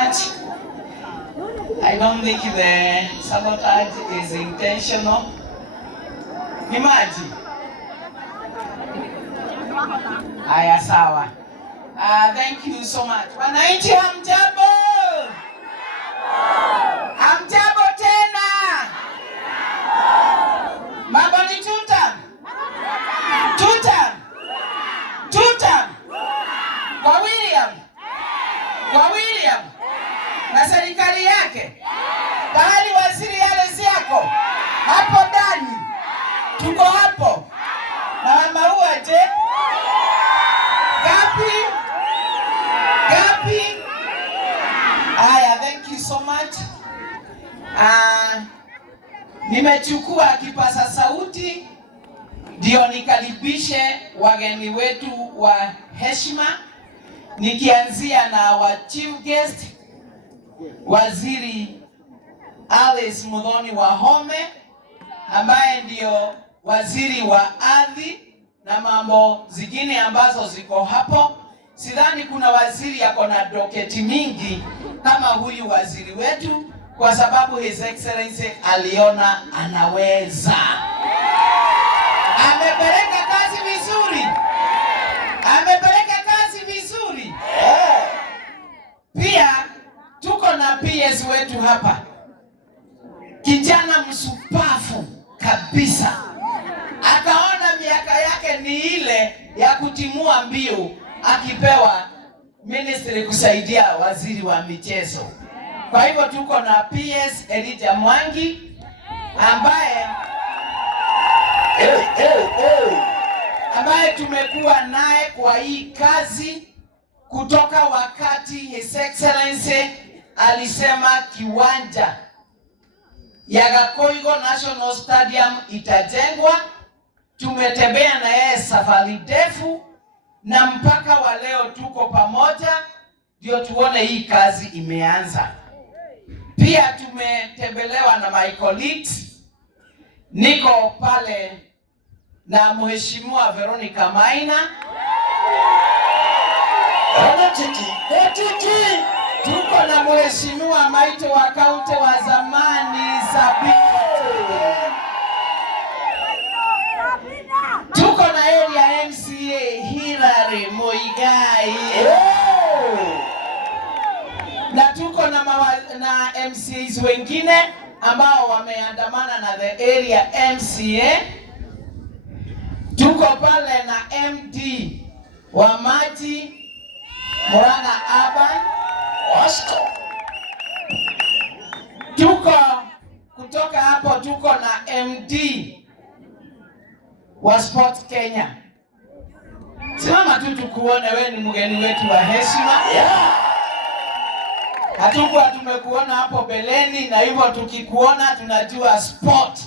I don't think the sabotage is intentional. Imagine. Aya, sawa. Thank you so much. Wananchi hamjambo? Hamjambo tena? Mambo ni tutam? Tutam? Tutam? Kwa William? Kwa William? Na serikali yake? Bahali waziri Alex yako? Hapo ndani? Tuko hapo? Na mama uaje? Gapi? Gapi? Aya, thank you so much. Nimechukua kipaza sauti ndio nikaribishe wageni wetu wa heshima, nikianzia na wa chief guest Waziri Alice Muthoni Wahome ambaye ndio waziri wa ardhi na mambo zingine ambazo ziko hapo. Sidhani kuna waziri yako na doketi mingi kama huyu waziri wetu, kwa sababu His Excellency aliona anaweza. Amepeleka kazi vizuri. Amepeleka kazi vizuri. Pia tuko na PS wetu hapa, kijana msupafu kabisa. Akaona miaka yake ni ile ya kutimua mbio, akipewa ministry kusaidia waziri wa michezo. Kwa hivyo tuko na PS Elijah Mwangi ambaye tumekuwa naye kwa hii kazi kutoka wakati His Excellency alisema kiwanja ya Gakoigo National Stadium itajengwa. Tumetembea na yeye safari ndefu na mpaka wa leo tuko pamoja ndio tuone hii kazi imeanza. Pia tumetembelewa na my colleagues. Niko pale na Mheshimiwa Veronica Maina. Tuko na Mheshimiwa Maito wa kaunti wa zamani Sabina. Tuko na area MCA Hilary Moigai. Na tuko na MCAs wengine ambao wameandamana na the area MCA. Tuko pale na MD wa maji Murang'a Urban. Tuko kutoka hapo, tuko na MD wa Sport Kenya. Simama tu tukuone, wewe ni mgeni wetu wa heshima. Hatukuwa tumekuona hapo beleni, na hivyo tukikuona tunajua sport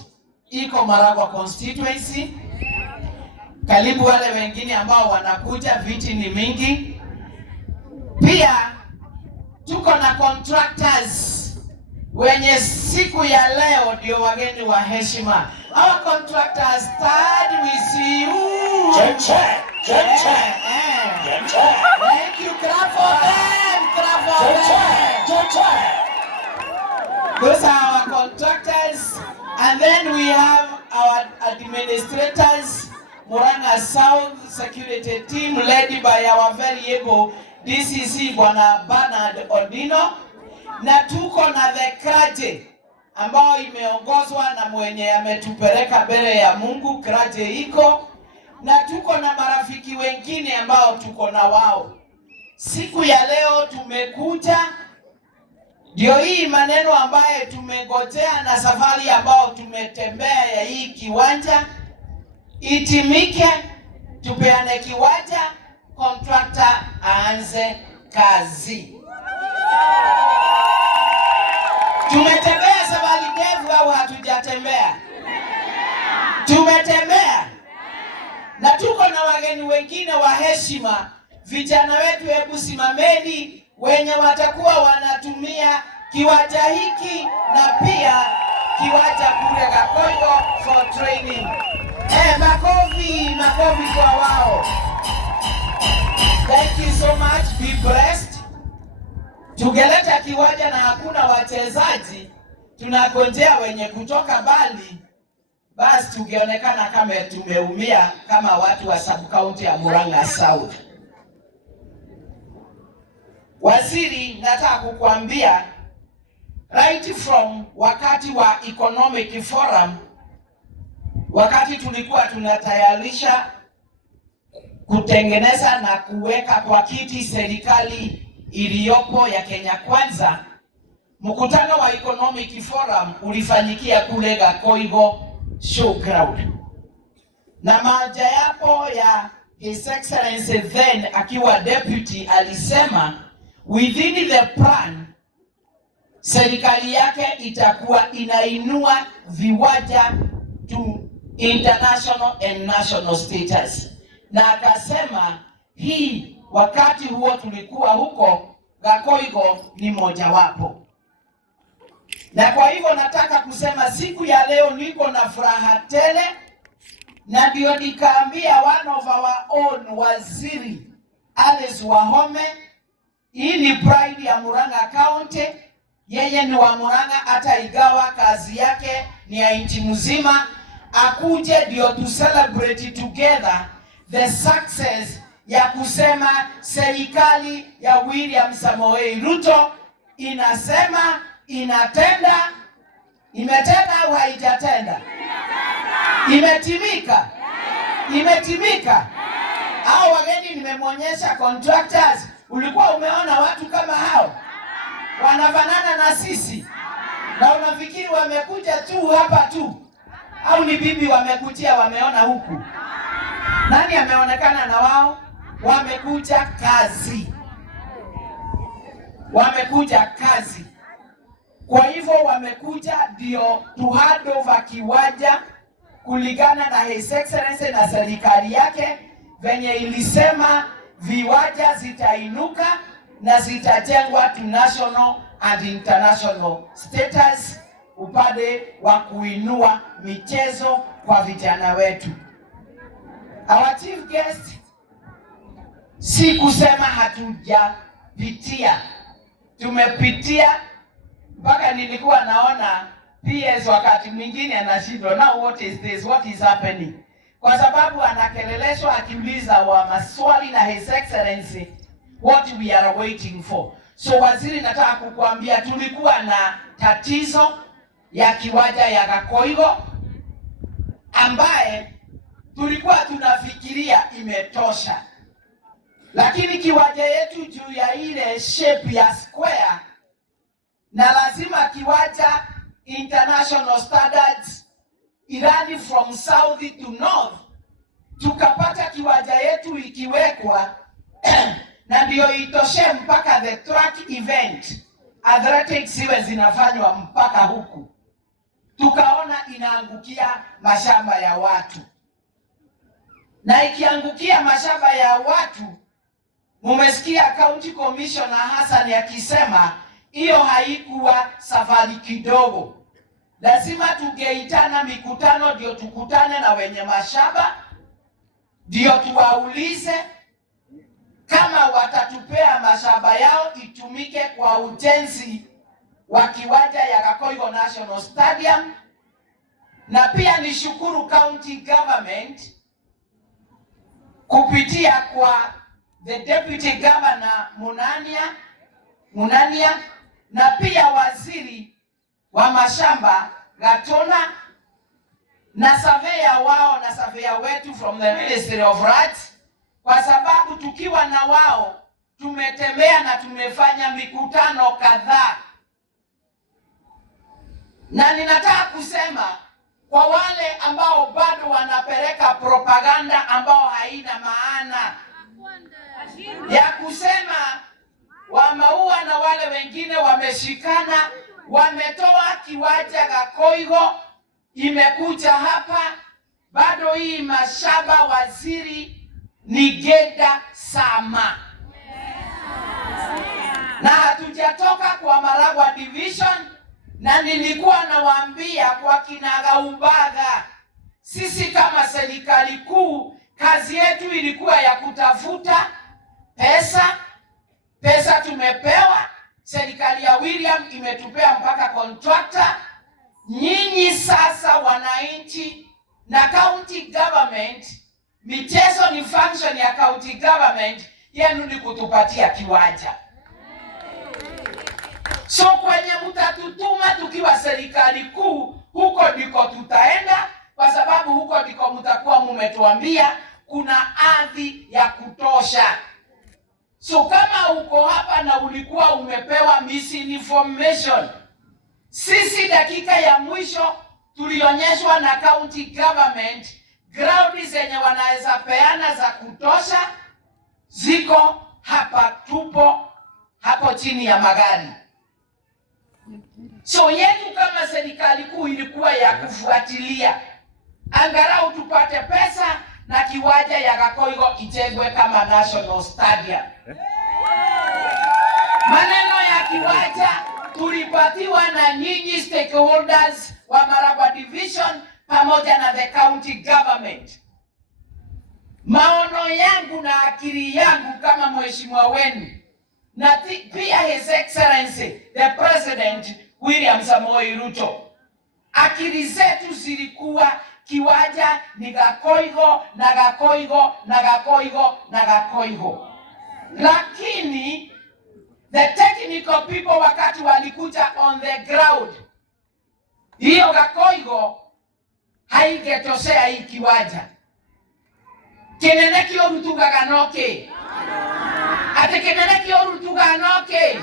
iko Maragwa constituency. Karibu wale wengine ambao wanakuja, viti ni mingi. Pia tuko na contractors wenye siku ya leo ndio wageni wa heshima. Our contractors, start with you. Check. Thank you, clap for them. Check. Those are our contractors, and then we have our administrators, Murang'a South Security Team led by our very able DCC Bwana Bernard Odino, na tuko na the clergy ambao imeongozwa na mwenye ametupeleka mbele ya Mungu. Clergy iko na tuko na marafiki wengine ambao tuko na wao. Siku ya leo tumekuja ndio hii maneno ambaye tumegojea na safari ambao tumetembea ya hii kiwanja itimike, tupeane kiwanja, contractor aanze kazi. Tumetembea safari ndefu au hatujatembea? Tumetembea. Na tuko na wageni wengine wa heshima. Vijana wetu, hebu simameni, wenye watakuwa wanatumia kiwanja hiki na pia kiwanja kule Gakoigo for training. Makofi kwa wao. Thank you so much. Be blessed. Tugeleta kiwanja na hakuna wachezaji, tunakojea wenye kutoka mbali, basi tungeonekana kama tumeumia kama watu wa sub-county ya Murang'a South. Waziri, nataka kukuambia right from wakati wa economic forum, wakati tulikuwa tunatayarisha kutengeneza na kuweka kwa kiti serikali iliyopo ya Kenya Kwanza, mkutano wa economic forum ulifanyikia kule Gakoigo showground, na moja yapo ya His Excellency then akiwa deputy alisema within the plan serikali yake itakuwa inainua viwanja to international and national status, na akasema hii wakati huo tulikuwa huko Gakoigo ni mojawapo. Na kwa hivyo nataka kusema siku ya leo niko na furaha tele, na ndio nikaambia one of our own Waziri Alice Wahome, hii ni pride ya Murang'a County, yeye ni wa Murang'a hata igawa kazi yake ni ya nchi mzima, akuje ndio to celebrate together the success ya kusema serikali ya William Samoei Ruto inasema inatenda. Imetenda au haijatenda? Imetimika? Imetimika? Hao wageni nimemwonyesha contractors, ulikuwa umeona watu kama hao wanafanana na sisi, na unafikiri wamekuja tu hapa tu, au ni bibi wamekuja wameona huku? Nani ameonekana na wao? Wamekuja kazi, wamekuja kazi. Kwa hivyo wamekuja ndio to hand over kiwanja kulingana na His Excellency na serikali yake venye ilisema viwanja zitainuka na zitajengwa to national and international status, upande wa kuinua michezo kwa vijana wetu. Our chief guest, si kusema hatujapitia, tumepitia mpaka nilikuwa naona PS wakati mwingine anashindwa, now what is this, what is happening, kwa sababu anakeleleshwa akiuliza wa maswali na His Excellency what we are waiting for. So waziri, nataka kukuambia tulikuwa na tatizo ya kiwanja ya Gakoigo ambaye tulikuwa tunafikiria imetosha, lakini kiwanja yetu juu ya ile shape ya square, na lazima kiwanja international standards irani from south to north, tukapata kiwanja yetu ikiwekwa na ndio itoshe mpaka the track event athletics iwe zinafanywa mpaka huku. Tukaona inaangukia mashamba ya watu, na ikiangukia mashamba ya watu, mumesikia County Commissioner Hassan akisema hiyo haikuwa safari kidogo, lazima tungeitana mikutano ndio tukutane na wenye mashamba, ndio tuwaulize kama watatupea mashamba yao itumike kwa ujenzi wa kiwanja ya Gakoigo National Stadium. Na pia nishukuru county government kupitia kwa the deputy governor Munania na pia waziri wa mashamba Gatona na surveyor wao na surveyor wetu from the Ministry of Rights, kwa sababu tukiwa na wao tumetembea na tumefanya mikutano kadhaa. Na ninataka kusema kwa wale ambao bado wanapeleka propaganda ambao haina maana ya kusema Wamaua na wale wengine wameshikana, wametoa kiwanja Gakoigo imekuja hapa, bado hii mashamba waziri ni Geda Sama, na hatujatoka kwa Maragwa division. Na nilikuwa nawaambia kwa kinagaubaga, sisi kama serikali kuu kazi yetu ilikuwa ya kutafuta pesa tumepewa, serikali ya William imetupea mpaka contractor. Nyinyi sasa wananchi na county government, michezo ni function ya county government, yenu ni kutupatia kiwanja. So kwenye mtatutuma tukiwa serikali kuu, huko ndiko tutaenda, kwa sababu huko ndiko mtakuwa mumetuambia kuna ardhi ya kutosha. So kama uko hapa na ulikuwa umepewa misinformation, sisi dakika ya mwisho tulionyeshwa na county government ground zenye wanaweza peana za kutosha, ziko hapa, tupo hapo chini ya magari. So yetu kama serikali kuu ilikuwa ya kufuatilia angalau tupate pesa na kiwanja ya Gakoigo ijengwe kama national stadium. Maneno ya kiwanja tulipatiwa na nyinyi stakeholders wa Maragua division pamoja na the county government. Maono yangu na akili yangu kama mheshimiwa wenu na pia His Excellency the President William Samoei Ruto, akili zetu zilikuwa kiwanja ni Gakoigo na Gakoigo na Gakoigo na Gakoigo. Lakini the technical people wakati walikuja on the ground, hiyo Gakoigo haingetosea hii kiwanja. Keneneki orutuga ganoke. Ate keneneki orutuga ganoke.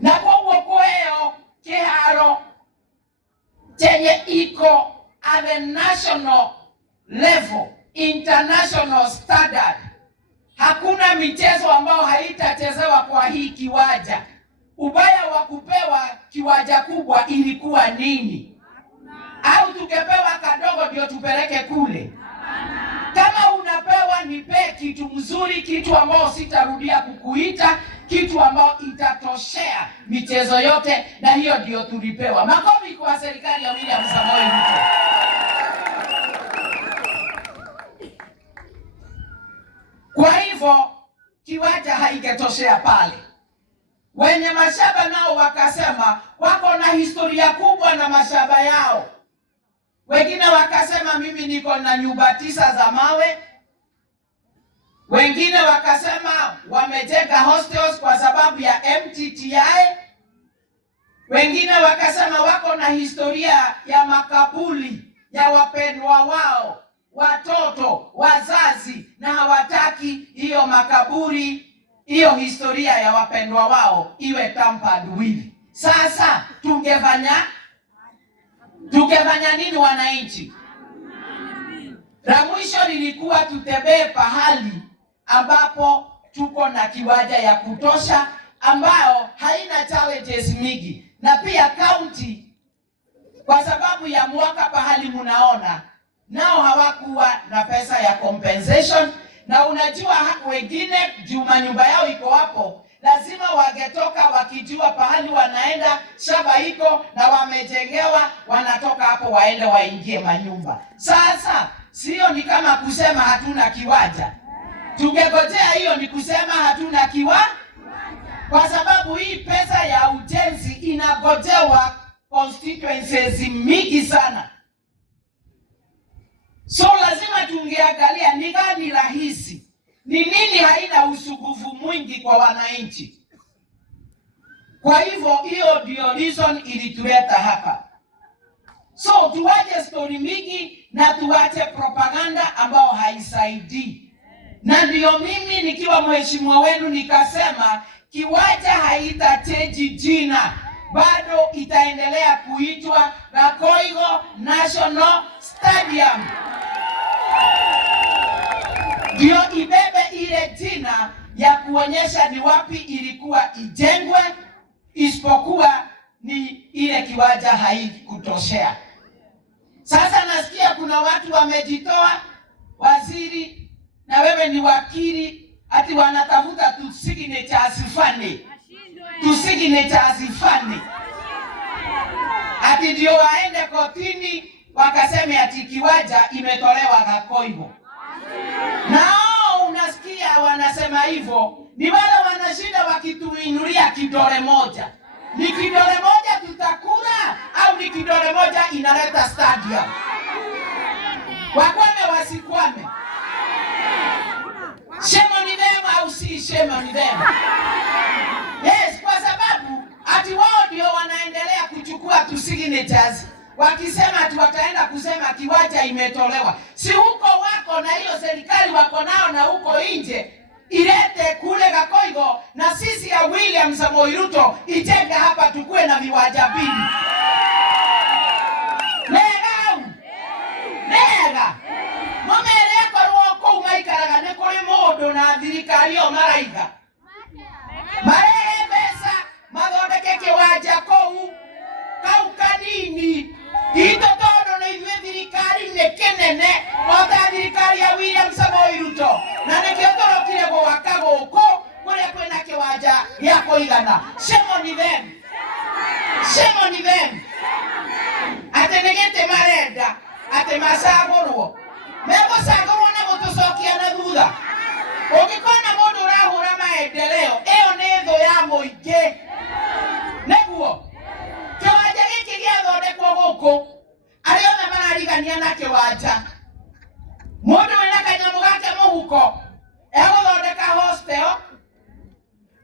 Na kwa kweo kiharo chenye iko at the national level, international standard. Hakuna michezo ambao haitachezewa kwa hii kiwanja. Ubaya wa kupewa kiwanja kubwa ilikuwa nini? Au tukepewa kadogo ndio tupeleke kule? Kama unapewa nipe kitu mzuri, kitu ambao sitarudia kukuita, kitu ambao itatoshea michezo yote, na hiyo ndio tulipewa. Makofi kwa serikali ya William Samoei Ruto. Kwa hivyo kiwanja haingetoshea pale. Wenye mashamba nao wakasema wako na historia kubwa na mashamba yao. Wengine wakasema mimi niko na nyumba 9 za mawe. Wengine wakasema wamejenga hostels kwa sababu ya MTTI. Wengine wakasema wako na historia ya makaburi ya wapendwa wao, watoto, wazazi, na hawataki hiyo makaburi, hiyo historia ya wapendwa wao iwe tampered with. Sasa tungefanya nini wananchi? La mwisho lilikuwa tutembee pahali ambapo tuko na kiwanja ya kutosha ambao haina challenges mingi, na pia county kwa sababu ya mwaka pahali munaona nao hawakuwa na pesa ya compensation. Na unajua wengine juma nyumba yao iko hapo, lazima wangetoka wakijua pahali wanaenda shamba iko na wamejengewa, wanatoka hapo waende waingie manyumba. Sasa sio ni kama kusema hatuna kiwanja. Tungegojea hiyo ni kusema hatuna kiwanja, kwa sababu hii pesa ya ujenzi inagojewa constituencies mingi sana. So lazima tungeangalia ni gani rahisi, ni nini haina usumbufu mwingi kwa wananchi. Kwa hivyo hiyo ndio reason ilituleta hapa. So tuache story mingi na tuache propaganda ambao haisaidii. Na ndio mimi nikiwa mheshimiwa wenu nikasema kiwanja haitachange jina, bado itaendelea kuitwa Gakoigo National Stadium. Ndio ibebe ile jina ya kuonyesha ni wapi ilikuwa ijengwe, isipokuwa ni ile kiwanja haikutoshea. Sasa nasikia kuna watu wamejitoa, waziri na wewe ni wakili, ati wanatafuta tu signatures fulani. Ati ndio waende kotini wakaseme ati kiwanja imetolewa Gakoigo. Nao unasikia nasikia wanasema hivyo ni wale wanashinda wakituinulia kidole moja. Ni kidole moja tutakula au ni kidole moja inaleta stadium? Wakwame wasikwame? Shame ni them au si shame ni them? Yes, kwa sababu ati wao ndio wanaendelea kuchukua tu signatures. Wakisema ati wataenda kusema kiwanja imetolewa. Si huko wako na hiyo serikali wako nao na huko nje ilete kule Gakoigo na sisi ya William Samoei Ruto itenge hapa tukue na viwanja mbili. Nega. Mumere kwa ruoko umaikaraga ne kuri modo na thirikari o maraiga. Marehe pesa mathondeke kiwanja kou kau kanini. Ito todo na ithuĩ thirikari nĩ kĩnene ota thirikari ya William Samoei Ruto. Na nĩkĩo tũrokire gwaka gũkũ kũrĩa kwĩna kĩwanja gĩa kũigana. Shame on them. Shame on them. Atĩ nĩ gĩtĩ marenda atĩ macagũrwo. Megũcagũrwo na gũtũcokia na thutha. Ũngĩkona mũndũ ũrahũra maendeleo ĩyo nĩ thũ ya mũingĩ. Nĩguo kiwanja gĩkĩ gĩathondekwo gũkũ arĩa othe mararigania na kiwanja. Mũndũ wĩna kanyamũ gake mũhuko egũthondeka hostel.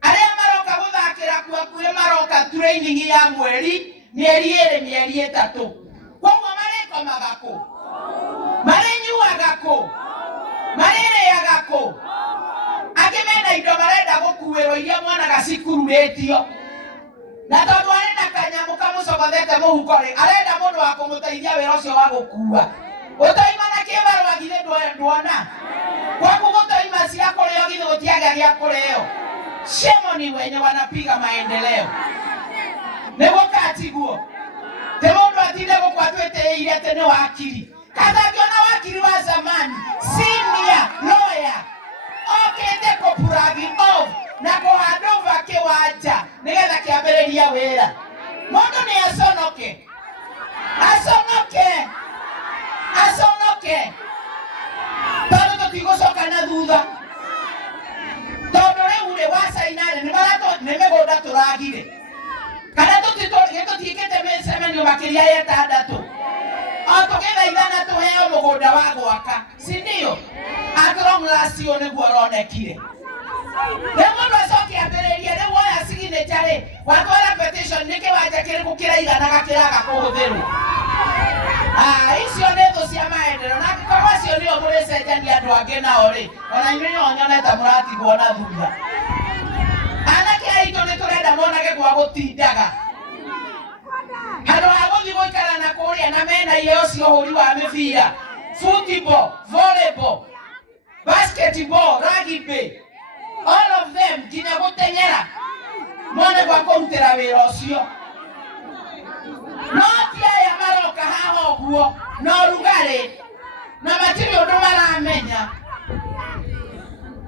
Arĩa maroka gũthakĩra kuo maroka training ya mweri mĩeri 2 mĩeri 3. Koguo marĩkomaga kũ? Marĩnyuaga kũ? Marĩrĩaga kũ? Angĩ mena indo marenda gũkuĩrwo iria monaga cikururĩtio. Na tondũ arenda kanyamũ kamũcogothete mũhuko rĩ arenda mũndũ wa kũmũteithia wĩra ũcio wa gũkua. Ũtoima na kĩbarũa githĩ nduona? Kwaku gũtoima cia kũrĩo githĩ gũtiaga gĩa kũrĩo? Shame ni wenye wanapiga maendeleo. Nĩguo katiguo. Te mũndũ atinde gũkũ atwĩtĩire atĩ nĩ wakiri. Katangĩona wakiri wa zamani, senior lawyer. Okĩte kũpuragi off na kũhandova kĩwanja nĩgetha kĩambĩrĩria wĩra. Mũndũ nĩ aconoke. Aconoke. Aconoke. Tondũ tũtigũcoka na thutha. Tondũ rĩu rĩ wacainarĩ nĩ mĩgũnda tũragire. Kana tũtikĩte mĩcemanio makĩria ya 6. O tũgĩthaithana tũheo mũgũnda wa gwaka. Si ndio? At long last year nĩguo ũronekire. Rĩu mũndũ acoke ambĩrĩrie rĩu oya signature watwara petition nĩ kĩwanja kĩrĩkũ kĩraiganaga kĩraga kũhũthĩrwo. Icio nĩ thũ cia maendeleo. Na angĩkorwo acio nĩo mũrĩcenjania andũ angĩ nao rĩ ona inyuĩ nyonete mũratigwo na thutha. Anake aitũ nĩ tũrenda monage gwa gũtindaga. Handũ ha gũthiĩ gũikara na kũrĩa na mena iheo cia ũhũri wa mĩbira, football, volleyball, basketball, rugby, all of them nginya gũteng'era mone gwa kũrutĩra wĩra ũcio. No ti aya maroka haha ũguo na ũrugarĩ na matirĩ ũndũ maramenya.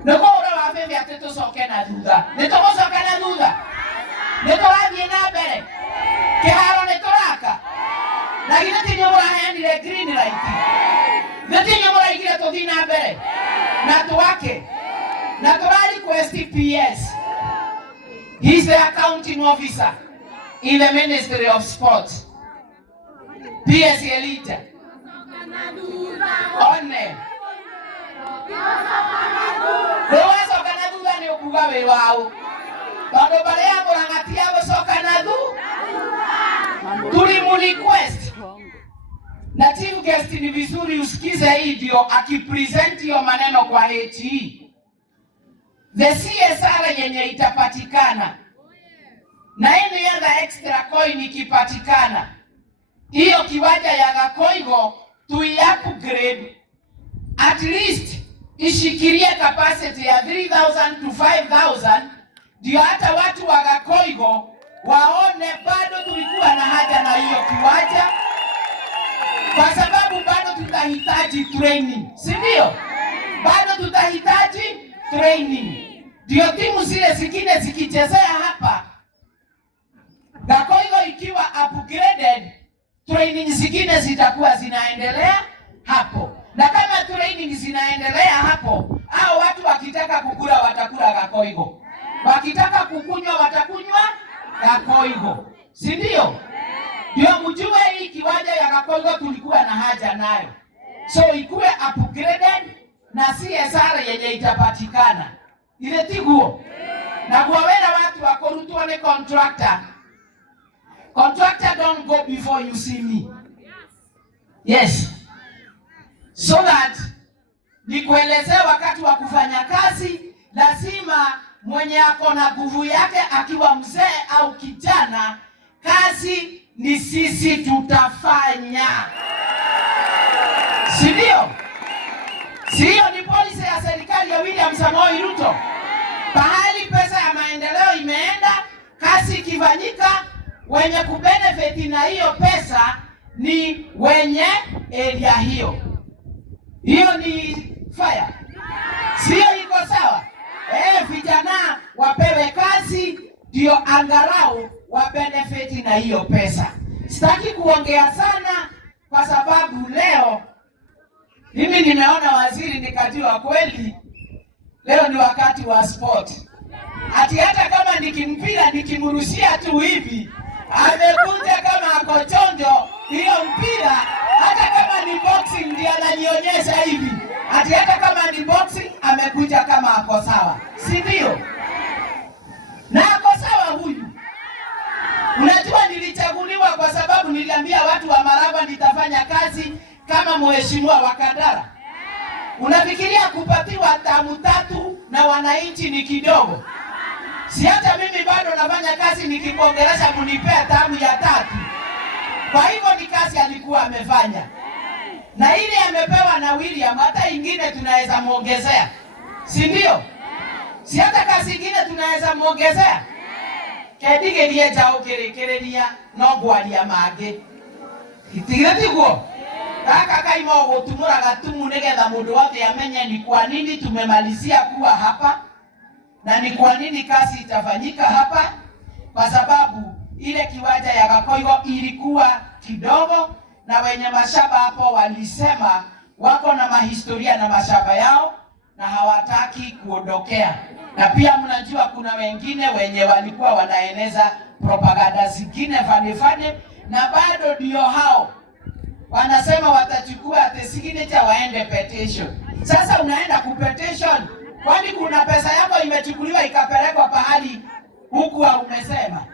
Nĩguo ũra wa bebe atĩ tũcoke na thutha. Nĩtũgũcoka na thutha? Nĩtũrathiĩ na mbere? Kĩharo nĩtũraka? Na githĩ ti inyuĩ mũraheanire green light? Githĩ ti inyuĩ mũraigire tũthiĩ na mbere? Na twake? Na tũra request PS. He's the accounting officer in the Ministry of Sport. PS Elite. One. Rĩwacoka na thutha nĩ ũkuga wĩ wao. Tondũ barĩa mũrangatia gũcoka na thutha. Tulimu-request. Na chief guest ni vizuri usikize hii ndio akipresent hiyo maneno kwa HE. The CSR yenye itapatikana. Na any other extra coin ikipatikana. Hiyo kiwanja ya Gakoigo tui-upgrade at least ishikirie capacity ya 3,000 to 5,000 ndio hata watu wa Gakoigo waone bado tulikuwa na haja na hiyo kiwanja, kwa sababu bado tutahitaji training, si ndio? Bado tutahitaji training. Ndio timu zile zingine zikichezea hapa Gakoigo ikiwa upgraded, training zingine zitakuwa zinaendelea hapo. Na kama training zinaendelea hapo, hao watu wakitaka kukula watakula Gakoigo, wakitaka kukunywa watakunywa Gakoigo, si ndio? Ndio mjue hii kiwanja ya Gakoigo tulikuwa na haja nayo, so ikuwe upgraded na CSR yenye itapatikana ile tiguo na kuwawena watu wakorutwa ni contractor. Contractor don't go before you see me. Yes. So that nikuelezea wakati wa kufanya kazi lazima mwenye ako na nguvu yake akiwa mzee au kijana, kazi ni sisi tutafanya. Si ndio? Sio ni policy ya serikali ya William Samoei Ruto. Pahali pesa ya maendeleo imeenda, kazi ikifanyika, wenye kubenefit na hiyo pesa ni wenye area hiyo. Hiyo ni fire. Sio iko sawa? Vijana wapewe kazi ndio angalau wa benefit na hiyo pesa. Sitaki kuongea sana kwa sababu leo mimi nimeona waziri nikajua kweli leo ni wakati wa sport. Ati hata kama nikimpira nikimrushia tu hivi amekuja kama ako chonjo hiyo mpira, hata kama ni boxing ndio ananionyesha hivi. Ati hata kama ni boxing amekuja kama ako sawa. Si ndio? Na ako sawa huyu. Unajua nilichaguliwa kwa sababu niliambia watu wa Maraba nitafanya kazi kama mheshimiwa wa Kandara. Unafikiria kupatiwa tamu 3 na wananchi ni kidogo? Si hata mimi bado nafanya kazi nikikuongelesha kunipea tamu ya 3. Kwa hivyo ni kazi alikuwa amefanya. Na ile amepewa na William hata ingine tunaweza muongezea. Si ndio? Si hata kazi ingine tunaweza muongezea. Kedigerie jao kerekereria no gwaria mage. Itigretiguo. Kaka kaimo gutumura gatumu nigetha mundu wothe amenye ni kwa nini tumemalizia kuwa hapa na ni kwa nini kazi itafanyika hapa, kwa sababu ile kiwanja ya Gakoigo ilikuwa kidogo na wenye mashamba hapo walisema wako na mahistoria na mashamba yao na hawataki kuondokea. Na pia mnajua kuna wengine wenye walikuwa wanaeneza propaganda zingine fane na bado ndio hao wanasema watachukua ati signature waende petition. Sasa unaenda kupetition, kwani kuna pesa yako imechukuliwa ikapelekwa pahali huku au umesema?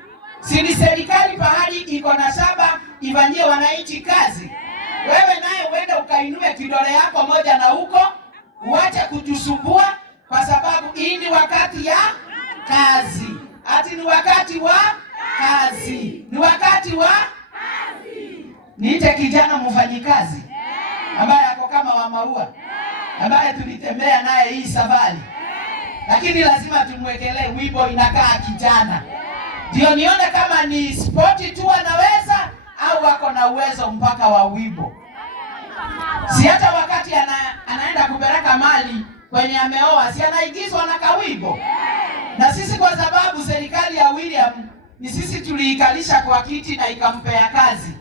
Si ni serikali pahali iko na shamba ifanyie wananchi kazi. Wewe naye uende ukainue kidole yako moja na huko, uache kutusumbua kwa sababu hii ni wakati ya kazi. Ati ni wakati wa kazi. Ni wakati wa kazi. Niite kijana mfanyikazi ambaye ako kama wa maua ambaye tulitembea naye hii safari. Lakini lazima tumwekelee wimbo inakaa kijana. Ndio nione kama ni spoti tu anaweza au wako na uwezo mpaka wa wimbo. Si hata wakati anaenda kupeleka mali kwenye ameoa, si anaigizwa na kawimbo. Na sisi kwa sababu serikali ya William ni sisi tuliikalisha kwa kiti na ikampea kazi,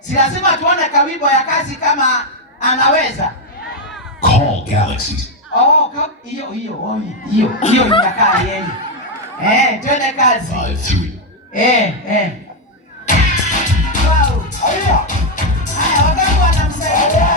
si lazima tuone kawimbo ya kazi kama anaweza. Call Galaxies. Oh, hiyo inakaa yeye. Twende kazi. 5-3. Wow. Haya, wakati wanamsaidia.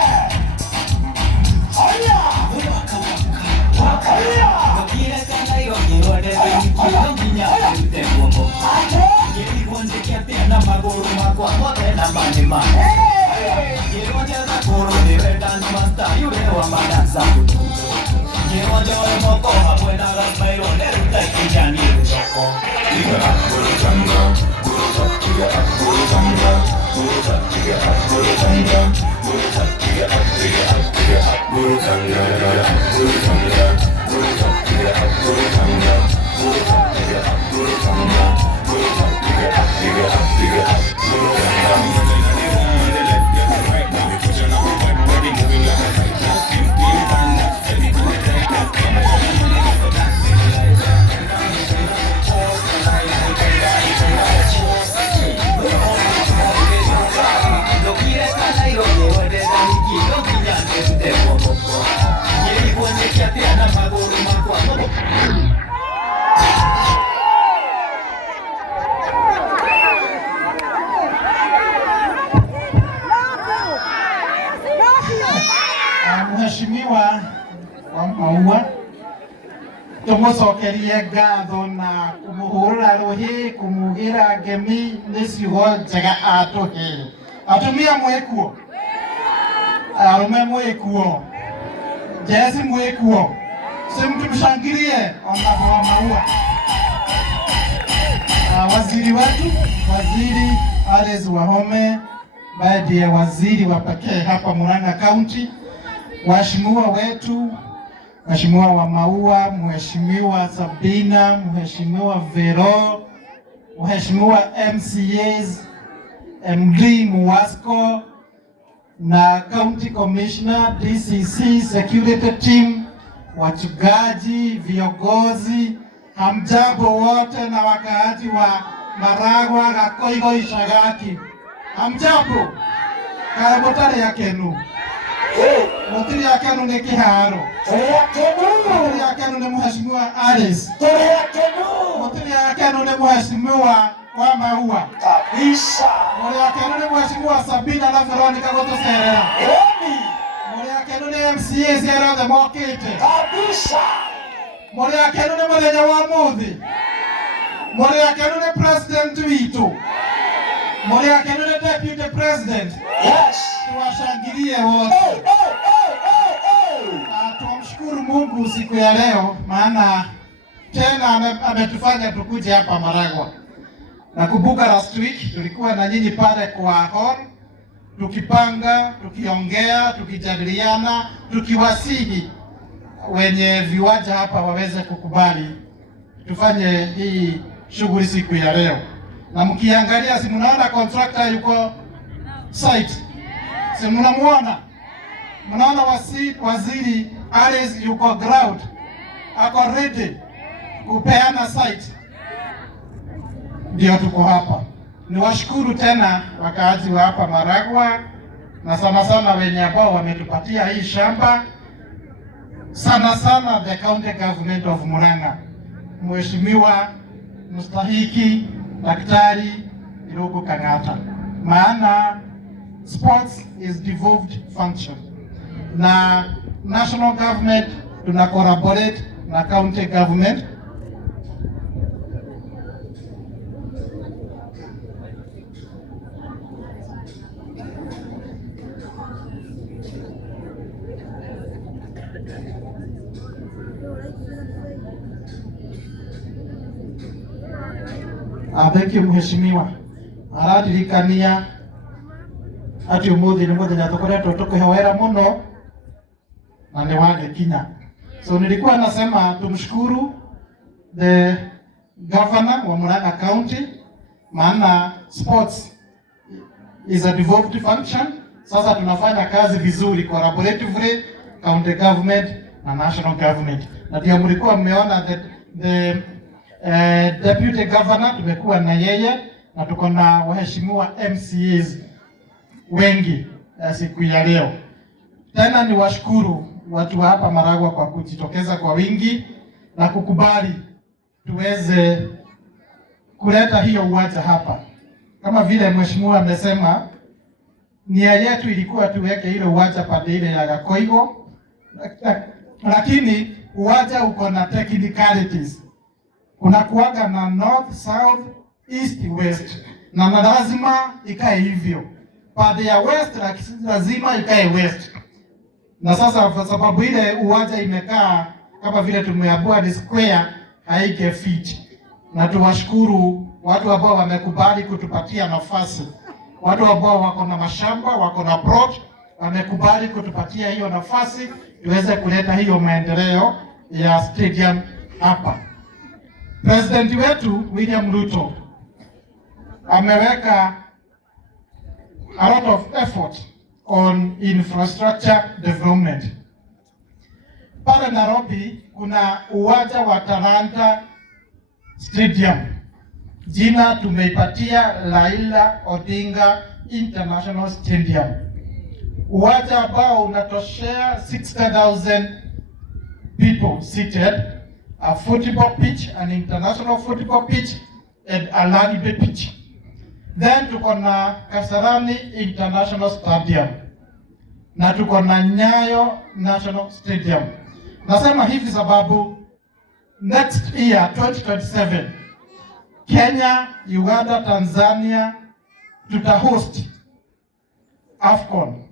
Quiero que ya te Maua. Tumucokerie ngatho na kumuhurira ruhi kumugira ngemi ni ciugo njega atuhe. Atumia mwikuo, arume mwikuo, jesi mwikuo, simtumshangilie ona Maua. Waziri wetu, Waziri Alice Wahome, ambaye ndiye waziri wa pekee hapa Murang'a County, waheshimiwa wetu, Mheshimiwa wa Maua, Mheshimiwa Sabina, Mheshimiwa Vero, Mheshimiwa MCAs, MD Muwasko na County Commissioner, DCC, security team, wachungaji, viongozi, hamjambo wote na wakaaji wa Maragwa, Gakoigo, Ishagati. Hamjambo. Karabotari ya kenu. Motiri ya kenu ni kiharo. Motiri ya kenu ni Mheshimiwa Alice. Motiri ya kenu ni Mheshimiwa wa Maua. Kabisa. Motiri ya kenu ni Mheshimiwa Sabina na Veronica Gotoserera. Motiri ya kenu ni MCA Sierra de Mokete. Kabisa. Motiri ya kenu ni Muthenya wa Muthi. Motiri ya kenu ni President witu. Motiri ya kenu ni Deputy President. Yes. Tuwashangilie wote. Tumshukuru Mungu siku ya leo, maana tena ametufanya tukuje hapa Maragwa. Nakumbuka last week tulikuwa na nyinyi pale kwa hall, tukipanga, tukiongea, tukijadiliana, tukiwasihi wenye viwanja hapa waweze kukubali tufanye hii shughuli siku ya leo. Na mkiangalia, si mnaona contractor yuko site? Si mnamuona? Mnaona waziri Alice yuko ground, ako ready kupeana site. Ndio tuko hapa. Niwashukuru tena wakaazi wa hapa Maragwa na sana sana wenye ambao wametupatia hii shamba, sana sana the county government of Murang'a, Mheshimiwa mstahiki Daktari Irungu Kang'ata, maana sports is devolved function na national government tuna collaborate na county government. Thank you Mheshimiwa. Aradirikania ati umuthi ni muthenya tukoretwo tukihoera muno na ni wagekinya. So nilikuwa nasema tumshukuru the governor wa Murang'a County, maana sports is a devolved function. Sasa tunafanya kazi vizuri collaboratively county government na national government, na ndio mlikuwa mmeona the deputy governor tumekuwa na yeye, na tuko na waheshimiwa MCAs wengi siku ya leo. Tena ni washukuru watu wa hapa Maragwa kwa kujitokeza kwa wingi na kukubali tuweze kuleta hiyo uwanja hapa. Kama vile mheshimiwa amesema, nia yetu ilikuwa tuweke ile uwanja pande ile ya Gakoigo, lakini uwanja uko na technicalities. Kuna kuwaga na north, south, east, west, na lazima ikae hivyo. Pande ya west lazima ikae west. Na sasa kwa sababu ile uwanja imekaa kama vile tumeambiwa ni square, haike fit. Na tuwashukuru watu ambao wamekubali kutupatia nafasi. Watu ambao wako na mashamba, wako na plot, wamekubali kutupatia hiyo nafasi tuweze kuleta hiyo maendeleo ya stadium hapa. President wetu William Ruto ameweka a lot of effort on infrastructure development. Pale Nairobi kuna uwanja wa Talanta Stadium. Jina tumeipatia Raila Odinga International Stadium. Uwanja ambao unatoshea 60,000 people seated, a football pitch, an international football pitch, and a rugby pitch. Then tuko na Kasarani International Stadium na tuko na Nyayo National Stadium. Nasema hivi sababu next year 2027 Kenya, Uganda, Tanzania tutahost AFCON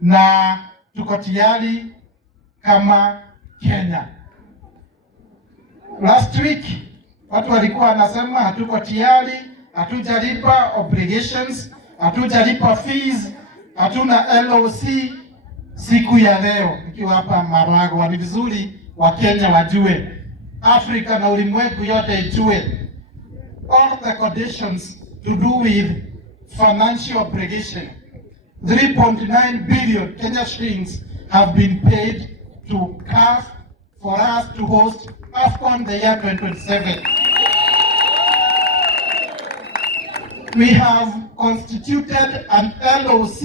na tuko tayari kama Kenya. Last week watu walikuwa wanasema hatuko tayari, hatujalipa obligations, hatujalipa fees, hatuna LOC. Siku ya leo nikiwa hapa Maragwa, ni vizuri wa Kenya wajue, Afrika na ulimwengu yote ijue all the conditions to do with financial obligation. 3.9 billion Kenya shillings have been paid to CAF for us to host AFCON the year 2027. We have constituted an LOC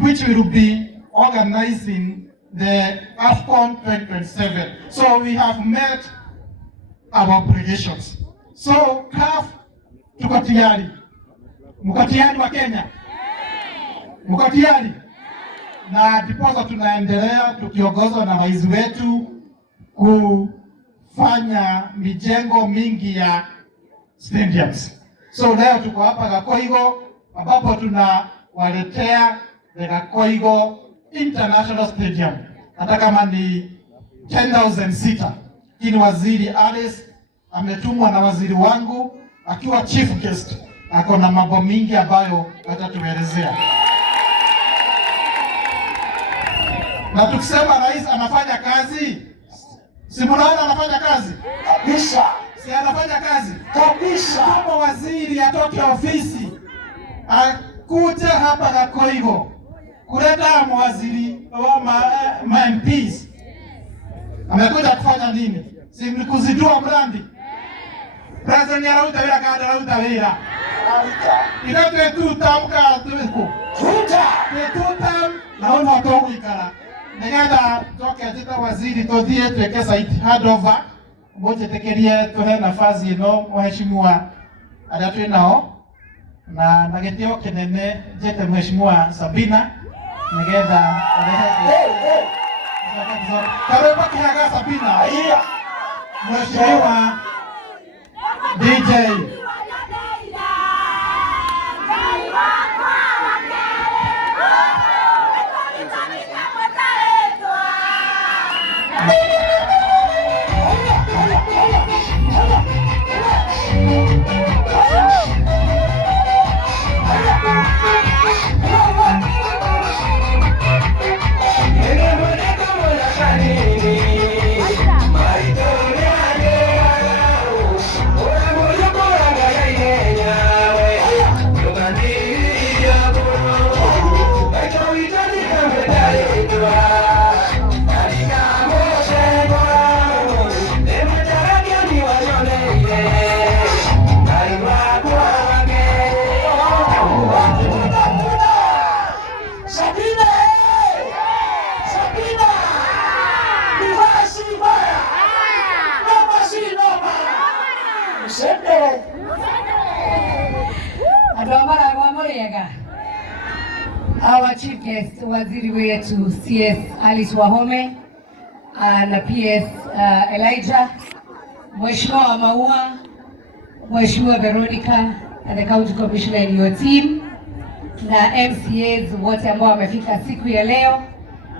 which will be organizing the AFCON 2027. So we have met our obligations. So CAF tuko tayari. Mko tayari wa Kenya? Mko tayari? Na ndiposa tunaendelea tukiongozwa na rais wetu kufanya mijengo mingi ya stadiums. So leo tuko hapa Gakoigo ambapo tunawaletea the Gakoigo International Stadium. Hata kama ni 10,000 seater. Hii waziri Alice ametumwa na waziri wangu akiwa chief guest. Ako na mambo mingi ambayo atatuelezea. Na tukisema rais anafanya kazi, si mnaona anafanya kazi? Kabisa. Si anafanya kazi? Kabisa. Kama waziri atoke ofisi, akuja hapa Gakoigo, kuleta mawaziri wa MPs. Amekuja kufanya nini? Si kuzidua mradi. President ya Rauta wira kada Rauta wira. Ina tutamka tuko. Tutam naona watu ikara. Nigenda toke atita waziri todhie tuweke site handover. Mmoja tekerie tuhe nafasi ino mheshimiwa adatwe nao. Na nagetio kinene jete mheshimiwa Sabina. Nigenda Kareba kihaga Sabina. Mheshimiwa DJ Our chief guest, waziri wetu CS Alice Wahome na PS Elijah, Mheshimiwa Maua, Mheshimiwa Veronica and the county commissioner in your team, na MCAs wote ambao wamefika siku ya leo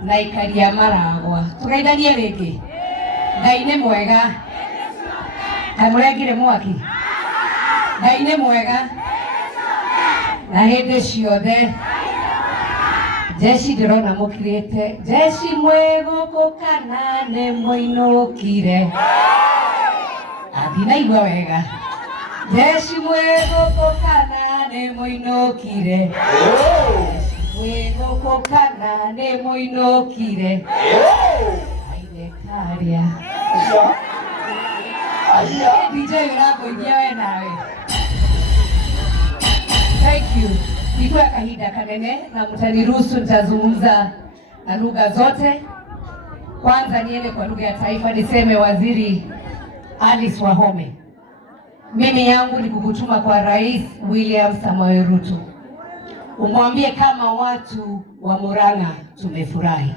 na ikaria Maragwa. Tukaidania rege. Ngaine mwega. Kamuragire mwaki. Ngaine mwega. Na hende ciothe. Jeshi ndirona mukirite. Jeshi mwego kokana ne moinokire. Athina igwa wega. Jeshi mwego kokana ne moinokire. Mwego kokana ne moinokire. Aine karia. DJ yako inyewe nawe. Thank you. Nikuwa kahida kanene na mtaniruhusu nitazungumza na lugha zote. Kwanza niende kwa lugha ya taifa niseme waziri Alice Wahome. Mimi yangu ni kukutuma kwa Rais William Samoei Ruto. Umwambie kama watu wa Murang'a tumefurahi.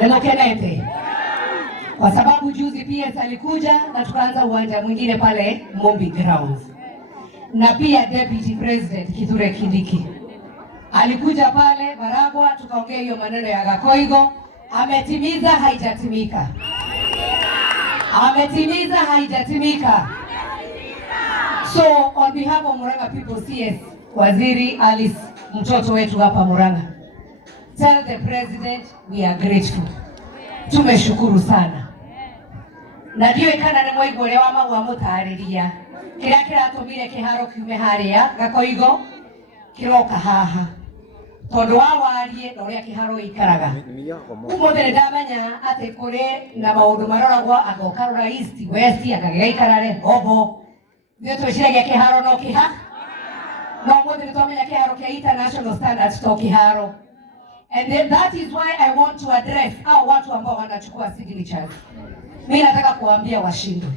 Nemokenete. Kwa sababu juzi PS alikuja na tukaanza uwanja mwingine pale Mombi Grounds. Na pia Deputy President Kithure Kindiki alikuja pale Maragwa, tukaongea hiyo maneno ya Gakoigo. Ametimiza haijatimika? Ametimiza haijatimika? So on behalf of Murang'a people, CS Waziri Alice, mtoto wetu hapa Murang'a, tell the president we are grateful. Tumeshukuru sana. Na ndio ikana ni mwaigore wa maua mutariria kira kiratumire kiharo kiume haria Gakoigo kiroka haha tondu wa warie na uria kiharo ikaraga. Umothe ndamenya ati kuri na maundu maroragwo agokarura east west akagiikarare hobo ndio twiciragia kiharo no kiha no umothe twamenya kiharo kia international standards to kiharo. And then that is why I want to address hao watu ambao wanachukua signatures. Mimi nataka kuambia washindwe.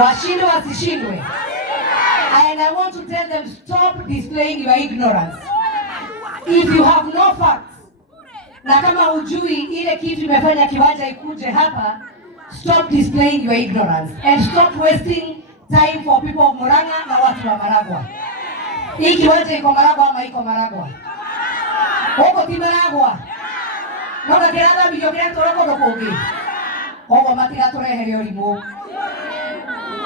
Washindwe wasishindwe. And I want to tell them, stop displaying your ignorance. If you have no facts, na kama hujui ile kitu imefanya kiwanja ikuje hapa, stop displaying your ignorance and stop wasting time for people of Murang'a na watu wa Maragwa. Hii kiwanja iko Maragwa ama iko Maragwa? Huko ti Maragwa. Noga kirada biyo kirada toroko dokogi. Huko matira torehere olimu.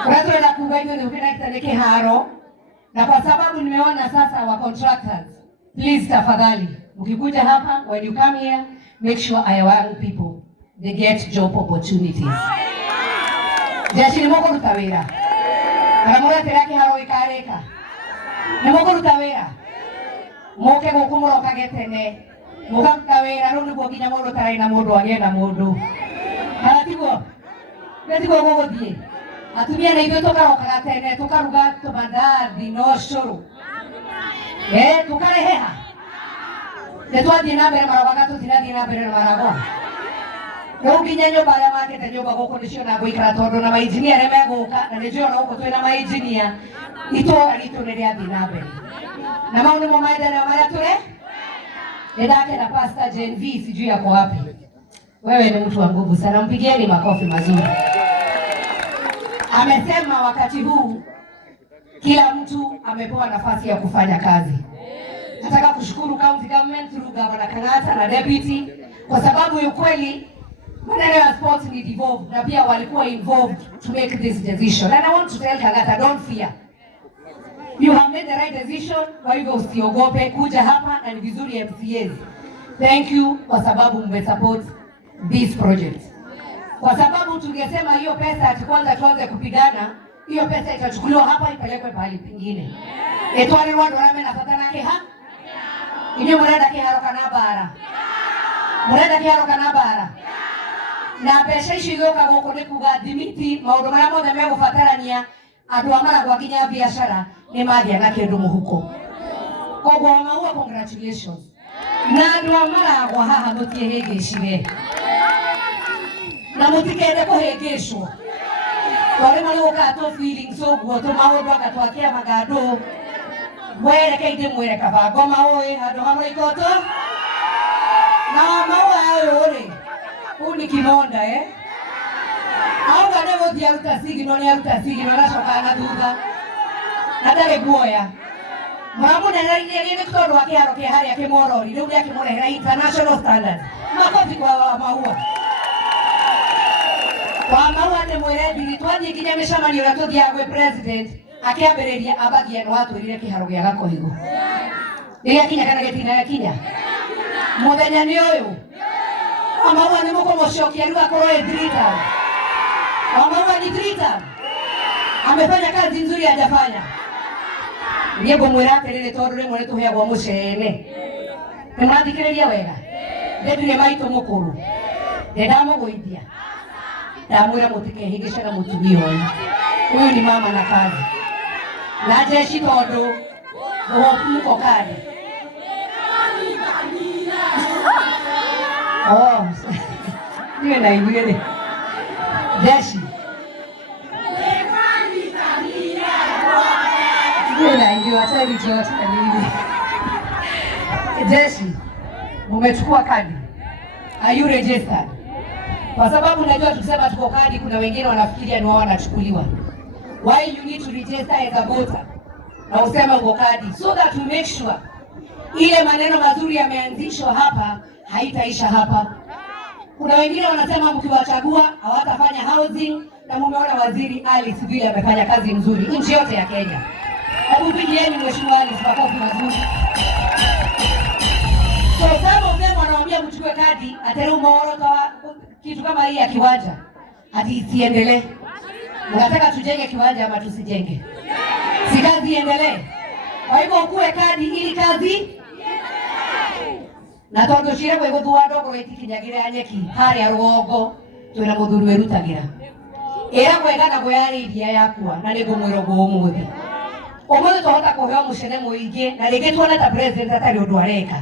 Kwa na kugaidi ndio kinaita kiharo. Na kwa sababu nimeona sasa wa contractors, please tafadhali ukikuja hapa, when you come here, make sure our young people they get job opportunities. Jeshi ni moko rutawera. Karamura teraki haro ikareka. Ni moko rutawera. Moke gokumuro kagetene. Moka rutawera ro niguo kinya mundu taraina mundu agenda mundu. Haratigo. Netigo gogo thie. Atumia na hivyo tukarokaga tene tukaruga tumandathi no curu. Tukareheha. Tetwathie na mbere Maragwa tutinathie na mbere Maragwa. Riu nginya nyumba aria makete nyumba guku nicio na guikara tondu na mainjinia aria meguka na nicio na guku twina mainjinia itora ritu ni riathie na mbere. Na maundu mo maendeleo maria tule ndake na Pastor Gen V sijui yako wapi. Wewe ni mtu wa nguvu sana, mpigieni makofi mazuri. Amesema wakati huu kila mtu amepewa nafasi ya kufanya kazi. Nataka kushukuru county government through Governor Kang'ata na deputy kwa sababu ukweli maneno ya sports ni devolved na pia walikuwa involved to make this decision. And I want to tell Kang'ata, don't fear. You have made the right decision, kwa hivyo usiogope kuja hapa na ni vizuri MCAs. Thank you kwa sababu mmesupport this project. Kwa sababu tungesema hiyo pesa ati kwanza tuanze kupigana, hiyo pesa itachukuliwa hapa ipelekwe pahali pengine. Etwari watu rame na fatana ke ha? Inyo murenda kiharo kana bara. Murenda kiharo kana bara. Na pesa icio igioka guku ni kuga thimiti maundu maria mothe megubatarania andu a Maragwa kinya biashara ni mathia na kindu muhuko. Koguo maua congratulations. Na andu a Maragwa haha mutiehingicire. Na mutikende kuhingicwo. Wale maligoka to feelings oguo to maundu agatwakia magando. Mwere kaide mwere kabago maoe andu hamwe ikoto. Na maua yore. Uni kimonda Au gane go diaruta sigino ni aruta sigino na shoka na thutha. Na ndare guoya. Mwamu na ni kutondo wake haro ke hari yake morori ndio yake morera international standards. Makofi kwa maua. Kwa maua ni mwere bili twathie kinya mishamanio ya tuthiagwe president akiambiriria abagia no atwirire kiharo gia Gakoigo. Ria kinya kana getina ya kinya. Muthenya ni uyu. Amaua ni muko moshokia riu akorwo edrita. Amaua ni drita. Amefanya kazi nzuri hajafanya. Niego mwirate rire tondu rimwe tuheagwo mucene. Nimwathikiriria wega. Ndetire maito mukuru. Ndedamuguithia. Ndamwira mutikehingice na mutumia uyu. Uyu ni mama na kazi. Na jeshi tondu muko kadi. Oh, niwe na igwele. Jeshi. Niwe na igwele, wacha nijote na nini. Jeshi, mumechukua kadi. Are you registered? Kwa sababu najua tukisema tuko kadi kuna wengine wanafikiria ni wao wanachukuliwa. Why you need to register as a voter? Na usema uko kadi so that we make sure ile maneno mazuri yameanzishwa hapa haitaisha hapa. Kuna wengine wanasema mkiwachagua hawatafanya housing, na mumeona waziri Alice vile amefanya kazi nzuri nchi yote ya Kenya. Hebu pigieni mheshimiwa Alice makofi mazuri. So sababu mzee wanawaambia mchukue kadi, aterumoroka kitu kama hii ya kiwanja. Hadi isiendelee. Unataka tujenge kiwanja ama tusijenge? Si kazi iendelee. Kwa hivyo ukue kadi ili kazi iendelee. Na tondu cire gwe guthua ndogo itikinyagira anyeki hari arugongo twina muthuri werutagira. Era gwega na gweyariria yakwa na nigo mwiro gwo umuthi. Umuthi tuhota kuheo mucene muingi na rĩngĩ tuone ta president atari undu areka.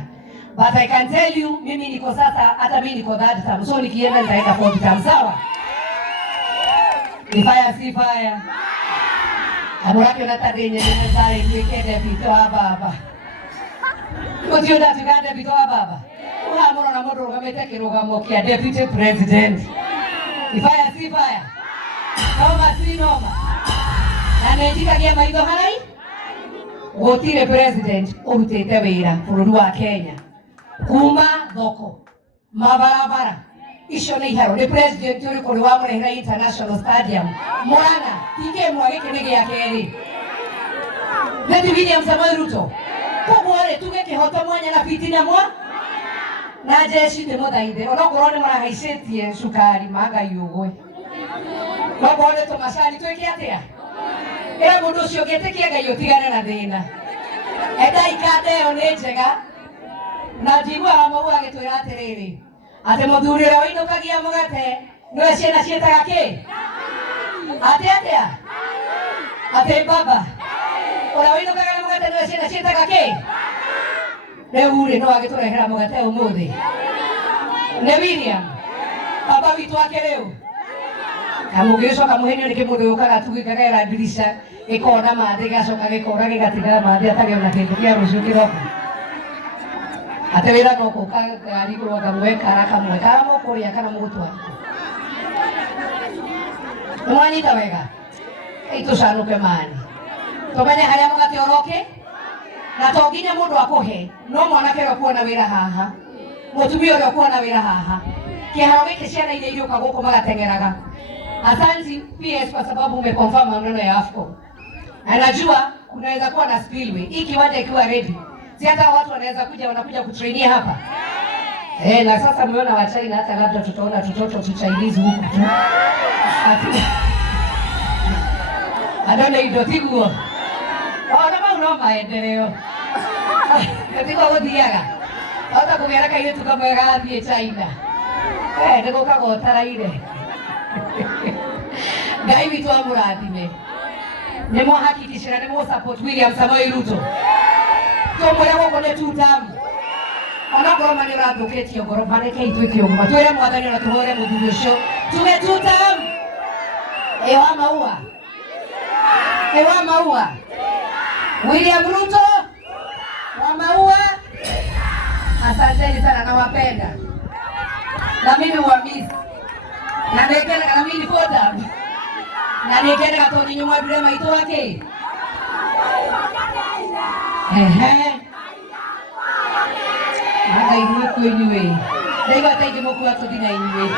But I can tell you mimi niko sasa, hata mimi niko third term, so nikienda nitaenda fourth term, sawa? Ni fire si fire. Amuraki unatadenye ni ndare nikende bito baba. Mutio da tigande bito baba. Uhamura na modo ngamete kirugamo kia deputy president. Ni fire si fire. Noma si noma. Na nejika kia maitho harai? Gotire president urutete wira bururi wa Kenya. Kuma thoko mabarabara icio nĩ iharo nĩ president uri kuri wa Murera International Stadium Murang'a tige mwage kene gĩa kerĩ Neti William Samoei Ruto koguo rĩ tuge kĩhoto mwanya na fitina mwa na jeshi nĩ mũthaithe onokorwo nĩ marahaicĩtie cukari magai ũgwe koguo nĩ tũmacani twĩke atĩa ĩra mũndũ ũcio ũngĩtĩkia Ngai ũtigane na thĩna enda ikanda ĩyo nĩ njega na njiguaga Maua agĩtwĩra atĩrĩrĩ atĩ mũthuri ũrĩa ũinũkagia mũgate nĩwe ciana ciĩtaga kĩ atĩa atĩ baba ũrĩa ũinũkagia mũgate nĩwe ciana ciĩtaga kĩ rĩu rĩ no agĩtũrehera mũgate ũmũthĩ nĩ William baba witũ akĩrĩu kamũgĩcoka mũhenio nĩ kĩmũndũ gĩũkaga tu gĩkagera ndirisha gĩkona mathĩ gĩgacoka gĩkora gĩgatigara mathĩ atarĩ ona kĩndũ kĩa rũciũ kĩroko atewera no ko kari ko gamwe karaka mwe kamo ko ya kana mutwa mwani tawega ito shanuke mani tomene haya mugati oroke na toginya mundu akohe no mwanake akuona wira haha mutumia ule akuona wira haha kiharo giki ciana ile iruka guko magatengeraga. Asante PS kwa sababu umeconfirm maneno ya AFCON. Anajua kunaweza kuwa na spillway hii kiwanja ikiwa ready. Si hata watu wanaweza kuja wanakuja kutrainia hapa. Na sasa mmeona wa China hata labda tutaona tutoto tu Chinese huku tu. Adone idotiguo. Ona mauna maendeleo. Katika wodiaga. Hata kugera kai yetu kama gathie China. Ndiko kagotara ile. Ngai witu amurathime. Nemo hakikishira nemo support William Samoei Ruto. Tomwe yako kone tutamu. Onakorwo mani rathuketio ngoro bareke itwike ũguo. Twĩre mwathani na tuhore mũthuri ũcio. Tume tutamu. Ewa Maua. Ewa Maua. William Ruto. Wa Maua. Asanteni sana nawapenda. Na mimi wamisi. Na nekele kana mimi foda. Na nekele katoni nyuma bila maito wake. Aga iwe kwenyewe. Leo ataje moku watu dina iwe.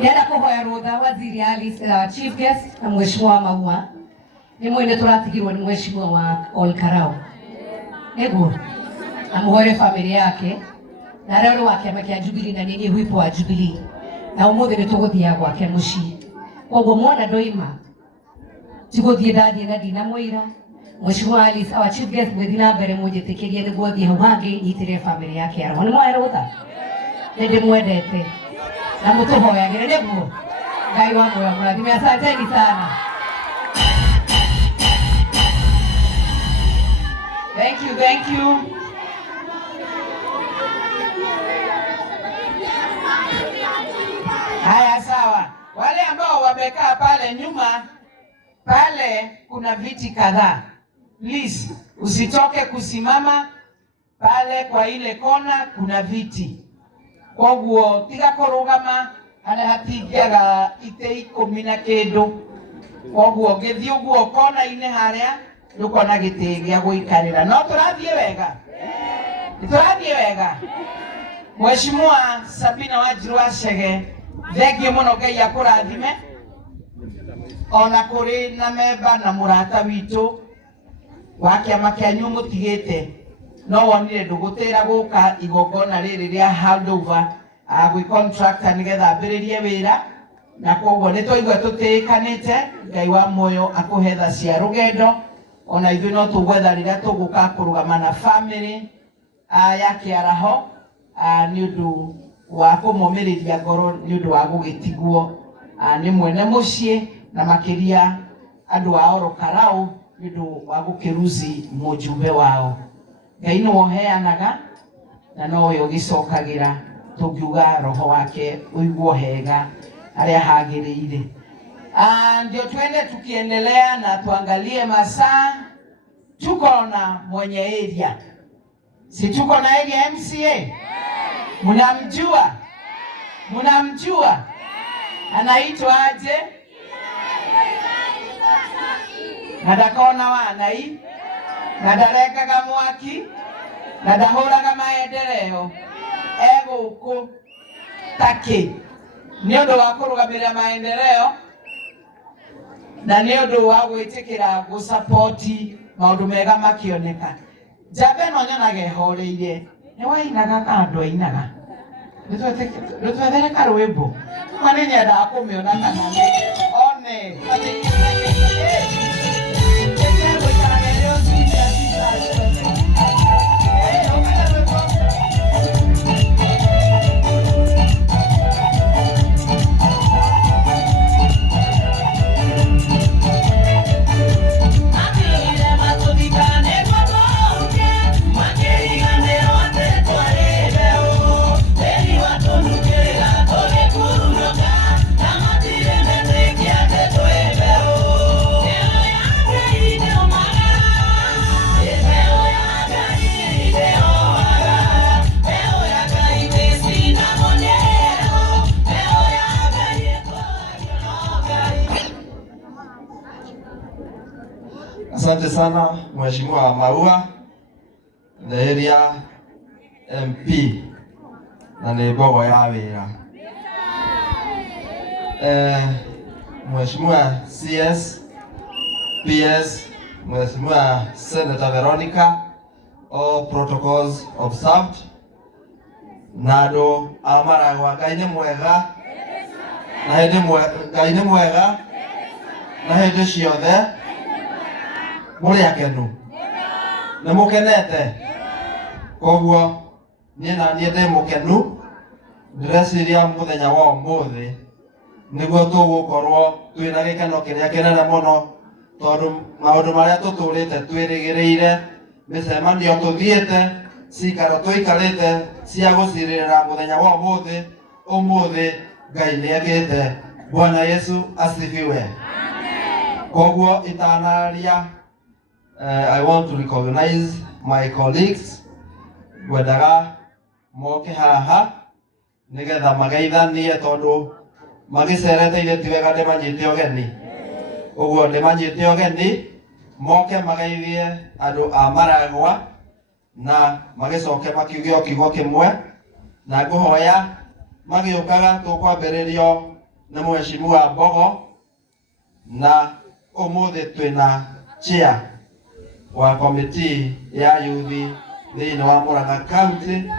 Nenda kuhoya rutha waziri Alice chief guest na mheshimiwa Maua. Ni mwende turatigirwo ni mheshimiwa wa Olkarau. Ego. Na muhore familia yake. Na leo wake amekia Jubilee na nini huipo wa Jubilee. Na umuthi ni tuguthia gwake muci. Koguo mwana ndoima. Tuguthie ndathie na dina mwira. Mheshimiwa Alice our chief guest gwithina mbere mujitikirie ni guthie hau hangi nyitire family yake arwa ni mwera gutha ndi mwendete na mutuhoyagire niguo Ngai wa moyo murathime. Asanteni sana. Thank you. Haya, sawa. Wale ambao wamekaa pale nyuma pale kuna viti kadhaa. Please, usitoke kusimama. pale kwa ile kona kuna viti. Kwa guo tiga korogama hana hatigiaga ite 10 na kindu. Kwa guo githio guo kona ine haria ndukona giti gia guikarira. No turathie wega. Turathie wega. Mheshimiwa Sabina Wanjiru Achege, thengio muno Ngai akurathime. Ona kuri na memba na murata witu wa kiama kianyu mutigite no wonire ndugutira guka igongona riri ria handover gwi contractor nigetha ambiririe wira na koguo ni toigua tutiikanite. Ngai wa moyo akuhetha cia rugendo. Ona ithuĩ no tugwetha rĩrĩa tũgũka kũrũgama na family ya Kĩaraho nĩ ũndũ wa kũmũmĩrĩria ngoro nĩ ũndũ wa gũgĩtigwo nĩ mwene mũciĩ na makĩria andũ a Orokarau nĩ ũndũ wa gũkĩruzi mũjumbe wao. Ngai nĩ woheanaga na nowe ũgĩcokagĩra. Tũngiuga roho wake ũiguo hega harĩa hagĩrĩire. Ndio tuende tukiendelea na tuangalie masaa. Tuko na mwenye area. Si tuko na area MCA? Mnamjua? Mnamjua? Anaitwa aje? Nadakona wanai. Nadarekaga mwaki. Nadahuraga maendeleo. Eguku Taki. Nĩ ũndũ wa kũrũgamĩrĩra maendeleo na nĩ ũndũ wa gwĩtĩkĩra gũsapoti maũndũ mega makĩoneka. Njamba ĩno nyonaga ĩhoreire. Nĩ wainaga kando ainaga. Nĩtwethere karwĩmbo. Kuma nĩ nyendaga kũmĩona kana one. Asante sana Mheshimiwa Maua, the area MP na nĩ mbogo ya wĩra. Mheshimiwa CS, PS, Mheshimiwa Senator Veronica, all protocols observed. Nado amaragwa Ngai nĩ mwega na hĩndĩ ciothe. Muri akenu nĩ mũkenete. Koguo niĩ na niĩ ndĩ mũkenu. Ndĩreciria mũthenya wa ũmũthĩ nĩguo tũgũkorwo twĩna gĩkeno kĩrĩa kĩnene mũno, tondũ maũndũ marĩa tũtũrĩte twĩrĩgĩrĩire, mĩcemanio tũthiĩte, cikaro tũikarĩte cia gũcirĩrĩra mũthenya wa ũmũthĩ. Ũmũthĩ Ngai nĩekĩte. Bwana Yesu asifiwe. Koguo itanaria, I want to recognize my colleagues. Gwendaga moke haha nigetha mageithanie tondu magicerete ithe ti wega ndimanyite ũgeni. Ũguo ndimanyite ũgeni, moke mageithie andũ a Maragwa na magicoke makiuge o kiugo kĩmwe, na ngũhoya magĩũkaga tũkwambĩrĩrio nĩ Mheshimiwa Mbogo, na ũmũthĩ twĩna chair wa committee ya youth thĩinĩ wa Murang'a County.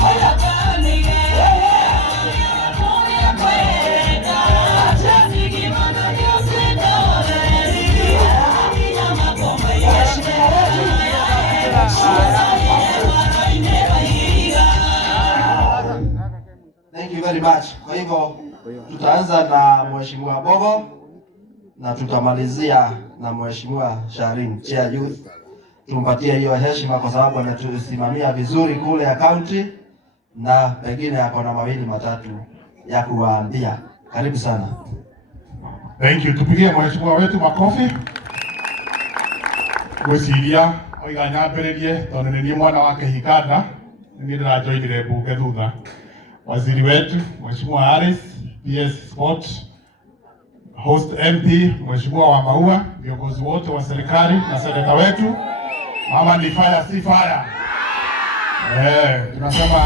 Haya very much. Kwa hivyo tutaanza na Mheshimiwa Bogo na tutamalizia na Mheshimiwa Sharin, Chair Youth. Tumpatie hiyo heshima kwa sababu ametusimamia vizuri kule ya county na pengine ako na mawili matatu ya kuwaambia. Karibu sana. Thank you. Tupigie mheshimiwa wetu makofi. Gwiciria oiga nyambĩrĩrie tondũ nĩ niĩ mwana wake Hikanda, nĩ ndĩrajoinire mbunge thutha. Waziri wetu Mheshimiwa Harris, PS Sport, host MP Mheshimiwa wa Maua, viongozi wote wa serikali na seneta wetu. Mama ni fire si fire. Tunasema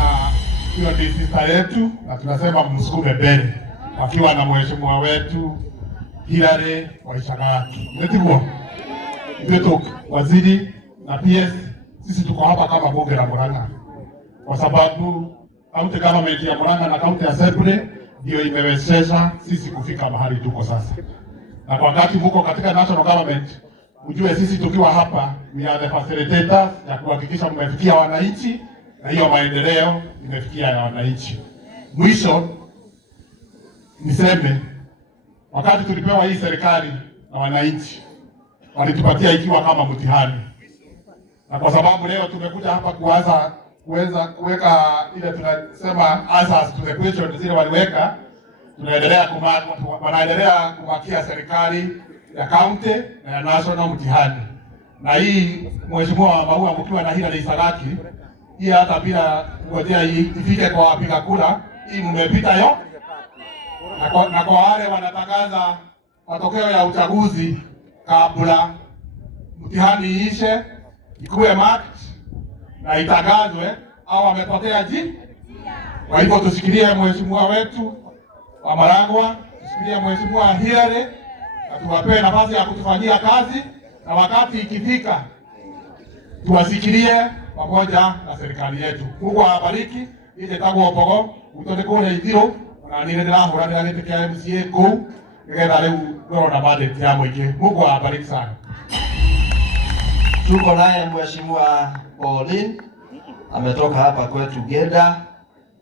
hiyo ni sister yetu na tunasema msukume mbele wakiwa na mheshimiwa wetu Hilary Waishagati. Ndio ndio waziri na PS, sisi tuko hapa kama bunge la Murang'a kwa sababu county government ya Murang'a na county assembly ndio imewezesha sisi kufika mahali tuko sasa. Na kwa wakati mko katika national government, ujue sisi tukiwa hapa we are the facilitators ya kuhakikisha mmefikia wananchi na hiyo maendeleo imefikia ya wananchi. Mwisho niseme wakati tulipewa hii serikali na wananchi walitupatia ikiwa kama mtihani. Na kwa sababu leo tumekuja hapa kuweza kuweka ile tunasema answers to the questions zile waliweka, wanaendelea kumakia serikali ya county na ya national mtihani. Na hii mheshimiwa Maua mkiwa na Hilary Waishagati, hii hata bila ngojea ifike kwa wapiga kura, hii mmepita yo. Na kwa wale wanatangaza matokeo ya uchaguzi kabla mtihani iishe, ikuwe marked na itangazwe au wamepotea Kwa hivyo tusikilie mheshimiwa wetu wa Maragwa, tusikilie mheshimiwa Hilary na tuwape nafasi ya kutufanyia kazi, na wakati ikifika tuwasikilie pamoja na serikali yetu. Mungu awabariki. Ile tangu opogo utone kule idiro na nile ndahura ndira gite kia MCA kuu nigetha riu ngorona mandate ya muingi. Mungu awabariki sana. Tuko naye mheshimiwa Pauline ametoka hapa kwetu Geda,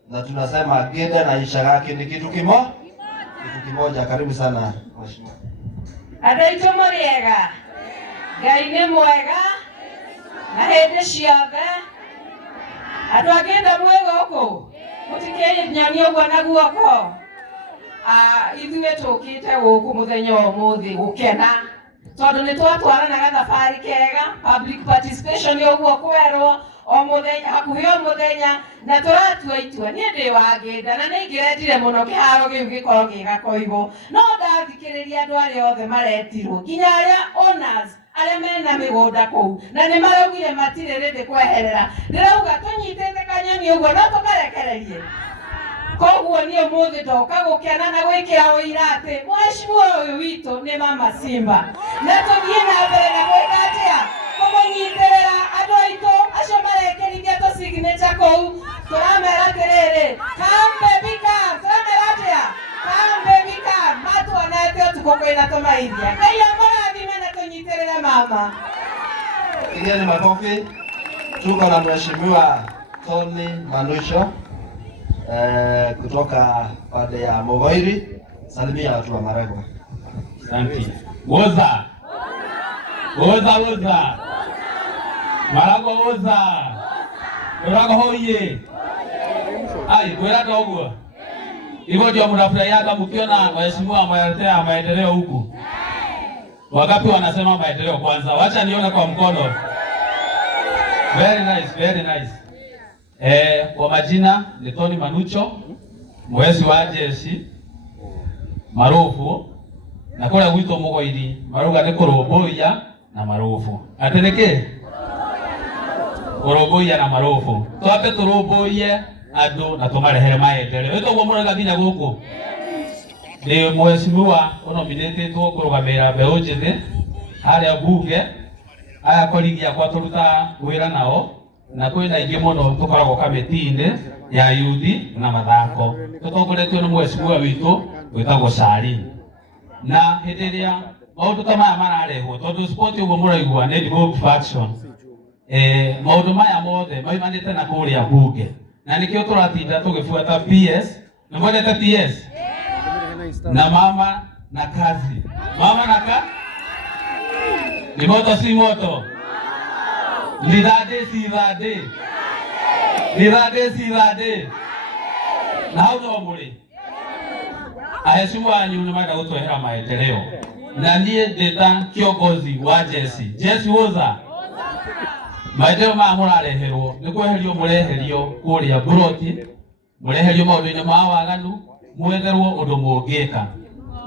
na tunasema Geda na Waishagati ni kitu kimoja. Karibu sana mheshimiwa. Adaito muriega Ngai nĩ mwega na hĩndĩ ciothe. Andũ a Geda mwega ũkũ mũtikĩnyania ũguo na guoko. Ithuĩ tũkĩte gũkũ mũthenya ũmũthĩ gũkena tondũ nĩ twatwaranaga thabarĩ kega, public participation ũguo kwerwo o mũthenya hakuhĩ o mũthenya, na tũratua itua. Niĩ ndĩ wa Geda na nĩ ingĩretire mũno kĩharo gĩu gĩkorwo gĩ Gakoigo, no ndathikĩrĩria andũ arĩa othe maretirwo, nginya arĩa owners arĩa mena mĩgũnda kũu na nĩ maraugire matirĩ rĩndĩ kweherera. Ndĩrauga tũnyitĩte kanyoni ũguo no tũkarekererie. Koguo niĩ ũmũthĩ ndoka gũkena na gwĩkĩra ũira atĩ mheshimiwa ũyũ witũ nĩ Mama Simba, na tũthiĩ na mbere na gwĩka atĩa kũmũnyitĩrĩra andũ aitũ acio marekerithia tũ signature kũu. Tũramera atĩrĩrĩ, come baby come, tũramera atĩa come baby come, matuonete ũtukũ kwĩna tũmaithia. Ngai amũrathime na tũnyitĩrĩre mama. Pigeni makofi. Tuko na mheshimiwa Tony Manusho kutoka pande ya Mogoiri. Salimia watu wa Maragwa. Asante. Woza. Maragwa woza. Maragwa hoye. Ai, kwera dogo. Hivyo ndio mnafurahiaga mkiona mheshimiwa ameletea maendeleo huku. Wagapi wanasema maendeleo kwanza? Wacha nione kwa mkono. Very nice. Kwa majina ni Tony Manucho, mwezi wa jeshi marofu na kora wito Mogoiri maruga ni koroboya na marofu ateneke koroboya na marofu twape toroboye ando na tumarehere maendeleo ito gwo muraga nginya guku ni mheshimiwa nominated to kurugamira mbeũ njĩthĩ harĩa bunge aya korigia kwa turuta wĩra nao na kwina ingĩ mũno tukoragwo kamĩtĩ-inĩ ya yuthi na mathako tutongoretio nĩ mheshimiwa witũ wĩtagwo Sharin. Na hĩndĩ ĩrĩa maũndũ ta maya mararehwo tondũ sport ũguo mũraigua nĩ devolved faction, maũndũ maya mothe maimanĩte na kũrĩa bunge, na nĩkĩo tũratinda tũgĩbuata PS Mwendete TS na mama na kazi. Mama na kazi ni moto si moto. Nirade si rade. Nirade si rade. Na hau no muri. Aheshimiwa wanyu nimenda gutwehera maendeleo. Na niye ndeta kiongozi wa Jesse. Jesse woza. Maendeleo ma murareherwo ni kweherio mureherio kuria buroti. Mureherio maundu-ini ma waganu mwetherwo undu mungika.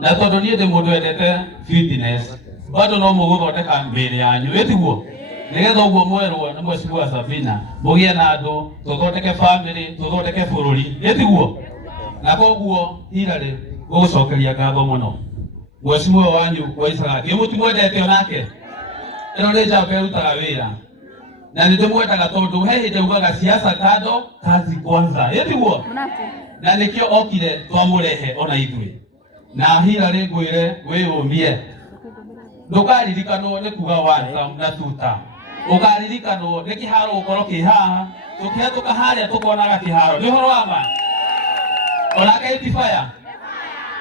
Na tondu niĩ ndĩ mũndũ wendete fitness, bado no mũgũthondeka mbere yanyu ĩtiguo nigetha ũguo mwerwo nĩ Mheshimiwa Sabina mũgĩe na andũ tũthondeke family tũthondeke bũrũri ĩtiguo. Na koguo Hillary gũgũcokeria ngatho mũno Mheshimiwa wanyu wa Isaraki mũtimwendete onake ĩno nĩ njamba ĩrutaga wĩra na nĩ ndĩmwendaga tondũ he hĩndĩ augaga siasa kando kazi kwanza ĩtiguo. Na nĩkĩo okire twamũrehe ona ithuĩ. Na Hillary ngwĩre wĩyũmie ndũkaririkanwo nĩ kuga wanta na tuta, ũkaririkanwo nĩ kĩharo gũkorwo kĩ haha tũkĩhetũka harĩa tũkonaga kĩharo nĩ ũhoro wa ma. Onake itifaya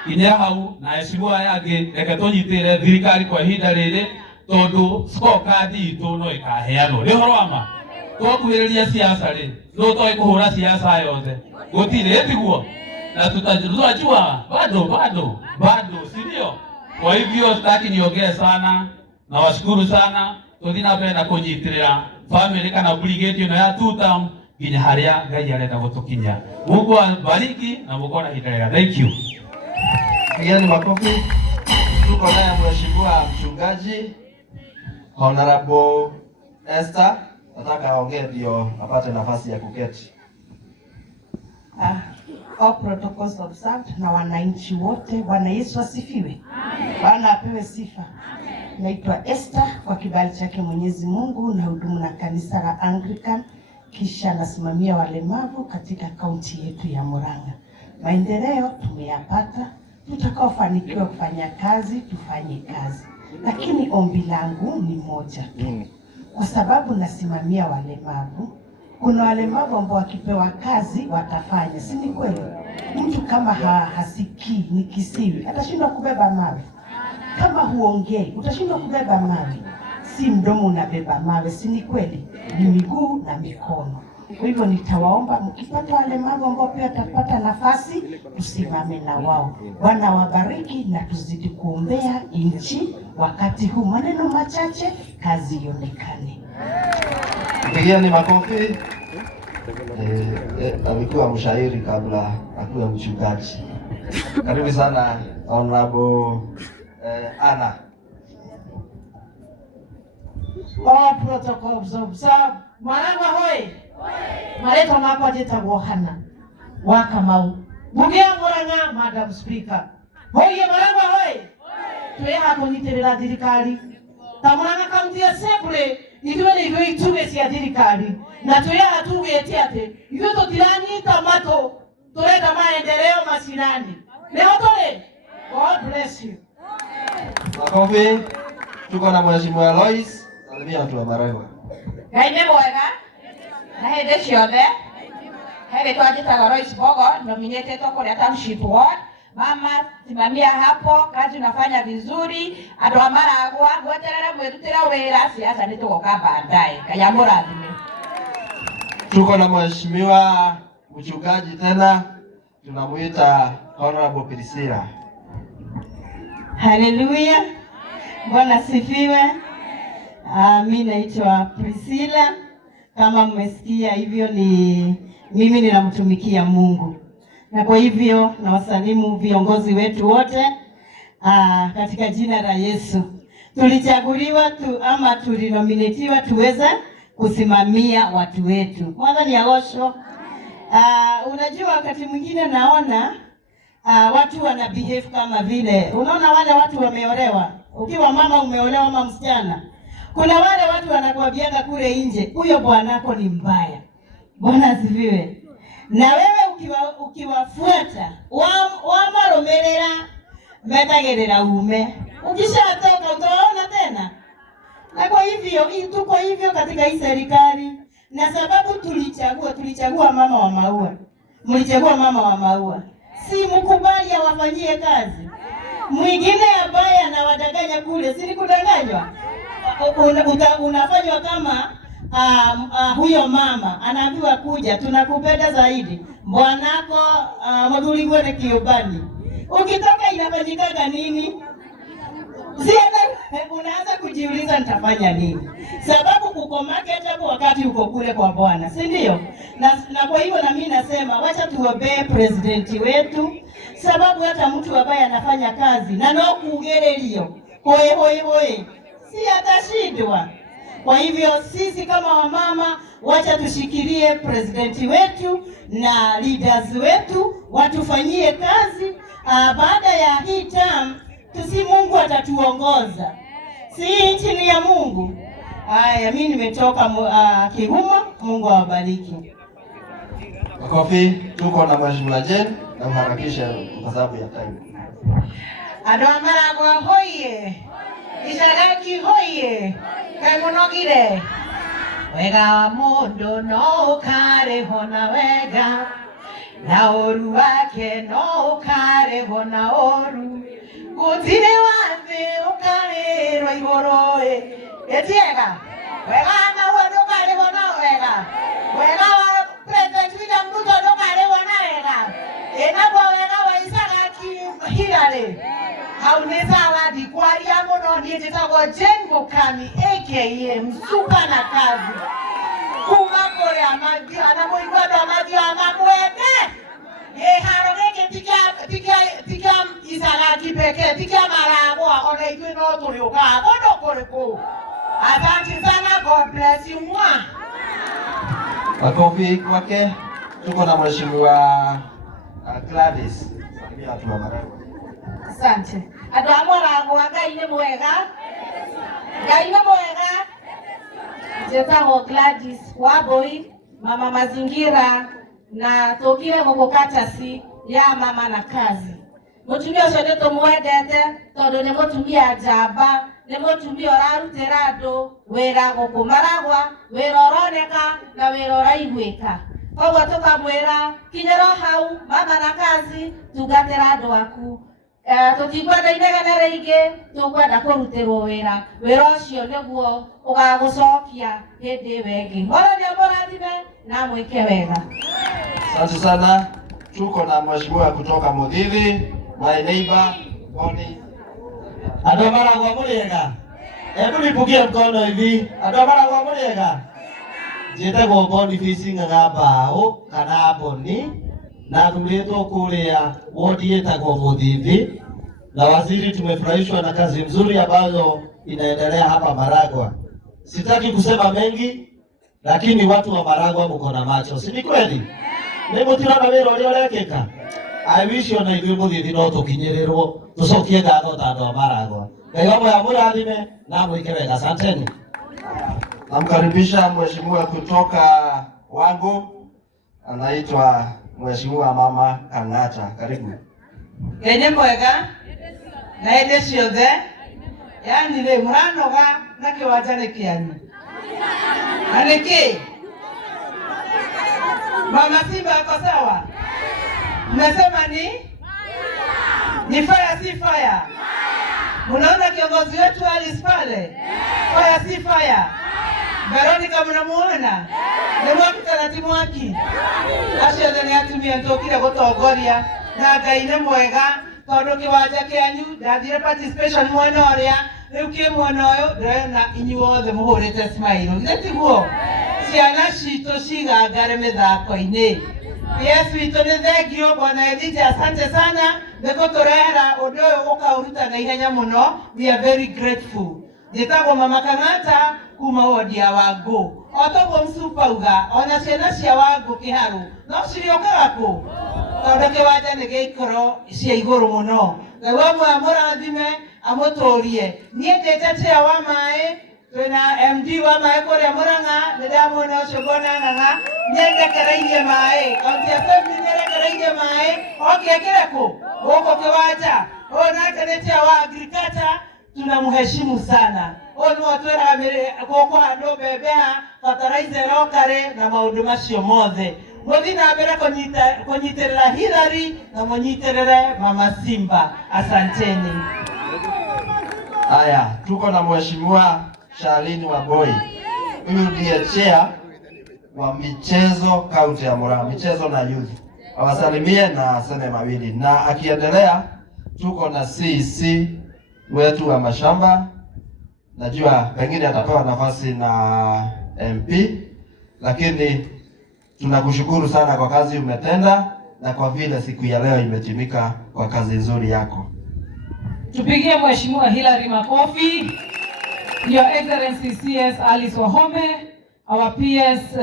kinya hau na Mheshimiwa yangĩ reke tũnyitĩre thirikari kwa ihinda rĩrĩ tondũ scorecard itũ no ĩkaheanwo nĩ ũhoro wa ma. Twakuhĩrĩria siasa rĩ nũ toĩ kũhũra siasa yothe gũtirĩ ĩtiguo. Na tutajua bado si ndio? Kwa hivyo sitaki niongee sana na washukuru sana tuthina mbere na kunyitirira family kana brigade ino ya tutam nginya haria Ngai arenda gutukinya. Mungu abariki na mukona hidayah. Thank you. Pigeni makofi. Tuko naye Mheshimiwa Mchungaji Honorable Esther, nataka aongee ndio apate nafasi ya kuketi. All protocols observed na wananchi wote. Bwana Yesu asifiwe. Bwana apewe sifa. Naitwa Esther, kwa kibali chake Mwenyezi Mungu na hudumu na kanisa la Anglican, kisha nasimamia walemavu katika kaunti yetu ya Murang'a. Maendeleo tumeyapata, tutakaofanikiwa kufanya kazi tufanye kazi, lakini ombi langu ni moja tu, kwa sababu nasimamia walemavu. Kuna walemavu ambao wakipewa kazi watafanya, si ni kweli? Mtu kama hasikii ni kisiwi atashindwa kubeba mawe. Kama huongei utashindwa kubeba mawe. Si mdomo unabeba mawe, si ni kweli? Ni miguu na mikono. Kwa hivyo nitawaomba mkipata walemavu ambao pia watapata nafasi tusimame na wao. Bwana wabariki na tuzidi kuombea nchi wakati huu. Maneno machache, kazi ionekane. Pigeni makofi. Alikuwa mshairi kabla akuwe mchungaji. Karibu sana Honorable Anna. All protocols observed. Mwarang'a hoi. Maletwa makwa jetagwo Hana wa Kamau. Mugia Murang'a, Madam Speaker. Hoye Mwarang'a hoi. Tweha kunyitirira thirikari. Ta Murang'a County Assembly ithuĩ nĩ ithuĩ ituge cia thirikari na twĩyaga tugĩte atĩ ithuĩ tũtiranyita matũ, tũrenda maendeleo mashinani. Nĩho tũrĩ. God bless you. Makofi. Tuko na Mheshimiwa Lois, salimia watu wa Maragwa. Ngai nĩ mwega na hĩndĩ ciothe. He rĩtwa njĩtagwo Lois Bogo, nominatĩtwo kũrĩa Township Ward. Mama, simamia hapo, kazi unafanya vizuri. Andũ a Maragwa gweterere mwĩrutĩre wĩra, siasa nĩ tũgoka baadaye. Ngai amũrathime. Tuko na Mheshimiwa mchungaji tena, tunamuita Honorable Priscilla. Haleluya. Bwana sifiwe. Mimi naitwa Priscilla. Kama mmesikia hivyo, mimi ninamtumikia Mungu. Na kwa hivyo na wasalimu viongozi wetu wote katika jina la Yesu. Tulichaguliwa ama tulinominatiwa tuweze kusimamia watu wetu. Kwanza ni agosho. Unajua wakati mwingine naona watu wana behave kama vile, unaona wale watu wameolewa. Ukiwa mama umeolewa ama msichana, kuna wale watu wanakuambianga kule nje, huyo bwanako ni mbaya. Bwana asifiwe. Na wewe ukiwafuata wamaromerera metagerera ume, ukishatoka utaona tena. Na kwa hivyo tuko hivyo katika hii serikali, na sababu tulichagua mama wa maua. Mlichagua mama wa maua. si mkubali awafanyie kazi. Mwingine ambaye anawadanganya kule, si kudanganywa, unafanywa kama huyo mama anaambiwa kuja, tunakupenda zaidi bwanako madhuri gwene kiubani. Ukitoka inafanyikaga nini? Unaanza kujiuliza nitafanya nini? Sababu uko market hapo wakati uko kule kwa Bwana, si ndio? Na kwa hivyo na mimi nasema wacha tuobee president wetu, sababu hata mtu ambaye anafanya kazi na no kugerelio hoe si atashindwa. Kwa hivyo sisi kama wamama wacha tushikilie president wetu na leaders wetu watufanyie kazi. Baada ya hii term tusi Mungu atatuongoza, si nchi ni ya Mungu. Haya, mimi nimetoka Kigoma. Mungu awabariki. Makofi. Tuko na Mheshimiwa Jane na mharakisha kwa sababu ya time. Adomaragwa hoye, Isaraki hoye, Kaimunogire wega wa mundu no ukareho na wega, na oru wake no ukareho na oru, gutire wathi ukarirwo iguru etiega wega na oru ukareho na wega, wega wa President William Ruto ukareho na wega, enabo wega wa Isaraki Hilary hauneza wadi kwa ya muno nietagwo Jane Mukami aka msuka na kazi kuma kore amadio na muigwado amadio amamwende ye harogeke tikia Isaraki peke tikia Maragwa ona itwe no tulioka godo koreko. Asante sana, God bless you mwa. Makofi kwake. Tuko na Mheshimiwa Gladys. Salimia watu wa Maragwa. Asante. Andũ a Mũrang'wa Ngai nĩ mwega. Ngai nĩ mwega. Njĩtagwo Gladys Wambui, mama mazingira, na tũkire gũkũ katasi ya mama na kazi. Mũtumia ũcio nĩ tũmwendete tondũ nĩ mũtumia njamba, nĩ mũtumia ũrarutĩra andũ wĩra gũkũ Maragwa, wĩra ũroneka na wĩra ũraiguĩka. Koguo tũkamwĩra kinyĩra hau mama na kazi tungatĩra andũ aku. Tutikwenda inegene rĩingĩ, tũkwenda kũrutĩrwo wĩra ũcio nĩguo ũgagũcokia hĩndĩ ĩngĩ. Mwathani amũrathime na mwĩke wega. Asante sana. Tuko na Mheshimiwa kutoka Mugithi, my neighbor Boni. Andũ a Maragwa mũrĩega? Hebu nipungie mkono hivi. Andũ a Maragwa mũrĩega? Njĩtagwo Boniface Ng'ang'a Mbaũ kana Boni, na tuletwa kulia wodi yetagwo Muthithi, na waziri tumefurahishwa na kazi nzuri ambayo inaendelea hapa Maragwa. Sitaki kusema mengi, lakini watu wa Maragwa mko na macho, si ni kweli? Nĩ mũtirona wĩra ũrĩa ũrekĩka. I wish ona ithuĩ Muthithi no tũkinyĩrĩrwo tũcokie ngatho ta andũ a Maragwa. Ngai wamwe amũrathime na mwĩke wega. Asanteni. Namkaribisha Mheshimiwa kutoka Wangu, anaitwa Mheshimiwa Mama Kang'ata. Karibu. Ngai mwega na hĩndĩ ciothe, yani rĩ mũranoga na kĩwanja nĩ kĩanyu. Na nĩkĩ? Mama Simba ako sawa? Mmesema ni fire si fire? Mnaona kiongozi wetu Alice pale? Fire si fire? Veronica mnamuona? Nĩ mwakita na timu waki? Acio othe nĩ atumia tũkire gũtongoria, na Ngai nĩ mwega tondũ kĩwanja kĩanyu ndathire participation mwena ũrĩa, rĩu kĩ mwena ũyũ ndĩrona inyuothe mũhũrĩte smile. Githĩ tiguo? Ciana citũ cigangare mĩthako-inĩ. Yes, witũ nĩ thengio Bwana Edith, asante sana nĩ gũtũrehera ũndũ ũyũ ũkaũruta na ihenya mũno. We are very grateful. Njĩtagwo Mama Kang'ata kuma wodi ya Wangũ. O toguo Msupa uga ona ciana cia Wangũ kĩharũ no cirĩũkaga kũ? Tondũ kĩwanja nĩ gĩikaro cia igũrũ mũno. Ngai wamwe amũrathime amũtũrie. Niĩ ndĩte chair wa maĩ, twĩna MD wa maĩ kũrĩa Mũrang'a, nĩ ndamwona ũcio Bwana Ng'ang'a nĩendekereirie maĩ. Kaunti ya Femini nĩerekereirie maĩ. Oke kĩrĩ kũ? Gũkũ kĩwanja. Ũyũ nake nĩ chair wa agriculture, tunamheshimu sana. Oni watwera goko hando bebea fertilizer okare na maundu macio mothe. Muthi na mbere kunyiterera Hillary na munyiterere Mama Simba. Asanteni. Haya, tuko na Mheshimiwa Charlene Wambui. Huyu ndiye chair wa michezo kaunti ya Murang'a, michezo na youth. Awasalimie na aseme mawili. Na akiendelea tuko na CC wetu wa mashamba. Najua pengine atapewa nafasi na MP, lakini tunakushukuru sana kwa kazi umetenda na kwa vile siku ya leo imetimika kwa kazi nzuri yako. Tupigie Mheshimiwa Hillary makofi. Your Excellency CS Alice Wahome, our PS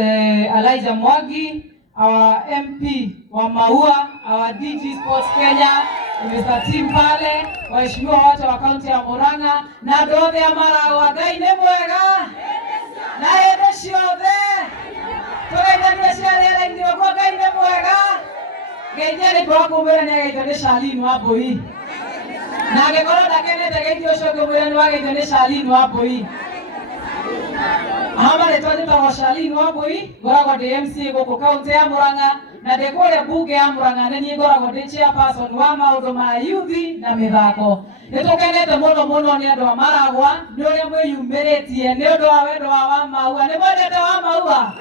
Elijah Mwagi, our MP wa Maua, our DG Sports Kenya, Mr. Team pale, waheshimiwa wote wa kaunti ya Murang'a na ndothe ya Maragwa. Ngai nĩ mwega na hĩndĩ ciothe tũgeithanie ciarĩra-inĩ ũguo. Ngai nĩ mwega. Ngeithia nĩ kwakũmwĩra nĩ ageithio nĩ Charlene Wambui, na angĩkorwo ndakenete geithio ũcio ngĩmwĩra nĩ wageithio nĩ Charlene Wambui. Hama rĩtwa njĩtagwo Charlene Wambui, ngoragwo ndĩ MCA gũkũ kaunti ya Murang'a na ndĩ kũrĩa mbunge ya Murang'a. Nĩ niĩ ngoragwo ndĩ chairperson wa maũndũ ma youth na mĩthako. Nĩtũkenete mũno mũno nĩ andũ a Maragwa nĩ ũrĩa mwĩyumĩrĩtie nĩ ũndũ wa wendo wa Maua. Nĩ mwendete wa Maua?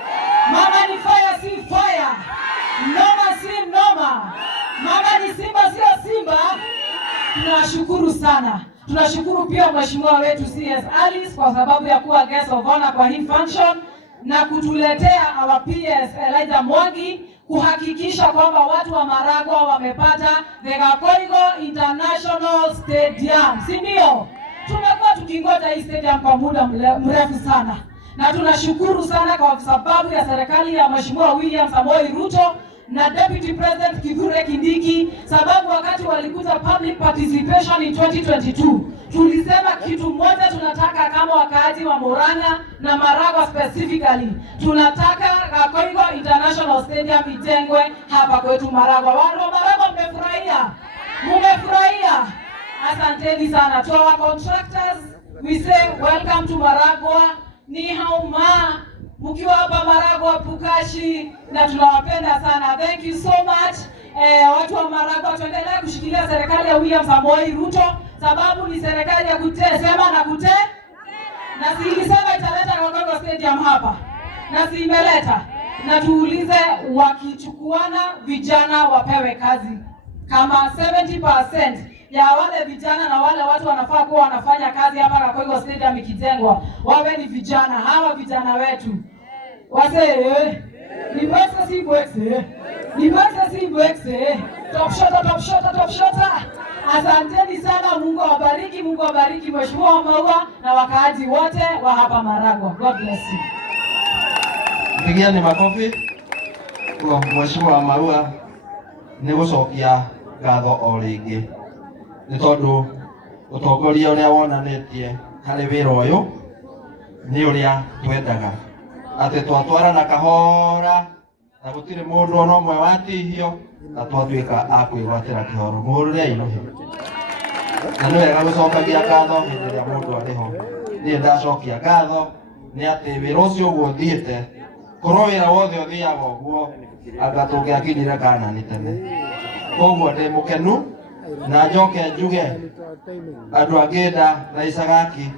Mama ni fire si fire, noma si noma. Mama ni Simba sio Simba. Tunashukuru sana. Tunashukuru pia Mheshimiwa wetu CS Alice kwa sababu ya kuwa guest of honor kwa hii function na kutuletea our PS Elijah Mwagi kuhakikisha kwamba watu wa Maragwa wamepata the Gakoigo International Stadium. Si ndio? Tumekuwa tukingoja hii stadium kwa muda mrefu sana. Na tunashukuru sana kwa sababu ya serikali ya Mheshimiwa William Samoei Ruto na Deputy President Kithure Kindiki, sababu wakati walikuja public participation in 2022 tulisema kitu moja tunataka kama wakaaji wa Murang'a na Maragwa specifically, tunataka Gakoigo International Stadium ijengwe hapa kwetu Maragwa. Watu wa Maragwa mmefurahia? Mmefurahia? Asanteni sana. To our contractors we say welcome to Maragwa. Ni hauma mkiwa hapa Maragwa Pukashi na tunawapenda sana. Thank you so much. Watu wa Maragwa tuendelee kushikilia serikali ya William Samoei Ruto, sababu ni serikali ya sema na na si ilisema italeta Gakoigo Stadium hapa na si imeleta. Na tuulize wakichukuana vijana wapewe kazi kama 70% ya wale vijana na wale watu wanafaa kuwa wanafanya kazi hapa Gakoigo Stadium ikijengwa wawe ni vijana. Hawa vijana wetu wase ni mwese si mwese, ni mwese si mwese. Top shota. Asanteni sana. Mungu awabariki, Mungu awabariki Mheshimiwa Maua na wakaaji wote wa hapa Maragwa. God bless you. Pigiani makofi kwa Mheshimiwa Maua nĩ gũcokia ngatho o rĩngĩ nĩ tondũ ũtongoria ũrĩa wonanĩtie harĩ wĩra ũyũ nĩ ũrĩa twendaga, atĩ twatwarana kahora na gũtirĩ mũndũ ona ũmwe watihio na twatuĩka a kwĩgwatĩra kĩhoro. Mũhũrĩre irohe. Na nĩ wega gũcokagia ngatho hĩndĩ ĩrĩa mũndũ arĩ ho. Niĩ ndacokia ngatho nĩ atĩ wĩra ũcio ũguo ũthiĩte, korwo wĩra wothe ũthiaga ũguo anga tũngĩakinyire Kanaani tene. Koguo ndĩ mũkenu na njoke njuge andũ a Ngĩnda na Isagaki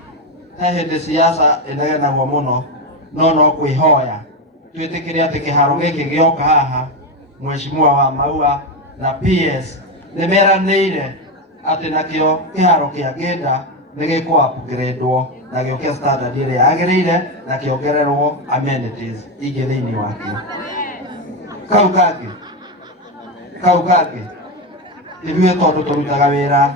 he hĩndĩ siasa ĩnegenagwo mũno, no kwĩhoya twĩtĩkĩre atĩ kĩharo gĩkĩ gĩoka haha Mheshimiwa wa Maua na PS nĩ meranĩire atĩ nakĩo kĩharo kĩa Ngĩnda nĩ gĩkũ-upgradewo na gĩũke standard ĩrĩa yagĩrĩire na kĩongererwo amenities ingĩ thĩinĩ wakĩo. Kau kangĩ ithuĩ tondũ tũrutaga wĩra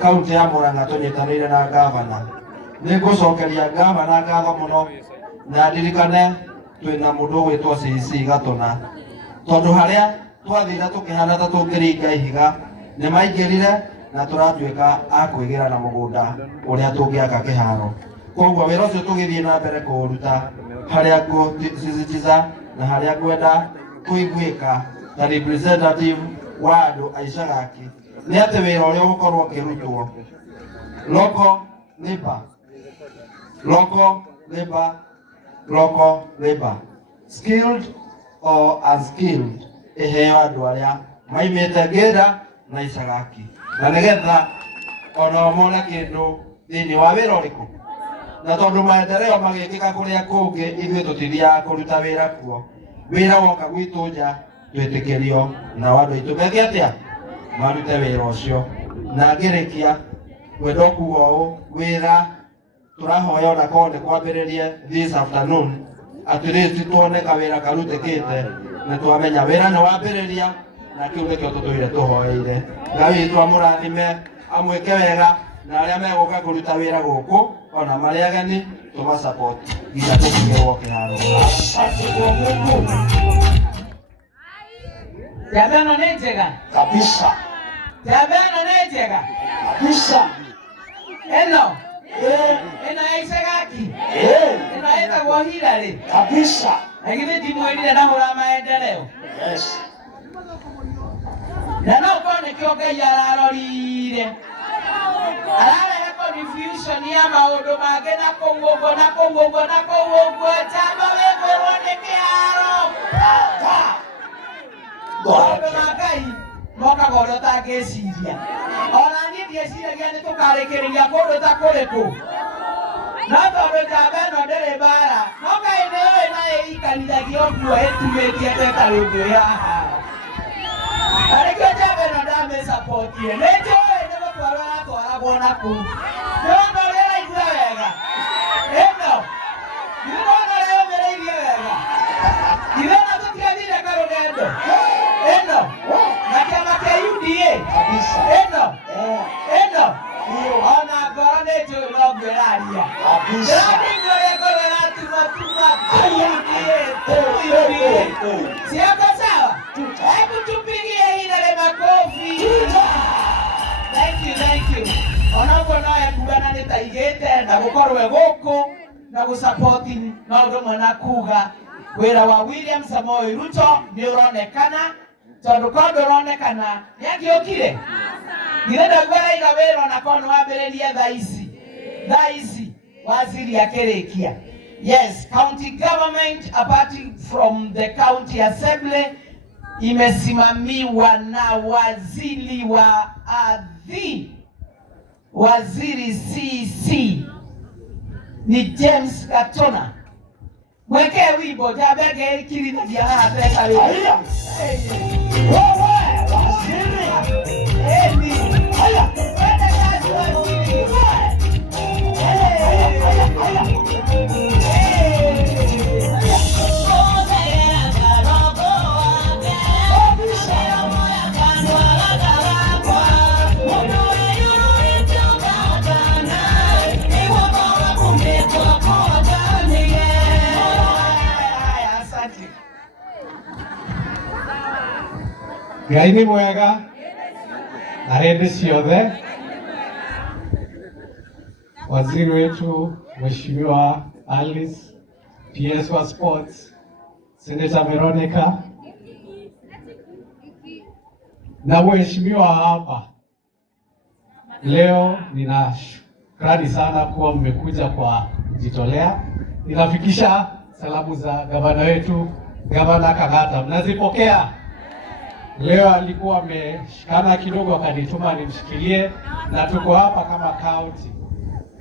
kaunti ya Murang'a tũnyitanĩire na gavana, nĩ ngũcokeria gavana ngatho mũno na ndirikane twĩna mũndũ ũgwĩtwo CC Gatũna, tondũ harĩa twathire tũkĩhana ta tũngĩringa ihiga nĩ maingĩrire na tũratuĩka a kwĩgĩra na mũgũnda ũrĩa tũngĩaka kĩharo. Koguo wĩra ũcio tũgĩthiĩ na mbere kũũruta harĩa ngũsisitiza na harĩa ngwenda kũiguĩka ta representative wa andũ a Isagaki nĩ atĩ wĩra ũrĩa ũgũkorwo ũkĩrutwo local labor, local labor, local labor, skilled or unskilled, iheo andu aria maimite Ngĩnda na Isagaki, na nigetha ona mona kindu thini wa wira uriku, na tondu maendeleo magikika kuria kungi ithuĩ tutithiaga kuruta wira kuo. Wira woka gwitu nja twitikirio na andu aitu meke atia marute wira ucio. Na ngirikia wendo kuga uu wira turahoya ona korwo ni kwambiririe this afternoon, at least tuone kawira karutikite na twamenya wira ni wambiriria, na kiu nikio tutuire tuhoeire. Ngai witu amurathime, amwike wega, na aria meguka kuruta wira guku ona mari ageni tuma support nginya tukinyirwo kiharo. Jambo ĩno nĩ njega kabisa, jambo ĩno nĩ njega kabisa. ĩno ya Isagaki ĩno ĩtagwo Hillary kabisa. na githĩ ndimwĩrire ndahũra maendeleo. Yes. Na no ũkorwo nĩkĩo Ngai ararorire, ararehe confusion ya maũndũ mangĩ na kũu ũguo na kũu ũguo na kũu ũguo. Jambo wĩkwĩrwo nĩ kĩharo. Maũndũ ma Ngai mokaga ũrĩa ũtangĩciria. Ona niĩ ndieciragia nĩ tũkarĩkĩrĩria kũndũ ta kũrĩkũ, no tondũ njamba ĩno ndĩrĩ mbara, no Ngai nĩũĩ nayo ĩikanithagia ũguo ĩtumĩtie twetarĩ ũndũ haha. Arĩkio njamba ĩno ndamĩsapotire, nĩ njũĩ nĩ gũtwarwo ĩratwaragwo nakũu. Nĩ wona ũrĩa ĩraigua wega ĩno, nĩ wona ũrĩa yũmĩrĩirie wega, ithe ona tũtiathire karũgendo ĩno na kĩama kĩa UDA ĩno ona ngoro nĩ njũĩ no ngwĩraria ndĩrathingwo ũrĩa ngoro ĩratumatuma UDA. Siako sawa? Hebu tupigie Hillary makofi. Thank you. Ona ũguo no ekugana nĩ taigĩte na gũkorwo gũkũ na gũsupporti na ũndũ ũmwe na kuga wĩra wa William Samoei Ruto nĩ ũronekana, tondũ korwo ndũronekana nĩangĩũkire. Githĩ ndaigua araiga wĩra ona korwo nĩ wambĩrĩrie thaa ici waziri akĩrĩkia. Yes, county government apart from the county assembly imesimamiwa na waziri wa ardhi, waziri CC ni James Gatona. Mwekee wimbo jabege kilinagia hata leo. Haya. Wewe waziri. Haya. Kwenda kazi waziri. Ngai nĩ mwega na hĩndĩ ciothe. Waziri wetu Mheshimiwa Alice, PS wa Sports, Senator Veronica na mheshimiwa hapa leo, nina shukrani sana kuwa mmekuja kwa kujitolea. Ninafikisha salamu za gavana wetu, Gavana Kang'ata, mnazipokea? Leo alikuwa ameshikana kidogo akanituma nimshikilie, na tuko hapa kama county.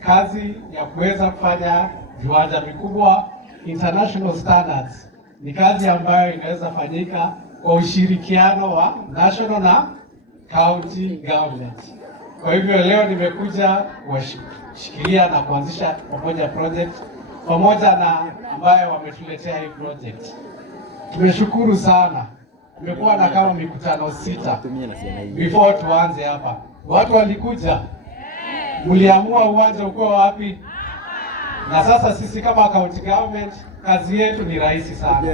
Kazi ya kuweza kufanya viwanja vikubwa international standards ni kazi ambayo inaweza fanyika kwa ushirikiano wa national na county government. Kwa hivyo leo nimekuja kuwashikilia na kuanzisha pamoja project pamoja na ambayo wametuletea hii project. Tumeshukuru sana. Tumekuwa na kama mikutano 6 before tuanze hapa. Watu walikuja, mliamua uwanja uko wapi? Na sasa sisi kama county government kazi yetu ni rahisi sana,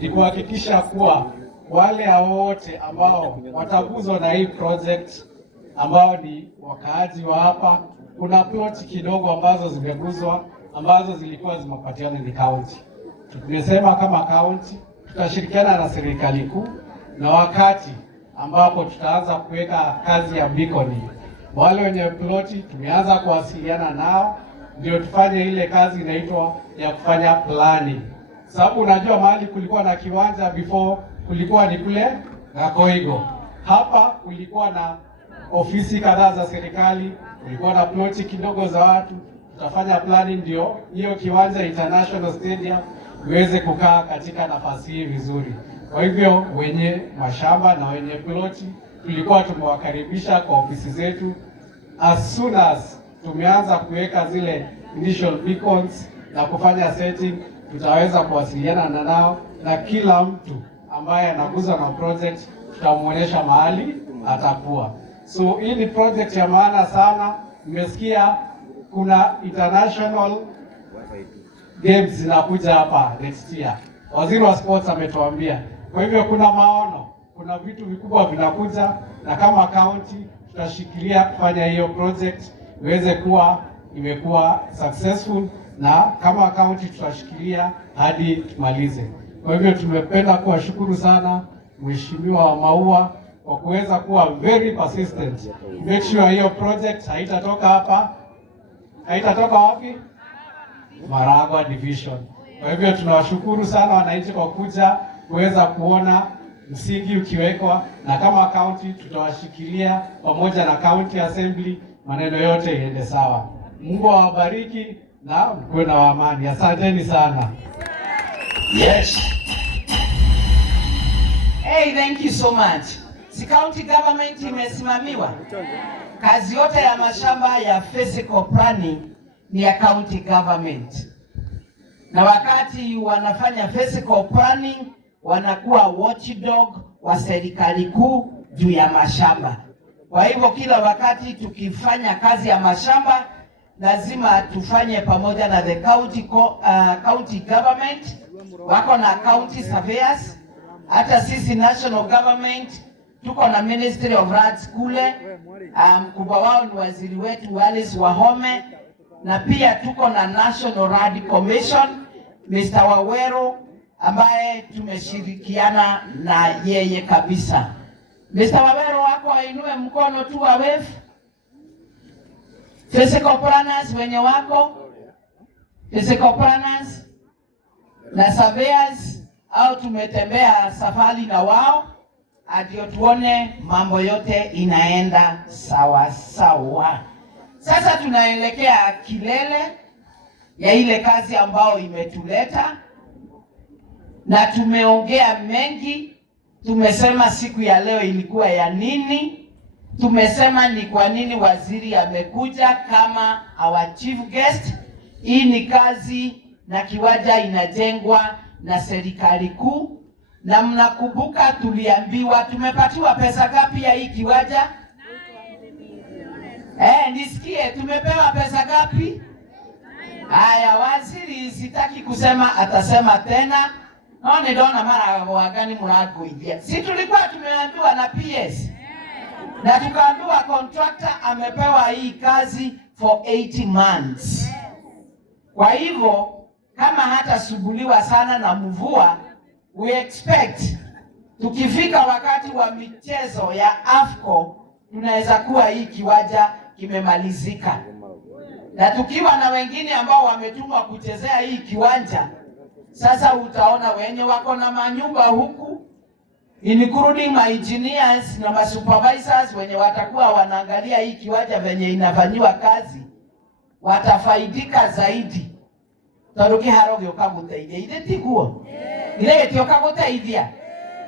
ni kuhakikisha kuwa wale wote ambao wataguzwa na hii project ambao ni wakaaji wa hapa, kuna plot kidogo ambazo zimeguzwa ambazo zilikuwa zimepatiana ni county. Tumesema kama county tutashirikiana na serikali kuu, na wakati ambapo tutaanza kuweka kazi ya beacon Wale wenye ploti tumeanza kuwasiliana nao ndio tufanye ile kazi inaitwa ya kufanya planning. Sababu unajua mahali kulikuwa na kiwanja before kulikuwa ni kule Gakoigo. Hapa kulikuwa na ofisi kadhaa za serikali, kulikuwa na ploti kidogo za watu. Tutafanya planning ndio hiyo kiwanja International Stadium iweze kukaa katika nafasi hii vizuri. Kwa hivyo wenye mashamba na wenye ploti tulikuwa tumewakaribisha kwa ofisi zetu. As soon as tumeanza kuweka zile initial beacons na kufanya setting, tutaweza kuwasiliana na nao, na kila mtu ambaye anaguza na project tutamuonyesha mahali atakuwa. So hii ni project ya maana sana. Nimesikia kuna international games zinakuja hapa next year. Waziri wa sports ametuambia. Kwa hivyo kuna maono, kuna vitu vikubwa vinakuja, na kama county tutashikilia kufanya hiyo project iweze kuwa imekuwa successful, na kama county tutashikilia hadi tumalize. Kwa hivyo tumependa kuwashukuru sana Mheshimiwa wa Maua kwa kuweza kuwa very persistent. Make sure hiyo project haitatoka hapa. Haitatoka wapi? Maragwa Division. Kwa hivyo tunawashukuru sana wananchi kwa kuja kuweza kuona msingi ukiwekwa, na kama county tutawashikilia pamoja na county assembly, maneno yote iende sawa. Mungu awabariki na mkuwe na amani. Asanteni sana. Yes. Hey, thank you so much. Si county government imesimamiwa. Kazi yote ya mashamba ya physical planning ni ya county government. Na wakati wanafanya physical planning wanakuwa watchdog wa serikali kuu juu ya mashamba. Kwa hivyo kila wakati tukifanya kazi ya mashamba lazima tufanye pamoja na the county government, wako na county surveyors. Hata sisi national government tuko na Ministry of Lands kule, mkubwa wao ni waziri wetu Alice Wahome, na pia tuko na National Land Commission Mr. Wawero ambaye tumeshirikiana na yeye kabisa. Mr. Wawero wako ainue mkono tu wa wave. Physical planners wenye wako, physical planners na surveyors au tumetembea safari na wao ndio tuone mambo yote inaenda sawa sawa. Sasa tunaelekea kilele ya ile kazi ambao imetuleta, na tumeongea mengi. Tumesema siku ya leo ilikuwa ya nini, tumesema ni kwa nini waziri amekuja kama our chief guest. Hii ni kazi na kiwanja inajengwa na serikali kuu, na mnakumbuka tuliambiwa tumepatiwa pesa ngapi ya hii kiwanja? Nisikie tumepewa pesa ngapi? Haya, waziri sitaki kusema, atasema tena. Naone dona mara wagani muragoithia. Si tulikuwa tumeambiwa na PS. Na tukaambiwa contractor amepewa hii kazi for 80 months. Kwa hivyo kama hata suguliwa sana na mvua, we expect tukifika wakati wa michezo ya AFCO tunaweza kuwa hii kiwanja kimemalizika. Na tukiwa na wengine ambao wametumwa kuchezea hii kiwanja, sasa utaona wenye wako na manyumba huku, including my engineers na supervisors wenye watakuwa wanaangalia hii kiwanja venye inafanyiwa kazi, watafaidika zaidi. Taruki haroge ukaguteithia ithe tiguo ile gitioka guteithia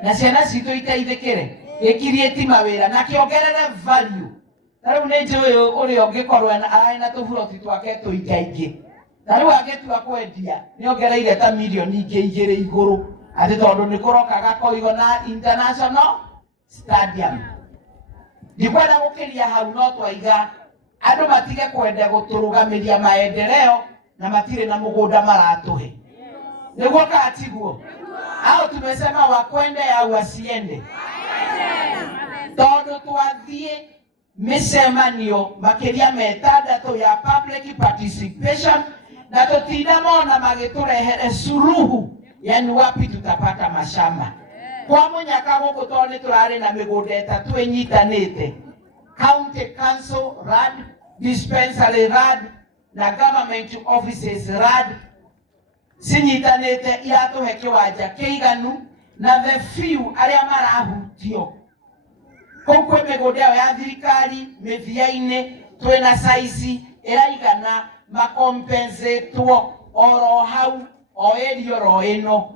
na ciana citu iteithikire ikirieti mawira na kiongerere value. Tariu ni njuyu uri ungikorwo na tuburoti twake tuingaingi, tariu agetua kwendia ni ongereire ta milioni ingi igire iguru ati tondu ni kuroka Gakoigo na International Stadium. Ndikwenda gukiria hau no twaiga andu matige kwenda guturugamiria maendeleo na matire na mugunda maratuhe. Niguo katiguo au tumesema wakwende au wasiende? Tondu twathie micemanio makiria metandatu ya public participation na tutinda mona magiturehere suruhu, yani wapi tutapata mashamba kwa munyaka guku, tondu turari na migunda itatu inyitanite. county council RAD, dispensary RAD na government offices RAD sinyitanite yatuhe kiwanja kiiganu na the few aria marahutio kokwe migunda ya thirikari mithiaine twina saici iraigana makompensatwo oro hau o area ro ino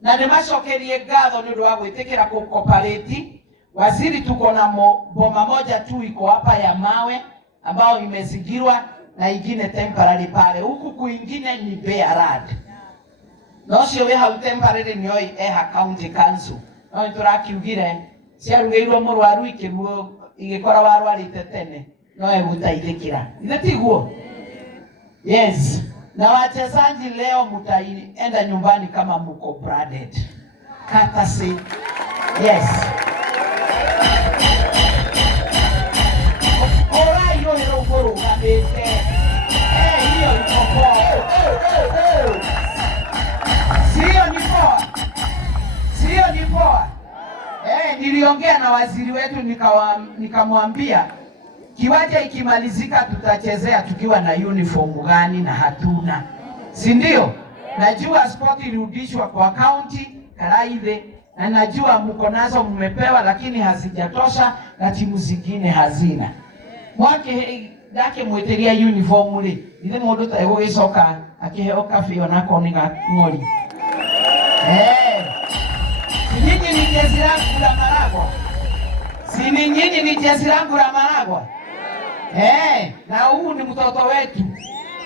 na nimacokerie ngatho ni undu wa gwitikira kucooperate. Waziri, tuko na boma moja tu iko hapa ya mawe ambao imezingirwa na ingine temporary pale, huku kuingine ni bare RAD no cio we hau temporary ni oi eha county council no turakiugire ciarugeirwo murwaru ikiruo igikora warwarite tene no egutaithikira ithe tiguo. Yes, na wachezaji leo mtaenda nyumbani kama mko branded courtesy. Yes, ora hiyo ngoro kabete hiyo iko poa. Sio ni poa. Niliongea na waziri wetu nikamwambia kiwanja ikimalizika tutachezea tukiwa na uniform gani, na hatuna, si ndio? Najua sport irudishwa kwa county Karaithe na najua mko nazo mmepewa, lakini hazijatosha na timu zingine hazina. Mwake dake mweteria uniform ri ile mundu ta egogicoka akiheo kafe onako ni ng'ori. Nyinyi ni jezi langu la Maragwa. Si ni nyinyi ni jezi langu la Maragwa. Na huu ni mtoto wetu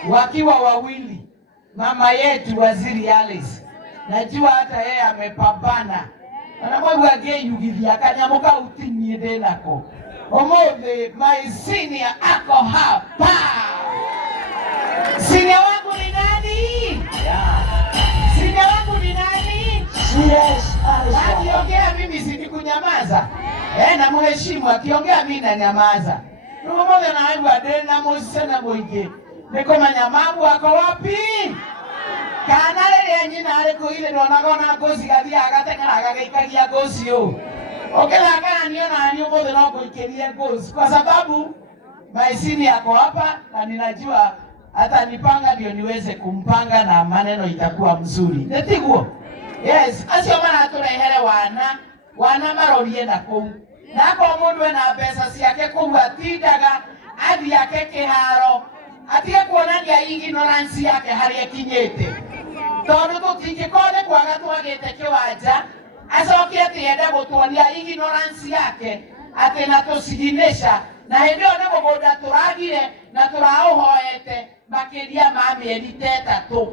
wakiwa wawili. Mama yetu Waziri Alice. Najua hata yeye amepambana. Anamwambia geyu githia kanyamuka utinye denako. Omothe my senior ako hapa. Senior wangu ni nani? Senior wangu ni nani? Yes, akiongea mimi sikunyamaza. Na mheshimu akiongea mimi na nyamaza. Numoja na aibu adena mosena moige. Niko manyamabu ako wapi? Kana lele nyina aliko ile ndo nagona gozi gathia agatengera agagaikagia gozi yo. Okela kana niona anio mothe na kuikeria gozi kwa sababu maisini yako hapa na ninajua hata nipanga ndio niweze kumpanga na maneno itakuwa mzuri. Netiguo. Yes, asio mana turehere wana marorie na kou. Nako mundu na pesa ciake kou atindaga athi yake kiharo. Atige kuonania ignorance yake hari akinyete. Tondu tutingikone kwaga twagite kiwanja. Acoke atienda gutuonia ignorance yake ati na tusiginesha na hindi one mugunda turagire na turauhoete makiria ma mieri 3.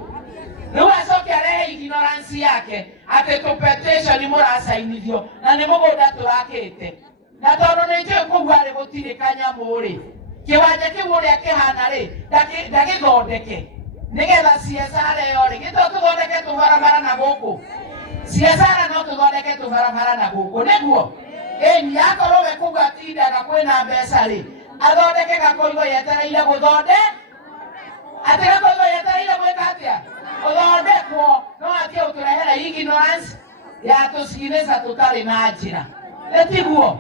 Riu acoke arehe ignorance yake ati tu petition murasainithio na ni mugunda turakite na tondu ni njui kugwa ri gutire kanyamuri kiwanja kiu uria kihana ri ndagithondeke nigetha CSR yori gito tuthondeke tubarabara na guku CSR no tuthondeke tubarabara na guku niguo ni akorwo we kuga tinda na kwina mbeca ri athondeke gakoigo yetereire guthonde atega koigo yetereire gwika atia uthondekwo no atia uturehera ignorance ya tusigineza tutari na njira etiguo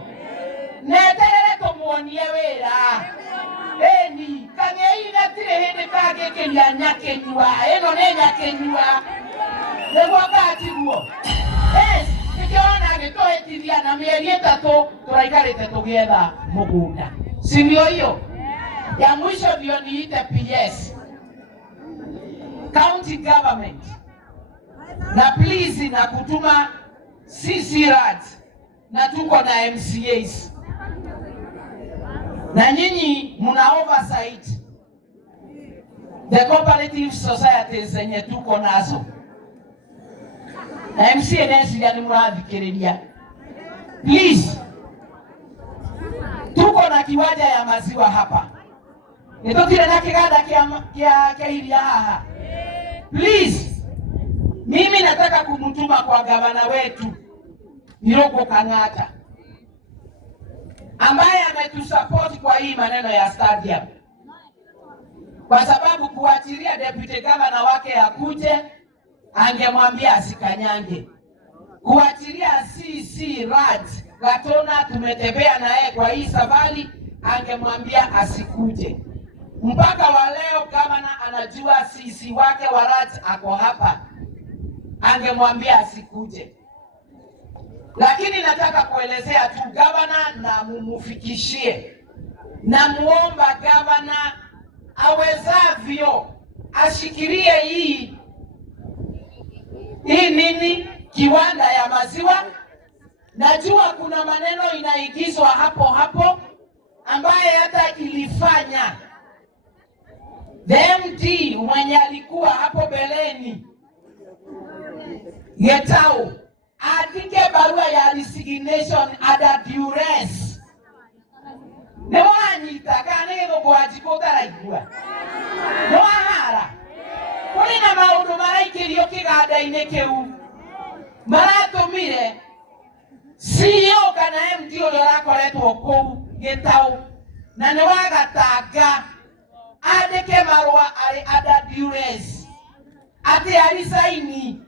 neterere tumuonie wira ni kanyeina tire hindi kagekeria nyakenyua eno ne nyakenyua niguo katiguo nikiona gitoetithia na mieri 3 turaikarite tugietha mugunda si ndio hiyo ya mwisho ndio niite PS county government na please na kutuma CCRAD na tuko na MCAs na nyinyi muna oversight the cooperative societies zenye tuko nazo na MCA nesi ya ni murathikiriria please. Tuko na kiwanja ya maziwa hapa nitotire na kiganda kia iria haha please. Mimi nataka kumtuma kwa gavana wetu Iroko Kang'ata ambaye ametusupport kwa hii maneno ya stadium, kwa sababu kuachilia deputy governor wake akuje angemwambia asikanyange. Kuachilia CC Rad Gatona tumetembea naye kwa hii safari angemwambia asikuje. Mpaka wa leo gavana anajua sisi wake Waraj ako hapa, angemwambia asikuje. Lakini nataka kuelezea tu gavana na mumufikishie, na muomba gavana awezavyo ashikilie hii nini kiwanda ya maziwa. Najua kuna maneno inaigizwa hapo ambaye hata ilifanya the MD mwenye alikuwa hapo beleni Getao andike barua ya resignation under duress. Ne wanyita kana ego bwajikota raigua. No ahara. Kuri na maundu maraikirio kiganda-ini kiu. Maratumire CEO kana MD uria rakoretwo kuu Getao na ne wagatanga andike marua ari under duress. Ati arisaini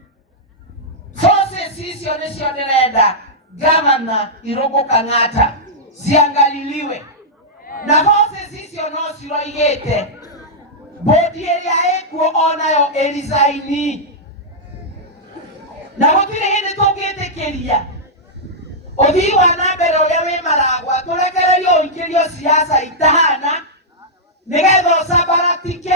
forces icio nicio ndirenda gavana Irungu Kang'ata ziangaliliwe, na forces icio no ciroigite bodi iria ekuo onayo erisaini, na gutire hindi tungitikiria uthii wa na mbere uria wi Maragwa turekererio uingirio siasa itahana nigetha usambaratike,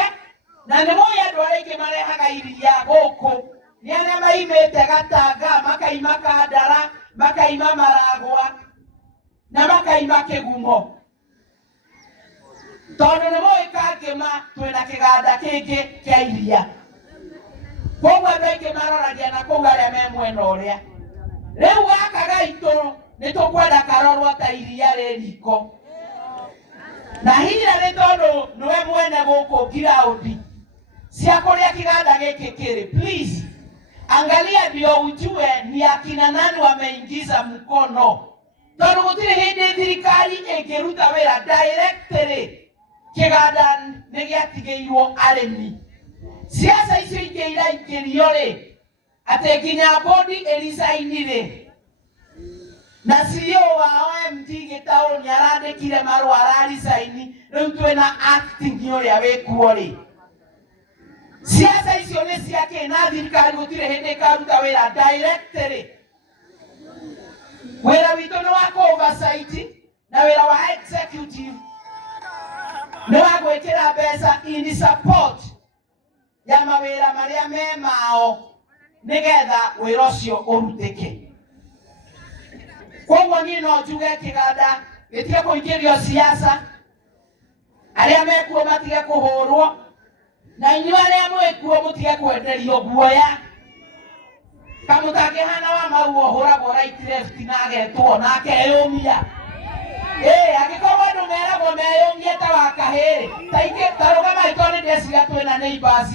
na ni moya andu aringi marehaga iria guku ni arĩa maimĩte Gatanga makaima Kandara makaima Maragwa na makaima Kĩgumo, tondũ nĩ moĩ kangĩma twĩna kĩganda kĩngĩ kĩa iria. Koguo andũ aingĩ maroragia na kũu arĩa me mwena ũrĩa. Rĩu gaka gaitũ nĩ tũkwenda karorwo ta iria rĩ riko, na hinya nĩ tondũ nĩwe mwene gũkũ ground cia kũrĩa kĩganda gĩkĩ kĩrĩ. Please angalia ndio ujue ni akina nani wameingiza mkono. Tondũ gũtirĩ hĩndĩ thirikari ĩngĩruta wĩra directly kĩganda nĩ gĩatigĩirwo arĩmi. Siasa icio ingĩ iraingĩrio rĩ, atĩ nginya bodi ĩrisaini rĩ, na CEO wa MD Getao nĩ arandĩkire marũa ararisaini, rĩu twĩna acting ũrĩa wĩkuo rĩ. Siasa icio nĩ ciake na thirikari gũtirĩ hĩndĩ ĩkaruta wĩra directly. Wĩra witũ nĩ wa oversight na wĩra wa executive nĩ wa gwĩkĩra mbeca in support ya mawĩra marĩa me mao nĩgetha wĩra ũcio ũrutĩke. Koguo niĩ no njuge kĩganda gĩtige kũingĩrio siasa, arĩa mekuo matige kũhũrwo, na inyuĩ arĩa mwĩkuo mũtige kwenderio guoya. Kamũtangĩhana wa mau ũhũragwo right left na agetwo na akeyũmia. Angĩkorwo andũ meragwo meyũmie ta wa kahĩĩ, ta rũgama itũ nĩ ndeciria twĩna neighbors.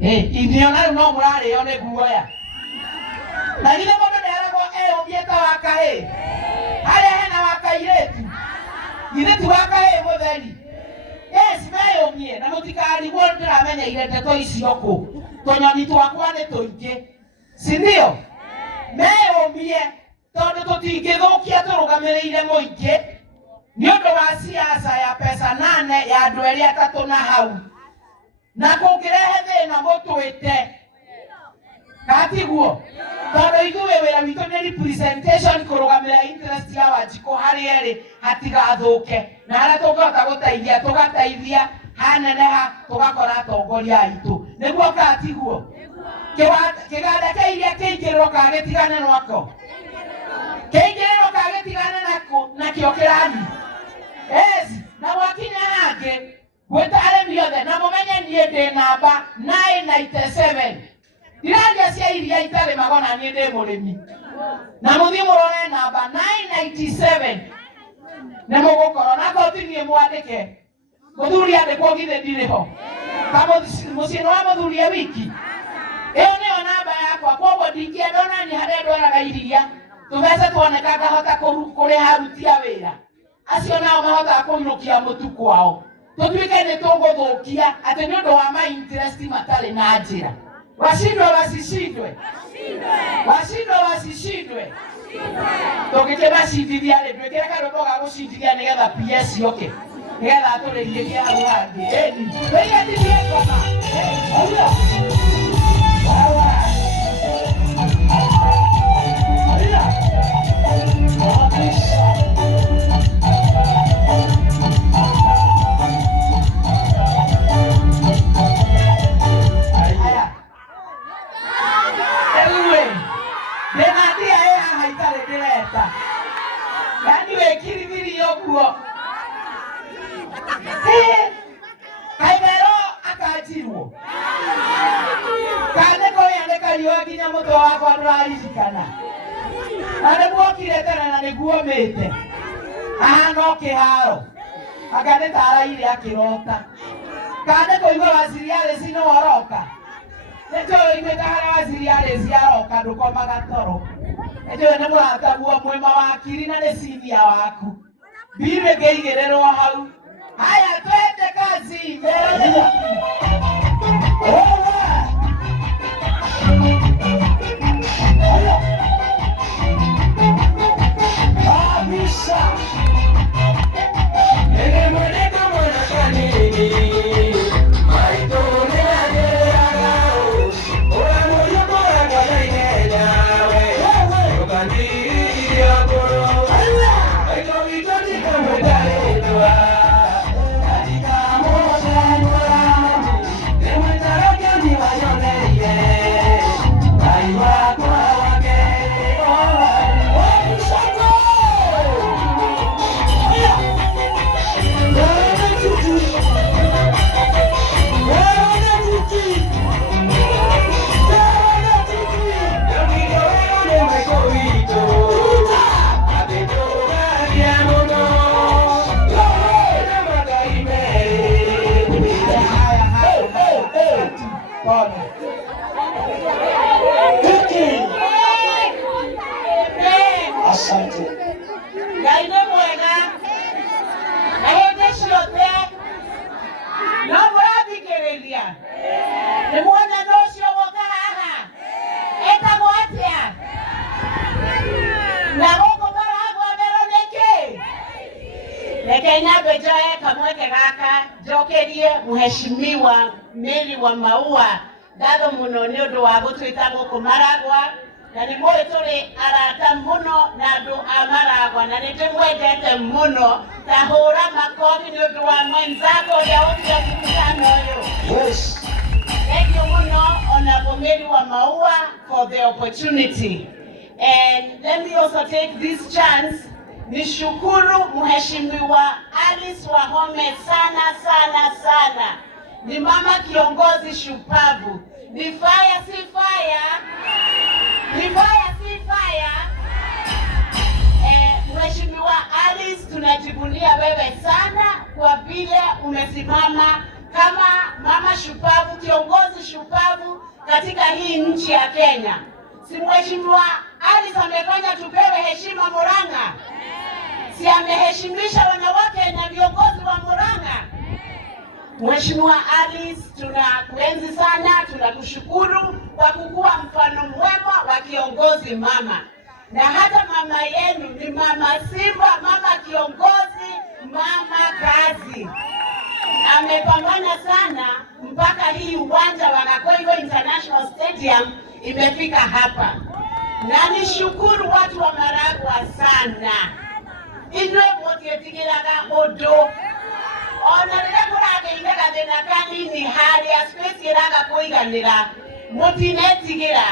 Iniona rĩu no mũrarĩo nĩ guoya. Na githĩ mũndũ nĩeragwo eyũmie ta wa kahĩĩ? Harĩa hena wa kairĩtu, githĩ ti wa kahĩĩ mũtheri? Yes, meyũmie na mũtikarigwo ndĩramenyeire ndeto icio kũ. Tũnyoni twakwa nĩ tũingĩ, si ndio? Meyũmie tondũ tũtingĩthũkia tũrũgamĩrĩire mũingĩ nĩ ũndũ wa siasa ya pesa nane ya andũ erĩ atatũ na hau, na kũngĩrehe thĩna mũtwĩte katiguo, tondũ ithuĩ wĩra witũ nĩ representation, kũrũgamĩrĩra interest ya Wanjikũ harĩa ĩrĩ hatigathũke, na harĩa tũngĩhota gũteithia tũgateithia, haneneha tũgakora atongoria aitũ. Nĩguo katiguo? Kĩganda kĩa iria kĩingĩrĩrwo kagĩtigane nwako, kĩingĩrĩrwo kagĩtigane nakĩo kĩrani. Yes, na mwakinya hangĩ gwĩta arĩmi othe na mũmenye niĩ ndĩ namba 997. Ndiraria cia iria itarĩ magona, niĩ ndĩ mũrĩmi, na mũthiĩ mũrore namba 997 nĩ mũgũkorwo na kotinie mwandĩke. Mũthuri andĩkwo githĩ ndirĩ ho? Mũciĩ nĩ wa mũthuri wiki? Ĩyo nĩyo namba yakwa. Koguo ndingĩenda ona niĩ harĩa ndwaraga iria tũmbeca tuoneka ngahota kũrĩha aruti a wĩra acio, nao mahotaga kũinũkia mũtu kwao. Tũtuĩke nĩ tũgũthũkia atĩ nĩ ũndũ wa ma interest matarĩ na njĩra. Washindwe wasishindwe, washindwe wasishindwe. Tokitema cindithia rĩ twĩkĩre karũmbo ga gũcindithia nĩgetha PS yoke. Nĩgetha atũrĩrie kĩa rũhandi. Ĩni. Twĩgĩtithie ngoma. Oya. Wawa. Oya. Yani wekiriviri yokuo. Kaimero akajirwo. Kane koyane kariwa kinya muto wakwa nduraririkana. Ane mwokire tene na niguo mete. Aha no kiharo. Akane taraire akirota. Kane koigwa waziriare sino oroka. Neto imekahara waziriare ziaroka ndukomaga toro. Ejo ne murata bua mwema wakiri na nesivia waku. Bibe geigerero hau. Haya twende kazi. Abisha. Ene mweneka mwana kanini. Maitone agao. Oya moyo bora kwa nainenya. Mheshimiwa Mary wa Maua ngatho muno ni undu wa gutwita guku Maragwa na ni moyo turi arata muno na andu a Maragwa na ni tumwendete muno tahura makofi ni undu wa mwenzako ya utia mkutano uyu. Yes. Thank you muno Honorable Mary wa Maua for the opportunity. And let me also take this chance nishukuru Mheshimiwa Alice Wahome sana sana sana. Ni mama kiongozi shupavu. Ni fire si fire. Ni fire si fire. Mheshimiwa Alice tunajivunia wewe sana kwa vile umesimama kama mama shupavu, kiongozi shupavu katika hii nchi ya Kenya. Si Mheshimiwa Alice amefanya tupewe heshima Murang'a? Si ameheshimisha wanawake na viongozi wa Murang'a? Mheshimiwa Alice, tunakuenzi sana, tunakushukuru kwa kukuwa mfano mwema wa kiongozi mama. Na hata mama yenu ni mama Simba, mama kiongozi, mama kazi. Amepambana sana mpaka hii uwanja wa Gakoigo International Stadium imefika hapa. Na nishukuru watu wa Maragwa sana. Inwe mutietigiraga odo. Ona rĩrĩa kũrageire gathĩna kanini harĩa space ĩraga kũiganĩra mũtinetigĩra.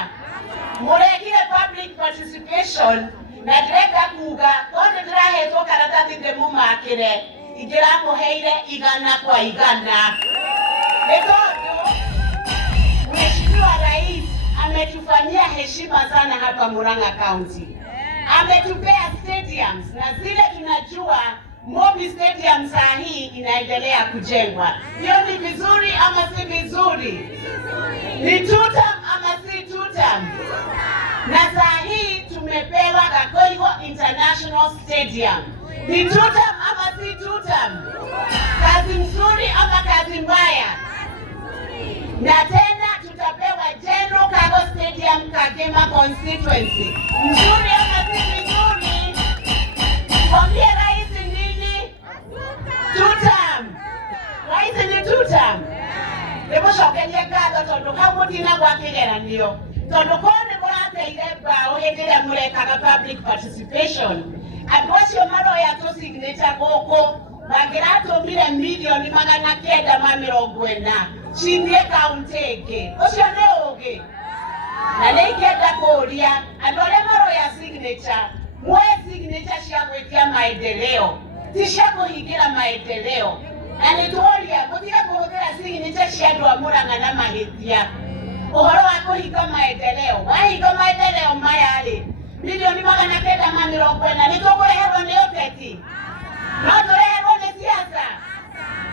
Mũrekire public participation na ndĩrenda kuga tondũ ndĩrahetwo karatathi ndĩmũmakĩre ingĩramũheire igana kwa igana. Nĩ tondũ Mheshimiwa Rais ametufanyia heshima sana hapa Murang'a County. Ametupea stadiums na zile tunajua Mobi Stadium saa hii inaendelea kujengwa. Hiyo ni vizuri ama si vizuri? Ni tutam ama si tutam? Na saa hii tumepewa Gakoigo International Stadium. Ni tutam ama si tutam? Kazi nzuri ama kazi mbaya? Na tena tutapewa General Cargo Stadium Kagema constituency. Nzuri ama si mutina gwa kigeranio tondu kone murateire mbao hindi ria murekaga public participation andu acio maroya tu signature guku magiratumire milioni 940 cindie kaunti ingi ucio ni ugi na nä ingĩenda kũria andũ arĩa maroya signature muoye signature cia gwĩtia maendeleo ti cia kũhingĩra maendeleo na nĩ tuoria mũtige kũhũthĩra signature cia andũ a Mũrang'a na mahĩtia ũhoro wa kũhinga maendeleo wahinga maendeleo maya-rĩ milioni 940 nĩ tũkũreherwo nĩ ũteti no tũreherwo nĩ siasa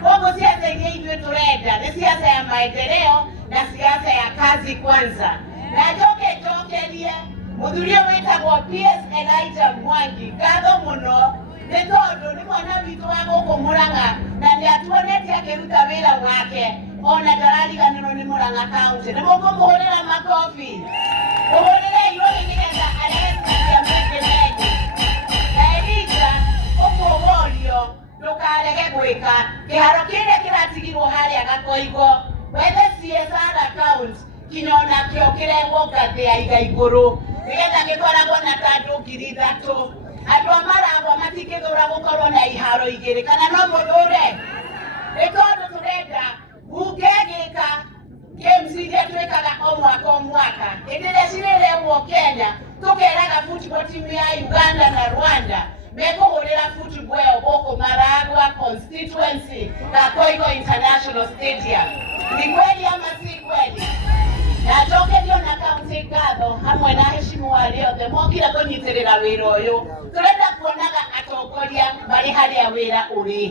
koguo siasa iria ithuĩ tũrenda nĩ siasa ya maendeleo na siasa ya kazi kwanza na njokerie mũthuri ũyũ wĩtagwo PS Elijah Mwangi ngatho mũno nĩ tondũ nĩ mwana witũ wa gũkũ Mũrang'a na nĩ atuonete akĩruta wĩra wake ona ndarariganĩrwo nĩ Mũrang'a kaunti nĩ mũkũmũhũrĩra makobi mũhũrĩre irũĩ nĩgetha arecia mwengemengi na Elijah ũmũworio ndũkarege gwĩka kĩharo kĩrĩa kĩratigirwo harĩa Gakoigo wethe CSR account kinya onakĩo kĩrehwo ngathĩ ya iga igũrũ nĩgetha gĩkoragwo na ta andũ 3,000 andũ a Maragwa matingĩthũra gũkorwo na iharo igĩrĩ kana no mũthũre nĩ tondũ tũrenda bunge gĩka games iria twĩkaga o mwaka hĩndĩ ĩrĩa cirĩrehwo Kenya tũkeraga football team ya Uganda na Rwanda mekũhũrĩra football ĩyo gũkũ Maragwa constituency Gakoigo International Stadium ni kweli ama si kweli? Na njokerio na kaunti ngatho hamwe na heshimu wale othe mokire kũnyitĩrĩra wĩra ũyũ tũrenda kuonaga atongoria marĩ harĩa wĩra ũrĩ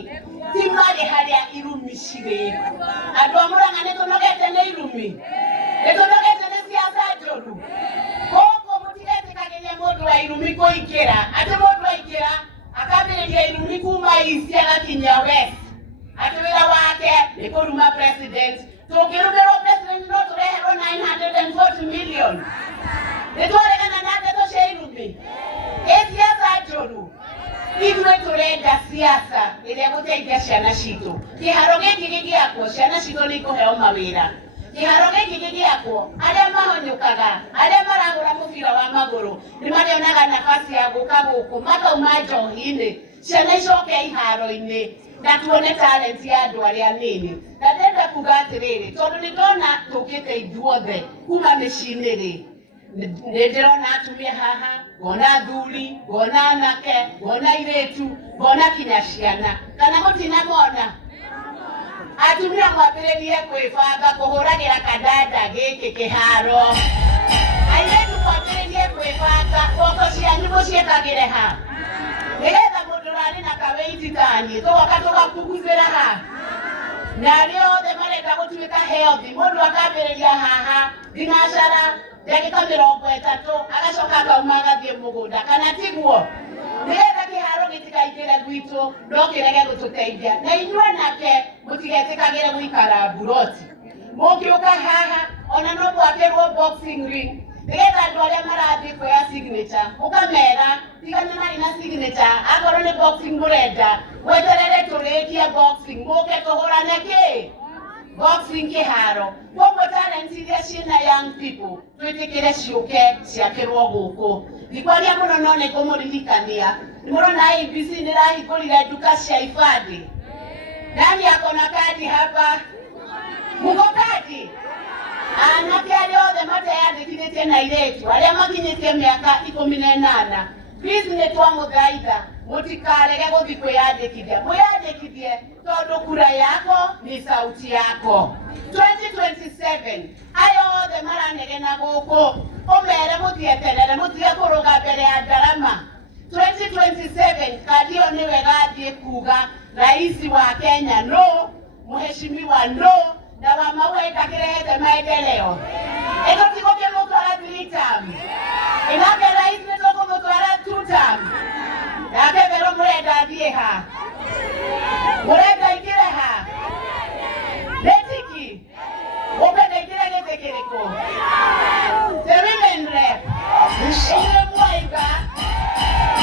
ti marĩ harĩa irumi cirĩ andũ a Mũrang'a nĩ tũnogete nĩ irumi nĩ tũnogete nĩ siasa njũru koguo mũtigetĩkagĩria mũndũ wa irumi kũingĩra atĩ mũndũ aingĩra akambĩrĩria irumi kuma East agakinya West atĩ wĩra wake nĩ kũruma president tũngĩrũmĩrwo president no tũreherwo 940 million nĩ twaregana na ndeto cia irumi siasa njũru ithuĩ tũrenda siasa ĩrĩa gũteithia ciana citũ kĩharo gĩkĩ gĩgĩakwo ciana citũ nĩ ikũheo mawĩra kĩharo gĩkĩ gĩgĩakwo arĩa mahonyũkaga arĩa maragũra mũbira wa magũrũ nĩ marĩonaga nafasi ya gũka gũkũ makauma njohi-inĩ ciana icoke iharo-inĩ na tuone talent ya andũ arĩa anini na ndenda kuga atĩrĩrĩ tondũ nĩ ndona tũkĩte ithuothe kuma mĩciĩ-inĩ-rĩ nĩ ndĩrona atumia haha ngona athuri ngona anake ngona airĩtu ngona kinya ciana kana mũtinamona atumia mwambĩrĩrie kwĩbanga kũhũragĩra kandanda gĩkĩ kĩharo airĩtu mwambĩrĩrie kwĩbanga ngombo cianyu mũciĩkagĩre ha nĩgetha mũndũ warĩ na kawĩiti taniĩ tũgoka tũgakuguzĩra ha na arĩa othe marenda gũtuĩka healthy mũndũ akambĩrĩria haha thinacara ndagĩka 30 agacoka akauma agathiĩ mũgũnda kana tiguo nĩgetha kĩharo gĩtikaingĩre gwitũ no kĩrege gũtũteithia na inyuĩ nake mũtigetĩkagĩre gũikara mburoti mũngĩũka haha ona no mwakĩrwo boxing ring nĩgetha andũ arĩa marathiĩ kuoya signature ũkamera tigana marĩ na signature akorwo nĩ boxing mũrenda mweterere tũrĩkie boxing mũke tũhũrane kĩ boxing kĩharo koguo talent iria ciĩna young people twĩtĩkĩre ciũke ciakĩrwo gũkũ ndikwaria mũno no nĩ kũmũririkania nĩ mũrona ABC nĩ rahingũrire nduka cia ibandĩ nani akona kadi hapa mũko kadi anake arĩa othe mateyandĩkithĩtie na airĩtu arĩa makinyĩtie mĩaka 18 please nĩ twamũthaitha mũtikarege gũthiĩ kwĩyandĩkithia mwĩyandĩkithie tondũ kura yako ni sauti yako 2027 aya othe maranegena gũkũ ũmere mũtieterere mũtige kũrũga mbere ya ndarama 2027 kadi ĩyo nĩwe gathiĩ kuga rais wa Kenya no mheshimiwa no na wamau ekakĩrehete maendeleo ĩno tigũkĩmũtwara 3 term inake rais nĩ tũkũmũtwara 2 term nake Vero mũrenda athiĩ ha mũrenda aingĩre ha Letiki ũkwenda aingĩre gĩtĩ kĩrĩkũ the women rep inyuĩ mwaiga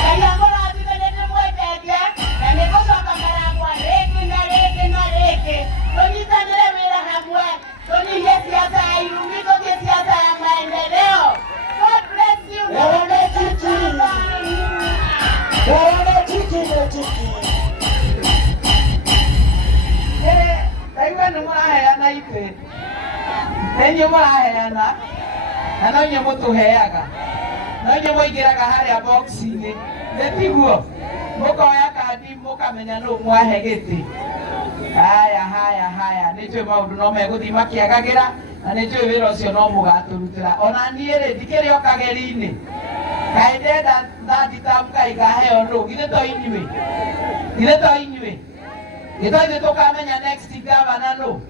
Ngai amũrathime nĩ mwendete na nĩ gũcoka Maragwa rĩngĩ na rĩngĩ na rĩngĩ tũnyitanĩre wĩra hamwe tũnyihie siasa ya irumi Enye muraheana. Na no nye mutuheaga. No nye muigiraga haria box-ini. Netiguo. Mukoya kandi mukamenya no mwahe giti. Haya nitwe maundu no meguthi makiagagira na nitwe wira ucio no mugaturutira ona nie ri ndikiri okageri-ini kaindenda thati tamka igaheo no githe to inywe githe tukamenya next governor no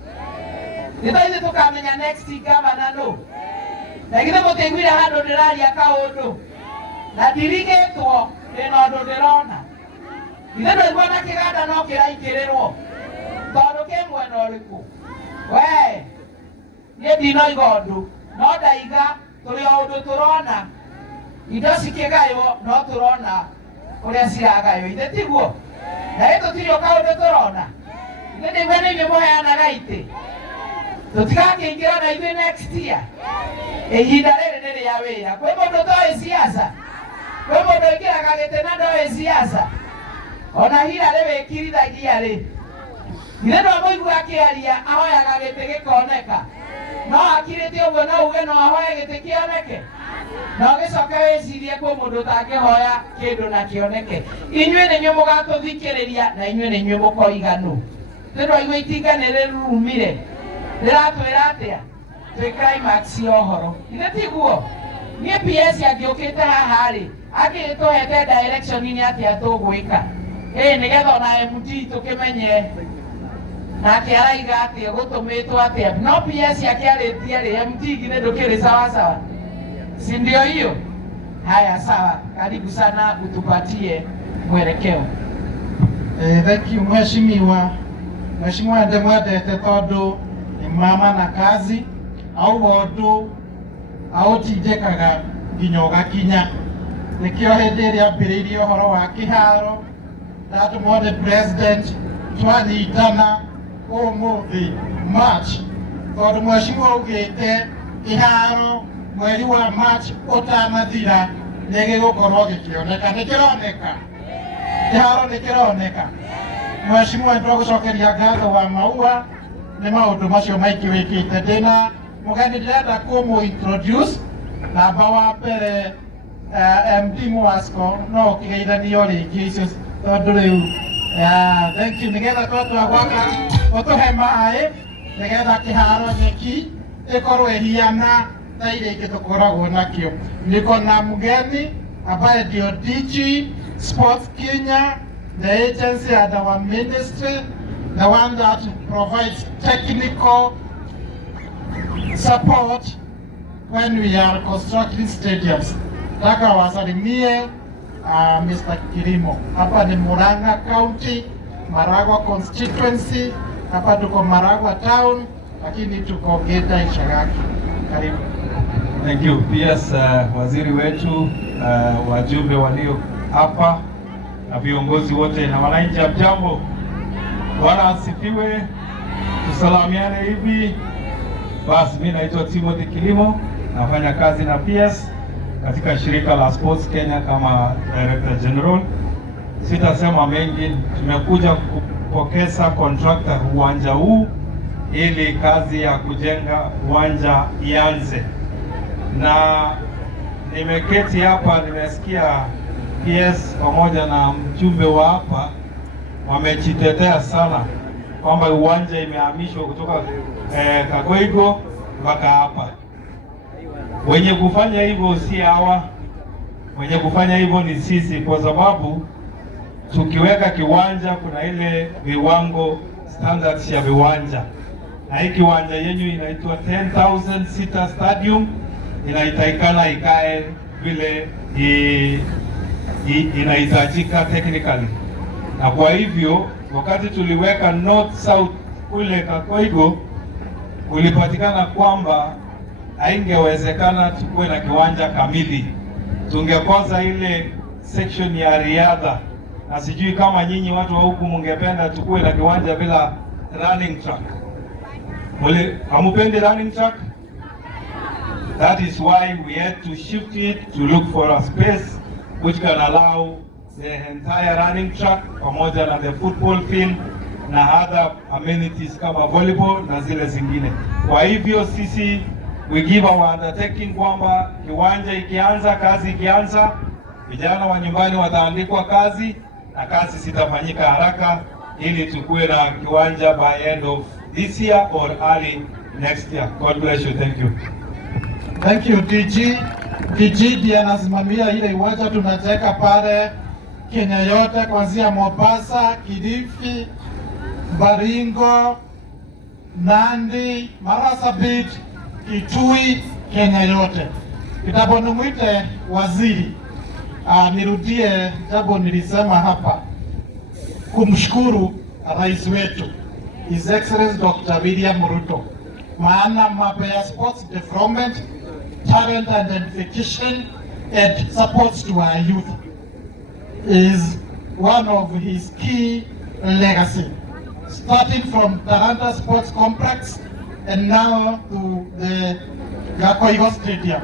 githe tukamenya next governor no na githe mutigwira handu ndiraria kaundu na ndirigitwo ndina undu ndirona githe ndwaigua na kiganda no kiraikirirwo tondu ki mwena uriku we nie ndinoiga undu no ndaiga turi o undu turona indo cikigaywo no turona uria ciragaywo ithe tiguo na gä tå tirä å kaå ndå tå rona ithe nä guo nä inyuä må heanaga itä tå tigakä ingä ra na ithuä next year ihinda rä rä nä rä a wä ra kwä må ndå ndoä ciaca kwä må ndå ingä raga gä tä na ndoä ciaca ona hira rä wä kirithagia rä ithe no må igua akä aria ahoyaga gä tä gä koneka no akirä te å guo no uge no ahoye gä tä kä oneke no gicoke wicirie kwä må ndå tangä hoya kä ndå na kä oneke inyuä nä nyuä må gatå thikä rä ria na inyuä nä nyuä må koiga nå nä ndwaigua itinganä rä rumire rä ratwä ra atä a twä climax ya ohoro ithe tiguo niä PS angä å kä te haha rä angä tå hete direction-inä atä a tå gwä ka nä getha ona MD tå kä menye nake araiga atä gå tå mä two atä a no PS akä arä tie rä MD githä ndå kä rä sawasawa si ndio hiyo? Haya, sawa, karibu sana utupatie mwelekeo. Thank you mheshimiwa. Mheshimiwa ndemwendete tondu ni mama na kazi au wondu au tindikaga nginya ugakinya nikio hindi iria ambiriirie uhoro wa kiharo ndatumwone president twanyitana umuthi March tondu mheshimiwa ugite kiharo mweri wa March utanathira nä gä gå korwo gä kä oneka nä kä roneka kiharo nä kä roneka mheshimiwa nä gå cokeria ngatho wa maua nä maå ndå macio maingä wä kä te ndä na må geni ndä renda kå må introduce namba wa mbere MD Mwasco no å kä geithanio rä ngä icio tondå rä u thank you nä getha twatwa gwaka å tå he maä nä getha kä haro nyeki ä korwo ĩhiana na ile ingĩ tũkoragwo nakĩo. Niko na mgeni ambaye ndio DG Sports Kenya, the agency under our ministry, the one that provides technical support when we are constructing stadiums. Nataka wasalimie Mr. Kilimo. Hapa ni Murang'a County, Maragwa constituency. Hapa tuko Maragwa town, lakini tuko Geta Ishagaki. Karibu. Thank you. PS waziri wetu, wajumbe walio hapa na viongozi wote na wananchi, jambo. Bwana asifiwe. Tusalamiane hivi. Basi mimi naitwa Timothy Kilimo, nafanya kazi na PS katika shirika la Sports Kenya kama Director General. Sitasema mengi, tumekuja kupokeza contractor uwanja huu ili kazi ya kujenga uwanja ianze. Na nimeketi hapa, nimesikia PS pamoja na mjumbe wa hapa wamejitetea sana kwamba uwanja imehamishwa kutoka Kagoigo mpaka hapa. Wenye kufanya hivyo si hawa, wenye kufanya hivyo ni sisi, kwa sababu tukiweka kiwanja kuna ile viwango standards ya viwanja, na hii kiwanja yenyu inaitwa 10,000 seater stadium, inahitajikana ikae vile inahitajika technically. Na kwa hivyo wakati tuliweka north south kule Kakoigo, kulipatikana kwamba haingewezekana tukuwe na kiwanja kamili, tungekosa ile section ya riadha, na sijui kama nyinyi watu wa huku mungependa tukuwe na kiwanja bila running track. Hamupendi running track? That is why we had to shift it to look for a space which can allow the entire running track pamoja na the football field na other amenities kama volleyball na zile zingine. Kwa hivyo sisi we give our undertaking kwamba kiwanja ikianza, kazi ikianza, vijana wa nyumbani wataandikwa kazi na kazi zitafanyika haraka ili tukue na kiwanja by end of this year or early next year. God bless you. Thank you. Thank you DG. DG ndiye anasimamia ile uwanja tunateka pale Kenya yote kuanzia Mombasa, Kilifi, Baringo, Nandi, Marsabit, Kitui, Kenya yote. Kitambo nimwite waziri nirudie jambo nilisema hapa, kumshukuru rais wetu His Excellency Dr. William Ruto, maana mambo ya sports development, talent identification and supports to our youth is one of his key legacy, starting from Talanta Sports Complex and now to the Gakoigo Stadium.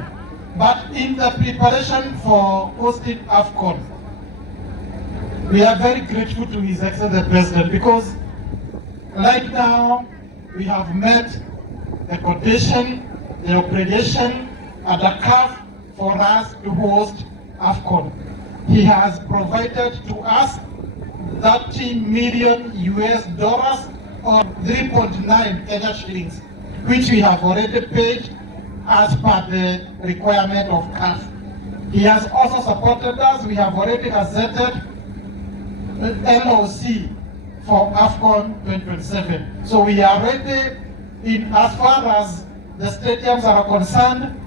But in the preparation for hosting AFCON, we are very grateful to His Excellency the President, because right now we have met the condition, the obligation and the CAF for us to host AFCON. He has provided to us $30 million or 3.9 Kenya shillings, which we have already paid as per the requirement of CAF. He has also supported us. We have already gazetted LOC for AFCON 2027. So we are ready in as far as the stadiums are concerned.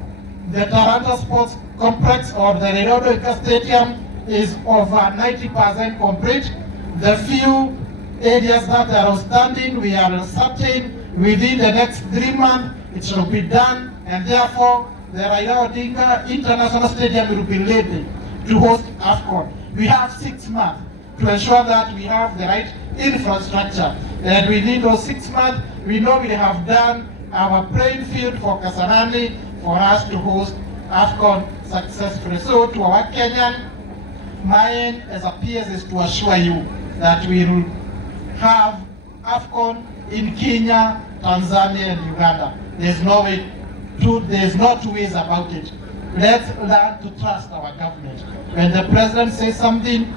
The Talanta Sports Complex or the Leroy Stadium is over 90% complete. The few areas that are outstanding, we are certain within the next 3 months it shall be done, and therefore the Raila Odinga International Stadium will be ready to host AFCON. We have 6 months to ensure that we have the right infrastructure, and within those 6 months we know we have done our playing field for Kasarani for us to host AFCON successfully. So to our Kenyan, mine as a PS is to assure you that we will have AFCON in Kenya, Tanzania and Uganda. There's no two ways about it. Let's learn to trust our government. When the president says something,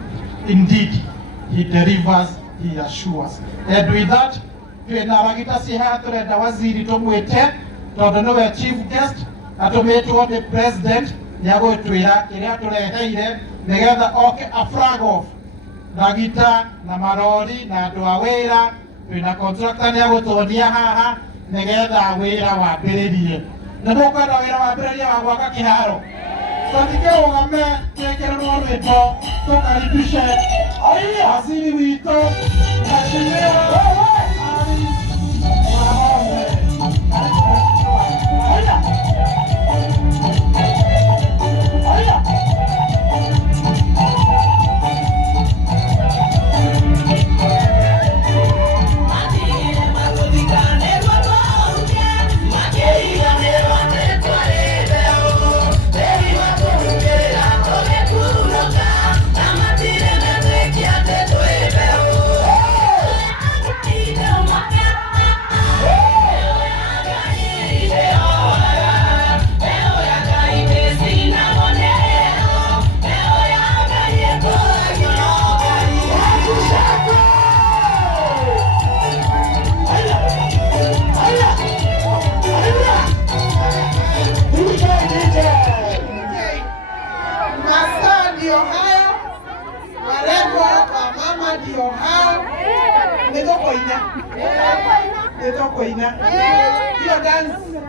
indeed, he delivers, he assures. And with that, twenaragita siha turenda waziri tumwite tondu niwe chief guest atumitwo ni president niagutwira kiria tureheire nigetha oke a flag off ragita na marori na andu a wira twina contractor niagutuonia haha nigetha wira wambiririe. Nimukwenda wira wambiririe wa gwaka kiharo, tuthikirugame twekererwo rwimbo tukaribishe waziri witu mheshimiwa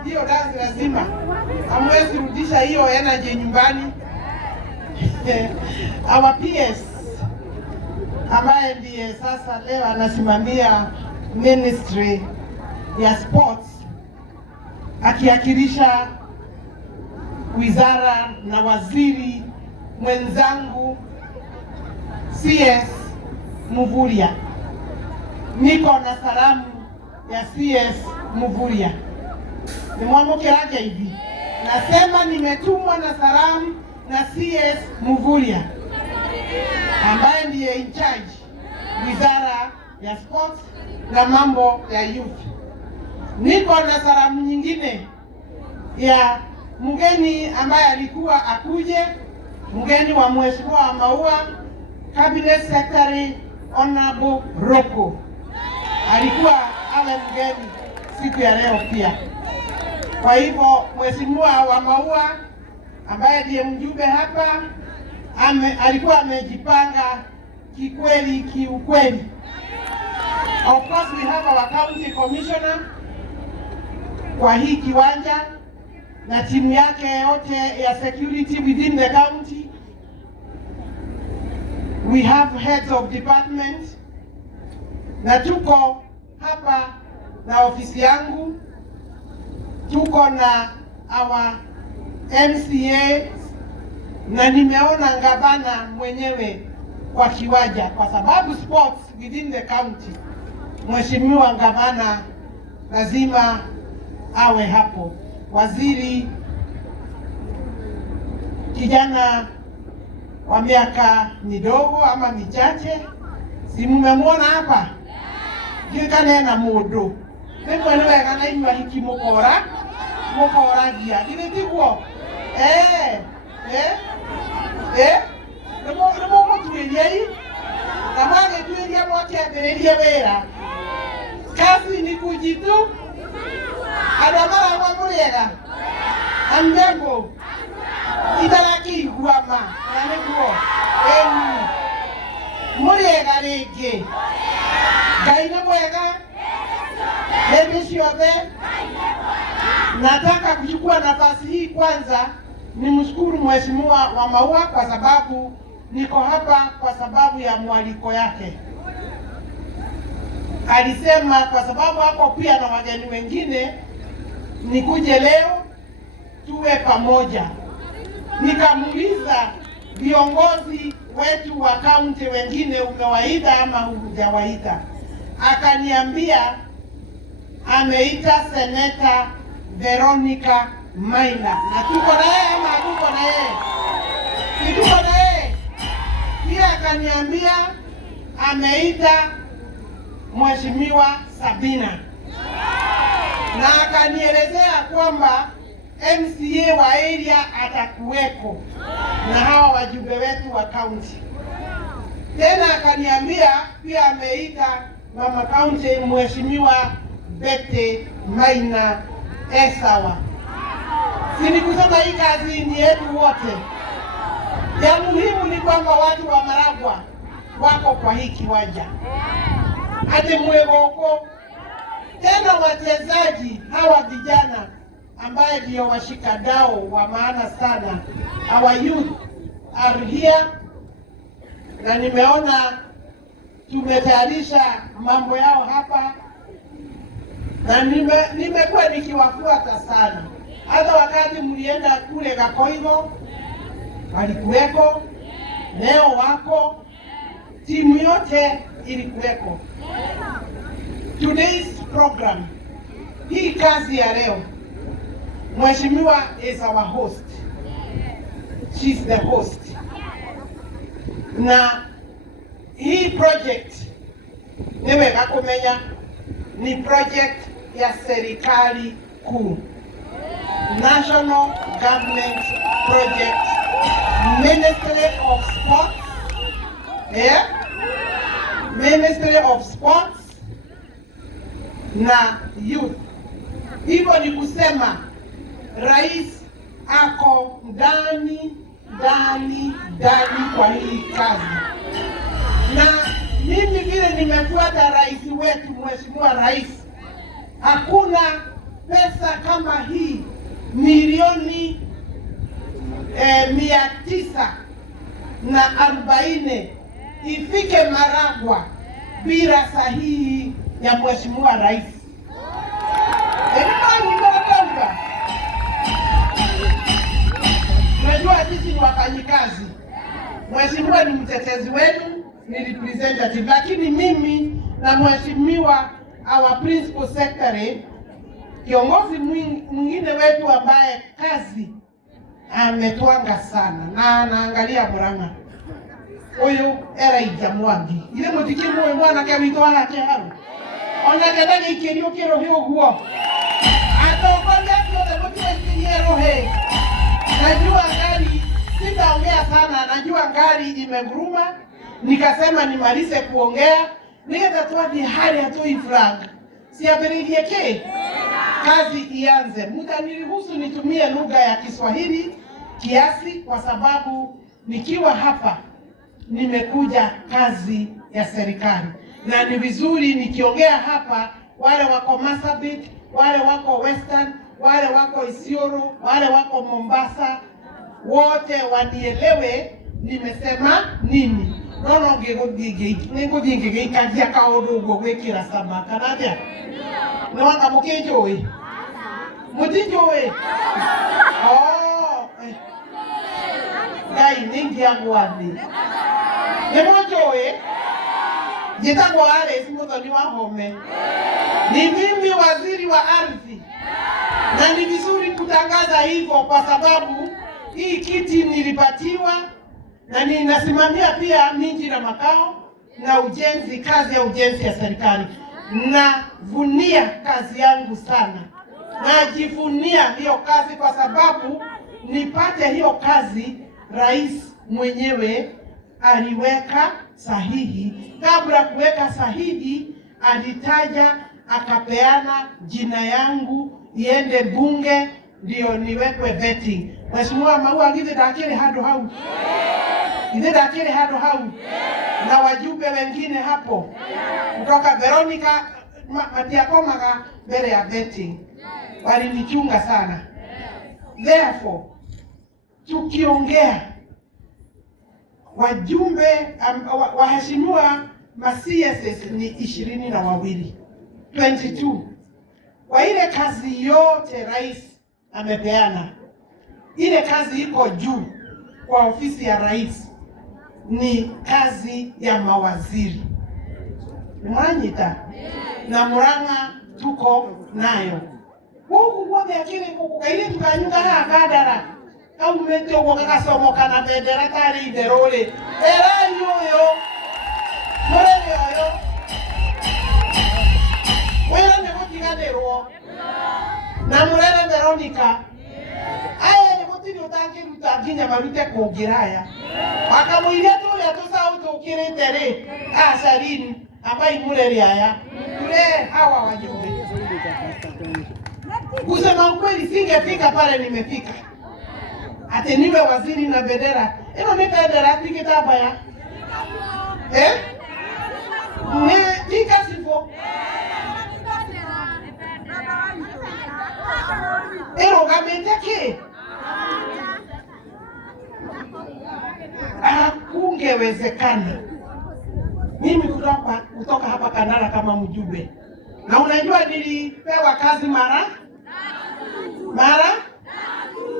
hiyo dance lazima, hamwezi rudisha hiyo energy nyumbani. Our PS ambaye ndiye sasa leo anasimamia ministry ya sports akiakilisha wizara na waziri mwenzangu CS Muvuria. Niko na salamu ya CS Muvuria. Nimwamukiraje hivi? Nasema nimetumwa na salamu na CS Muvuria ambaye ndiye in charge wizara ya sports na mambo ya youth. Niko na salamu nyingine ya mgeni ambaye alikuwa akuje, mgeni wa Mheshimiwa wa Maua, Cabinet Secretary Honorable Roko. Alikuwa awe mgeni siku ya leo pia. Kwa hivyo Mheshimiwa wa Maua ambaye ndiye mjumbe hapa alikuwa amejipanga kikweli kiukweli. Of course we have our county commissioner kwa hii kiwanja na timu yake yote ya security within the county. We have heads of department na tuko hapa na ofisi yangu, tuko na our MCA na nimeona gavana mwenyewe kwa kiwanja, kwa sababu sports within the county, Mheshimiwa gavana lazima awe hapo. Waziri kijana wa miaka midogo ama michache, si mmemwona hapa? Jikane na mudu niko ni wega na inywa hiki mukora gia githitiguo nimo mutuiriei na magituiria mwakiambiririe wira. Kazi ni kujitu. Adamara wa muriega amjambo itaraki guama na niguo muriega ringi Ngai ni mwega hĩndĩ ciothe. Nataka kuchukua nafasi hii kwanza nimshukuru Mheshimiwa wa Maua kwa sababu niko hapa kwa sababu ya mwaliko yake. Alisema kwa sababu hapo pia na wageni wengine nikuje leo tuwe pamoja. Nikamuuliza viongozi wetu wa kaunti wengine umewaita ama hujawaita? Akaniambia ameita Seneta Veronica Maina. Na tuko na yeye ama hatuko na yeye? Tuko na yeye. Pia akaniambia ameita Mheshimiwa Sabina. Na akanielezea kwamba MCA wa area atakuweko na hawa wajumbe wetu wa county. Tena akaniambia pia ameita mama county Mheshimiwa Bete Maina Esawa. Sini kusema hii kazi ni yetu wote. Ya muhimu ni kwamba watu wa Maragwa wako kwa hii kiwanja. Ate mwegoko. Tena wachezaji hawa vijana ambaye ndio washikadau wa maana sana. Our youth are here. Na nimeona tumetayarisha mambo yao hapa. Na nimekuwa nikiwafuata sana. Hata wakati mlienda kule Gakoigo walikuweko, leo wako, timu yote ilikuweko. Today's program, hii kazi ya leo, Mheshimiwa is our host. She's the host. Na hii project nimeweka kumenya ni project ya serikali kuu. National Government Project, Ministry of Sports, Ministry of Sports na Youth. Hivyo ni kusema rais ako ndani kwa hii kazi. Na mimi vile nimefuata rais wetu, Mheshimiwa Rais, hakuna pesa kama hii milioni 940 ifike Maragwa bila sahihi ya Mheshimiwa Rais. Unajua sisi ni wafanyikazi. Mheshimiwa ni mtetezi wenu, ni representative, lakini mimi na Mheshimiwa our principal secretary, kiongozi mwingine wetu ambaye kazi ametwanga sana na anaangalia Murang'a. Huyu era ijamwangi. Ile mutikimu mwana kwa wito wake hapo. ona kenda ikirio kiro huo atokolia kile mtu he. Najua gari, sitaongea sana, najua gari imeguruma, nikasema nimalize kuongea, nikatatua ni hali hatoi flag. Siabirigie ke? Kazi ianze. Mtaniruhusu nitumie lugha ya Kiswahili kiasi kwa sababu nikiwa hapa nimekuja kazi ya serikali. Na ni vizuri nikiongea hapa, wale wako Marsabit, wale wako Western, wale wako Isiolo, wale wako Mombasa, wote wanielewe nimesema nini. Nono ngegudinge kajia kaodogo gwekira sama kanadia. Nwanga mukejoe. Mudijoe. Oh. Gai ningi yangu wadi. Nemojoe. Jitango ale simuto ni wahome. Ni mimi waziri wa ardhi. Na ni vizuri kutangaza hivyo kwa sababu hii kiti nilipatiwa na ninasimamia pia miji na makao na ujenzi, kazi ya ujenzi ya serikali. Navunia kazi yangu sana. Najivunia hiyo kazi kwa sababu nipate hiyo kazi, rais mwenyewe aliweka sahihi. Kabla kuweka sahihi, alitaja akapeana jina yangu iende bunge ndio niwekwe vetting. Mheshimiwa Maua ngine dakiri hado hau. Ngine dakiri hado hau. Na wajumbe wengine hapo. Kutoka Veronica Matiakomaga mbele ya vetting. Walinichunga sana. Therefore, tukiongea wajumbe waheshimiwa ma-CSS ni 22. 22. Kwa ile kazi yote rais amepeana, ile kazi iko juu kwa ofisi ya rais ni kazi ya mawaziri. Mwanyita na Murang'a tuko nayo. Huku kwa akili huku ile tukanyuka gadara. Au mete uko kakasomo kana bendera tari iderole. Era yoyo. Mure yoyo. Wera negotiganero. Na Murere Veronica. Aya negotiri utanginya marute kugiraya. Akamuiria tu ya tusauto kiretere. Sarini ambaye Murere aya. Tule hawa wajumbe. Kusema ukweli singefika pale nimefika. Ate niwe waziri na bendera. Ino ni bendera tikitaba ya. Ne ikasifo. Ero gameteke. Kungewezekana mimi kutoka hapa Kanara kama mjumbe. Na unajua nilipewa kazi mara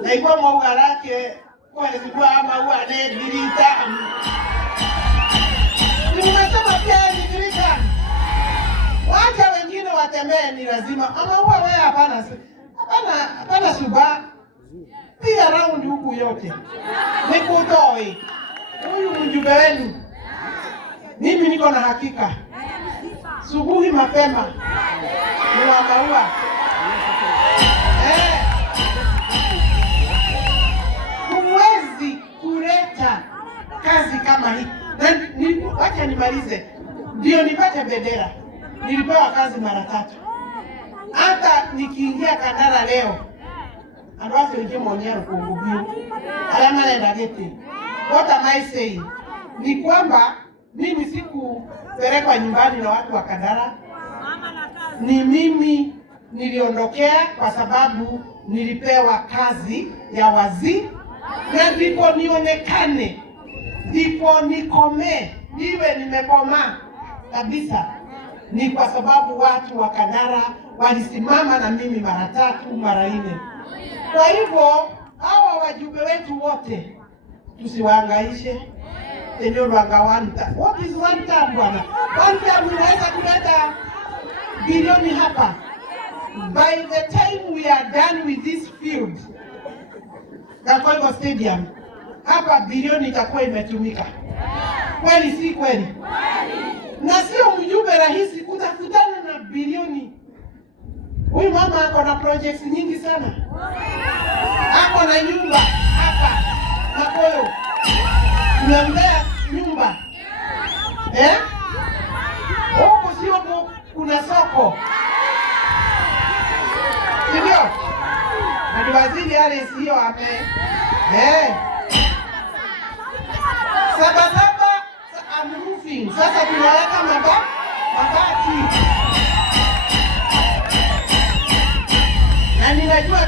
na ikuwa mwauga lake kwa nilikuwa ama huwa ne dirita. Nimesema pia ni dirita. Wacha wengine watembee ni lazima. Ama huwa wewe hapana suba. Pia round huku yote. Nikutoe. Huyu mjumbe wenu. Mimi niko na hakika. Subuhi mapema. Ni wakaua. Huwezi kuleta kazi kama hii. Wacha nimalize. Ndio nipate bendera. Nilipewa kazi mara 3. Hata nikiingia Kanara leo. Andoa sio monyero kuhubiri. Alama nenda geti. What am I saying? Ni kwamba mimi sikupelekwa nyumbani na watu wa Kanara. Ni mimi niliondokea kwa sababu nilipewa kazi ya waziri. Na ndipo nionekane, ndipo nikome, niwe nimekoma kabisa. Ni kwa sababu watu wa Kanara walisimama na mimi mara 3, mara 4. Kwa hivyo, hawa wajumbe wetu wote, tusiwaangaishe. Eneo lwanga wanta. What is one time bwana? One time unaweza kuleta bilioni hapa. By the time we are done with this field, Kakoigo Stadium, hapa bilioni itakuwa imetumika. Kweli si kweli? Na sio mjumbe rahisi kutafutana na mabilioni. Huyu mama ako na projects nyingi sana. Ako na nyumba hapa Makoyo. Tunampea nyumba. Huko sio kuna soko. Sivyo? Na ni waziri yale sio ame. Sabasaba I'm roofing. Sasa tunaweka mabati. Na ninajua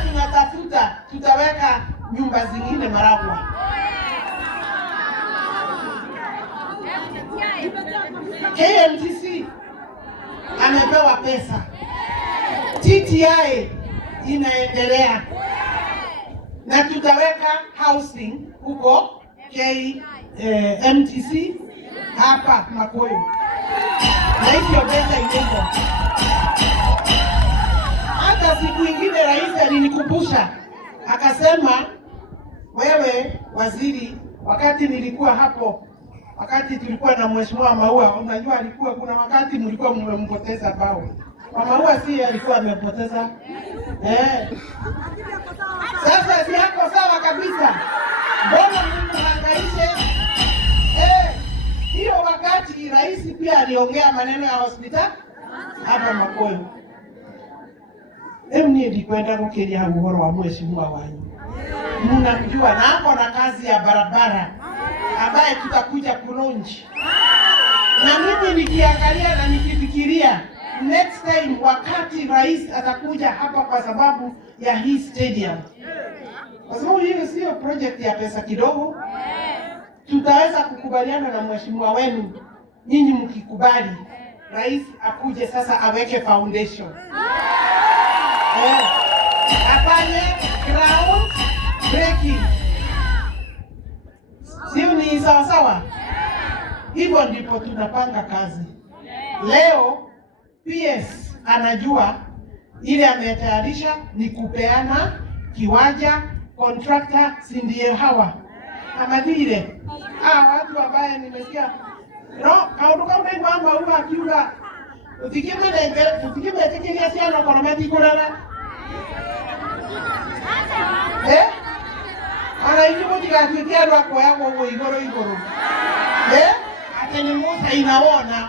tutaweka nyumba zingine Maragwa. KMTC amepewa pesa. TTI inaendelea. Na tutaweka housing huko MTC hapa Makoyo. Na hiyo pesa ipo. Hata siku ingine rais alinikumbusha akasema, wewe waziri, wakati nilikuwa hapo, wakati tulikuwa na mheshimiwa Maua, unajua alikuwa kuna wakati mlikuwa mmempoteza bao. Maua si alikuwa amepoteza. Sasa si yako sawa kabisa. Mbona Mungu hangaishe? Hiyo wakati rais pia aliongea maneno ya hospitali hapa Makoyo. Mimi nilikwenda kukiria uhoro wa mheshimiwa wanyu. Mnamjua na hapo na kazi ya barabara ambaye tutakuja kulonji. Na mimi nikiangalia na nikifikiria next time wakati rais atakuja hapa kwa sababu ya hii stadium. Kwa sababu hiyo sio project ya pesa kidogo. Tutaweza kukubaliana na mheshimiwa wenu nyinyi mkikubali rais akuje sasa aweke foundation. Afanye ground breaking. Sio ni sawa sawa? Hivyo ndipo tunapanga kazi. Leo PS anajua ile ametayarisha ni kupeana kiwanja, contractor si ndiye hawa. Kama vile watu ambaye nimesikia kauduka kwamba huwa akiuga utikime tekelea siano korometi kurara. Ana hiyo tikatuikia rwako yako huo igoro. Ateni Musa inaona.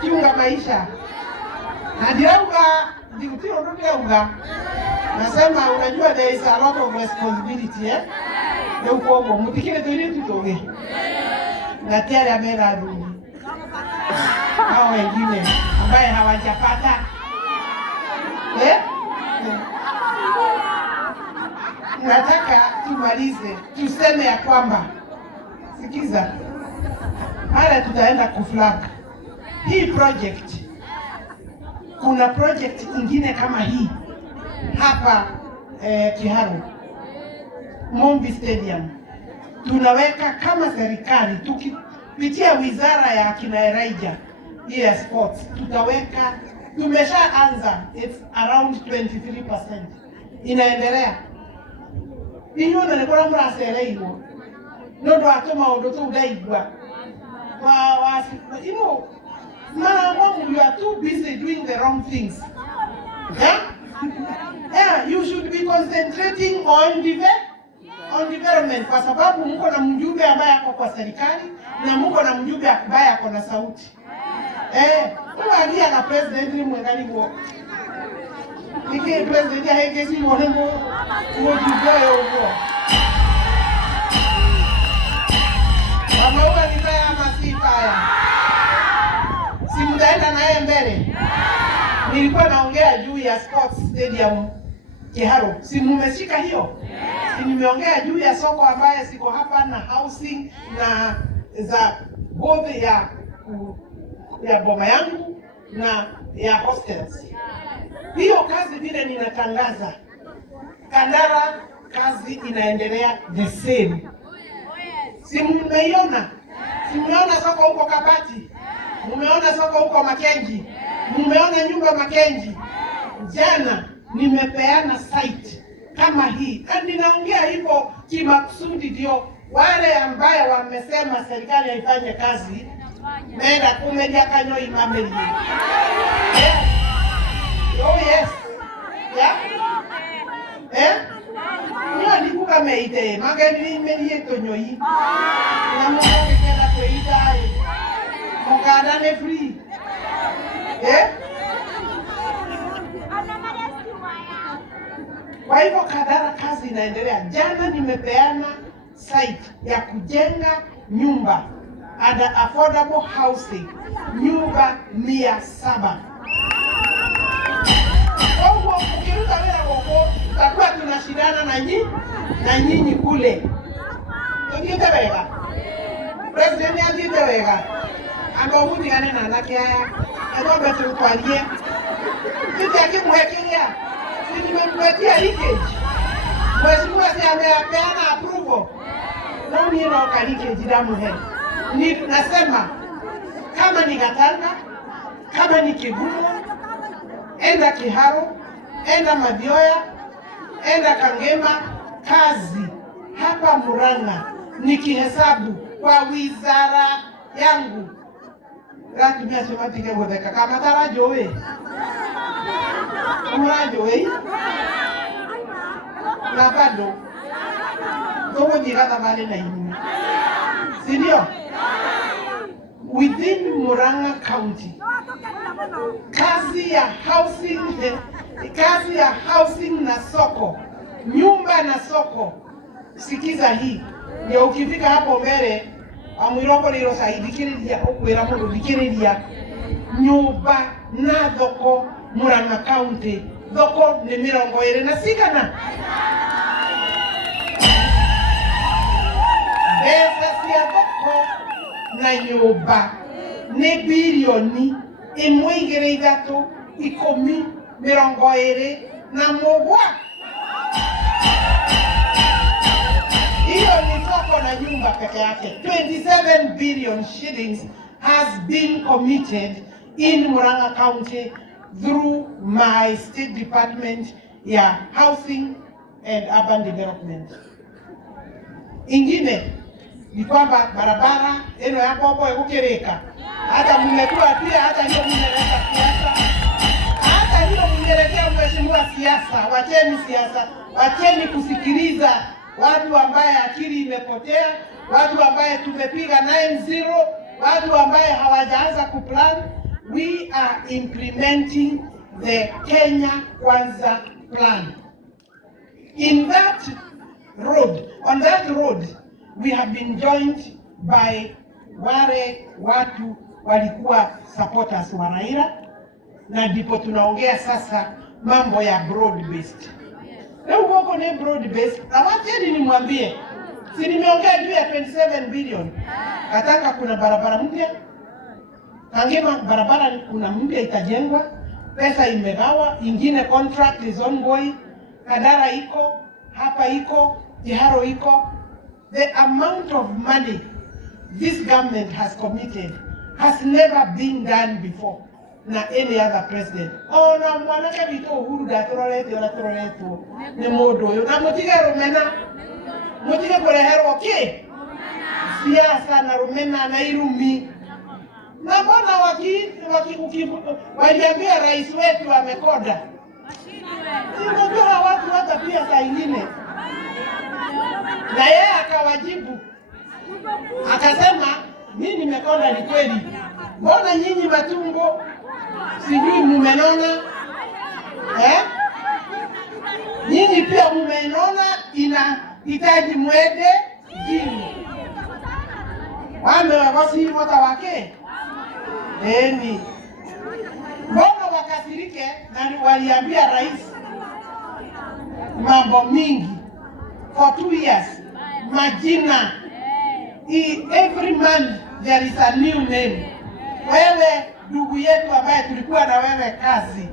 Kiunga maisha. Nadiauga, ndikutiro ndudiauga. Nasema unajua there is a lot of responsibility Ndio kwa mutikire tuli tutoge. Na tayari amera aduni. Hao wengine ambaye hawajapata. Nataka tumalize tuseme ya kwamba sikiza. Haya tutaenda kuflag. Hii project kuna project ingine kama hii hapa Kiharu Mombi Stadium. Tunaweka kama serikali tukipitia wizara ya kina Elijah ya sports, tutaweka tumeshaanza, it's around 23%. Inaendelea. Hiyo ndio kwa mrasele hiyo. Ndio atoma odoto udaigwa. You are too busy doing the wrong things. You should be concentrating on development kwa sababu mko na mjumbe ambaye ako kwa serikali na mko na mjumbe ambaye ako na sauti. Huwa na president ni mwangani kwa. Niki president ya hekesi mwanangu mjumbe huko. Mama huwa ni baya ama si baya? Si mtaenda naye mbele. Nilikuwa naongea juu ya sports stadium Kiharu. Si mmeshika hiyo? Si nimeongea juu ya soko ambaye siko hapa na housing na za both ya boma yangu na ya hostels. Hiyo kazi vile ninatangaza. Kandara kazi inaendelea the same. Si mmeiona? Si mmeona soko huko Kabati? Mumeona soko huko Makenji? Mumeona nyumba Makenji? Jana nimepeana site kama hii. Na ninaongea hivyo kimakusudi ndio wale ambaye wamesema serikali haifanye kazi Menda kumedia kanyo imameli. Yes. Oh yes. Yeah. Nyo ndikuka meite, mageni meli tonyoyi. Na mwana kenda kuita. Mukada ne free. Kwa hivyo kadara kazi inaendelea. Jana nimepeana site ya kujenga nyumba ada affordable housing, nyumba 700. Kwa hivyo ukiruka wewe huko tutakuwa tunashindana na nyinyi kule. Tukiite wega. President akiite wega. Ando muti kanena nake haya. Ego betu kwalie. Titi akimwekelea. Nimemletea leakage. Mheshimiwa si amepeana approval. Na mimi naoka leakage damu hii. Ni nasema kama ni Gatanga, kama ni Kigumo, enda Kiharo, enda Madioya, enda Kangema, kazi hapa Murang'a nikihesabu kwa wizara yangu. Ratu mia sema tike wodeka kama tarajo we. Murajo we. Na bado togo jigata vale na inu. Sindio? Within Murang'a County, kazi ya housing na soko, nyumba na soko. Sikiza hii, ndio ukifika hapo mbele amwiroko lero saidi kiriria okwera mundu dikiriria nyumba na thoko Murang'a County, thoko ni 20 na sigana. Pesa cia thoko na nyumba ni bilioni 1.3 na mugwa. Hiyo ni soko na nyumba peke yake. 27 billion shillings has been committed in Murang'a County through my state department ya housing and urban development. Ingine ni kwamba barabara eno ya popo ekukereka. Hata mmekuwa pia hata hiyo mmeleta siasa. Hata hiyo mmeletea mheshimiwa siasa. Wacheni siasa. Wacheni kusikiliza watu ambaye akili imepotea, watu ambaye tumepiga 9-0, watu ambaye hawajaanza kuplan. We are implementing the Kenya Kwanza plan. On that road, we have been joined by wale watu walikuwa supporters wa Raila, na ndipo tunaongea sasa mambo ya broad based. Leo uko ni broad based. Awacheni nimwambie. Si nimeongea juu ya 27 billion. Katanga kuna barabara mpya. Kangema barabara kuna mpya itajengwa. Pesa imegawa, ingine contract is ongoing. Kadara iko, hapa iko, Jiharo iko. The amount of money this government has committed has never been done before na any other president. Ona mwanake bito Uhuru datorolete ona toroleto ni modo yo na mutige rumena mutige kurehero ke siasa na rumena na irumi na mbona waliambia rais wetu amekoda. Sinajua watu hata pia saa ingine. Na yeye akawajibu akasema mimi nimekonda ni kweli. Mbona nyinyi matumbo sijui mumenona? Nyinyi pia mumenona, inahitaji mwende jimu. Wame wakosi mota wake. Mbona wakasirike na waliambia rais mambo mingi for 2 years. Majina. Every month there is a new name. Wewe ndugu yetu ambaye tulikuwa na wewe kazi,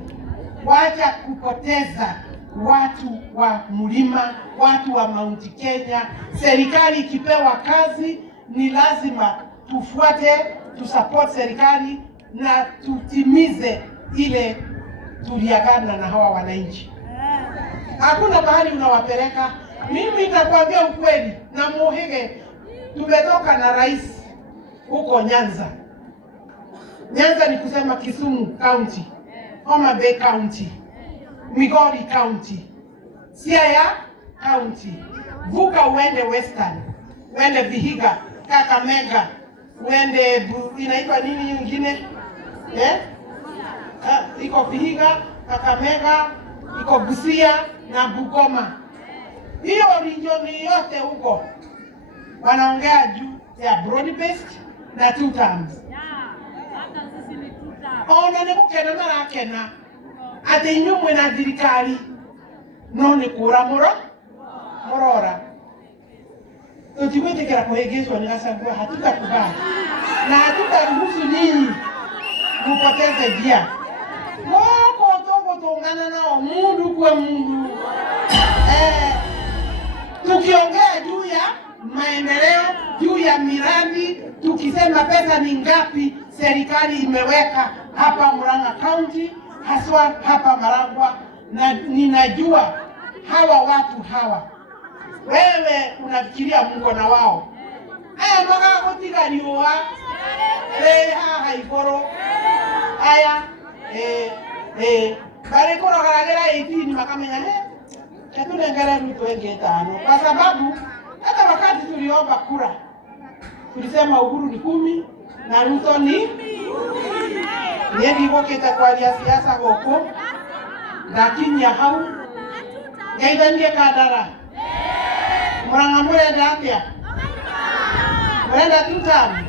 wacha kupoteza watu wa mlima, watu wa Mount Kenya. Serikali ikipewa kazi ni lazima tufuate, tusupport serikali na tutimize ile tuliagana na hawa wananchi. Hakuna mahali unawapeleka. Mimi nitakwambia ukweli na muhege, tumetoka na rais huko Nyanza. Nyanza ni kusema Kisumu County, Homa Bay County, Migori County, Siaya County. Vuka uende Western, uende Vihiga, Kakamega, uende inaitwa nini nyingine? Iko Vihiga, Kakamega, iko Busia na Bungoma. Hiyo region yote huko wanaongea juu ya broad based na two terms. Ona ni mukena marakena ati nyumwe na thirikari no ni kura murora. Tutigwetekera kuhegezwa ni Gachagua, hatutakubali na hatutaruhusu nyinyi mupoteze njia. Wako tongana nao mundu kwa mundu. Tukiongea juu ya maendeleo, juu ya miradi, tukisema pesa ni ngapi serikali imeweka hapa Murang'a County, haswa hapa Maragwa, na ninajua hawa watu hawa, wewe unafikiria Mungu na wao. Aya maka gotiga riua haha igoro aya bari korogaragera 18 makamenya Katulengera Ruto wenge 5 kwa sababu hata wakati tuliomba kura tulisema Uhuru ni 10 na Ruto ni ndio kita kwa siasa goko lakini hau ngaidanie kadara Murang'a murenda atia murenda tutam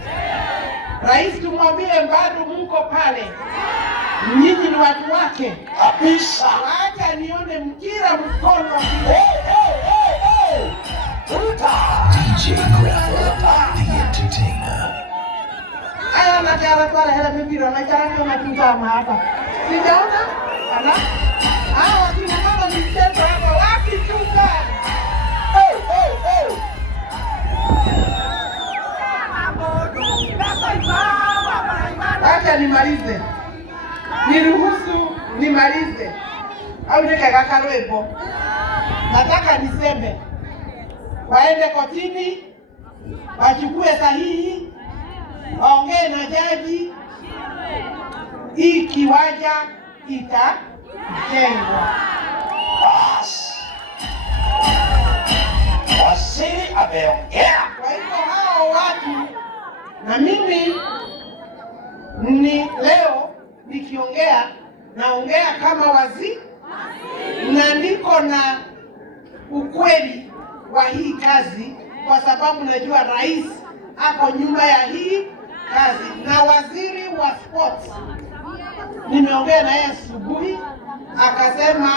rais tumwambie bado mko pale, nyinyi ni watu wake kabisa. Acha nione mkira mkono DJ Graphic, the entertainer. Aya na kara pale hele pipiro na kara ndio matutama hapa. Sijaona? Ana? Hawa kina mama ni mchezo hapa wapi tuta? Acha nimalize. Niruhusu nimalize. Au nikaka karwebo. Nataka niseme waende kotini, wachukue sahihi, waongee na jaji, hii kiwanja itajengwa. Waziri ameongea. Kwa hivyo hao watu na mimi ni leo nikiongea naongea kama waziri na niko na ukweli wa hii kazi, kwa sababu najua rais ako nyuma ya hii kazi, na waziri wa sports nimeongea naye asubuhi akasema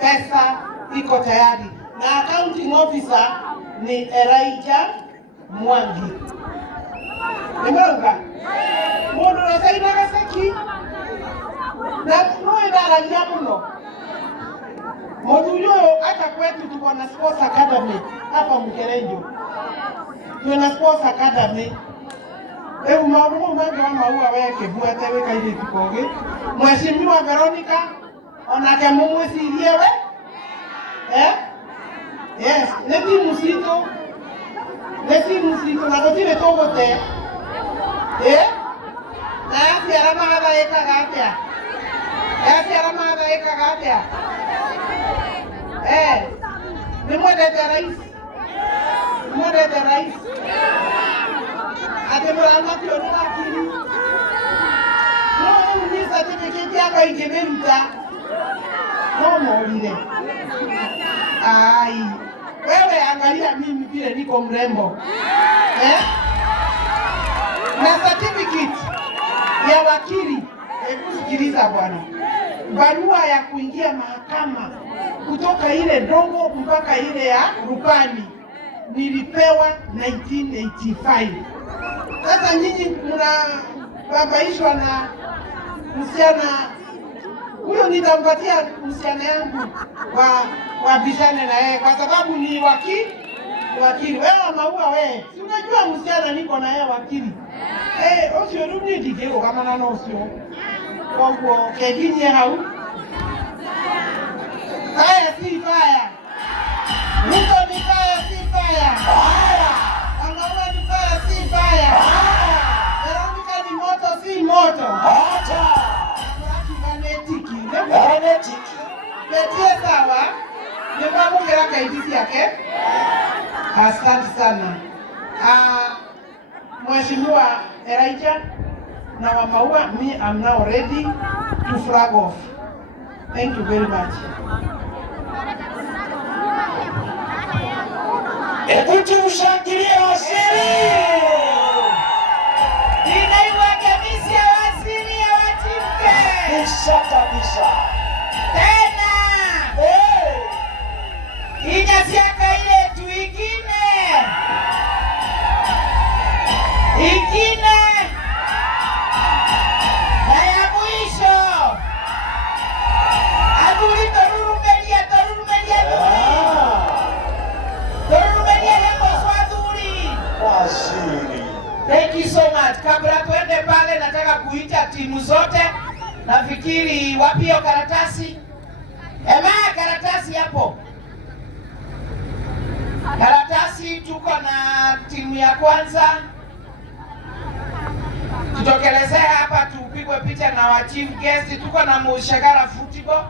pesa iko tayari, na accounting officer ni Elijah Mwangi. Nimeunga mundu nasaina gaseki na mwenda rangia muno. Moduyo hata kwetu tuko na sports academy hapa Mkerenjo. Tuna sports academy. Ebu maungu mangi wa maua weke buete weka ile tukoge. Mheshimiwa Veronica onake mumwesiriewe. Yes, neti musito na gotire togote. Na yasi arama hada eka gatia. Ni mwendete rais. Ate murang'a tioni wakili. No ni certificate yako ingemeruta. No morire. Ai, wewe angalia mimi vile niko mrembo. Na certificate ya wakili. Hebu sikiliza bwana. Barua ya kuingia mahakama kutoka ile ndogo mpaka ile ya rupani nilipewa 1985. Sasa nyinyi mnababaishwa na msichana huyo, nitampatia msichana yangu wa bishane na yeye kwa sababu ni wakili. Wewe maua wewe, si unajua msichana niko na yeye wakili. Osio rudi digeo kama nano osio. Kwa kevinye hau. Fire si fire. Ruto ni fire si fire. Anaua ni fire si fire. Veronica ni moto si moto. tie sawa? Nimwamukira kaidisi yake? Asante sana. Mheshimiwa Elijah na Wamaua, me am now ready to flag off. Thank you very much. Hebu tumshangilie waziri. Ninaiwakilisha waziri ya watimke. Kisha kabisa. Tena. Inyasiaka ile tu ikine. Na ya mwisho. Aduri torurumelia. Thank you so much. Kabla tuende pale, nataka kuita timu zote. Nafikiri wapi hiyo karatasi? Karatasi hapo. Karatasi, tuko na timu ya kwanza. Tutokelezea hapa tupigwe picha na wa chief guest. Tuko na Mushagara Football.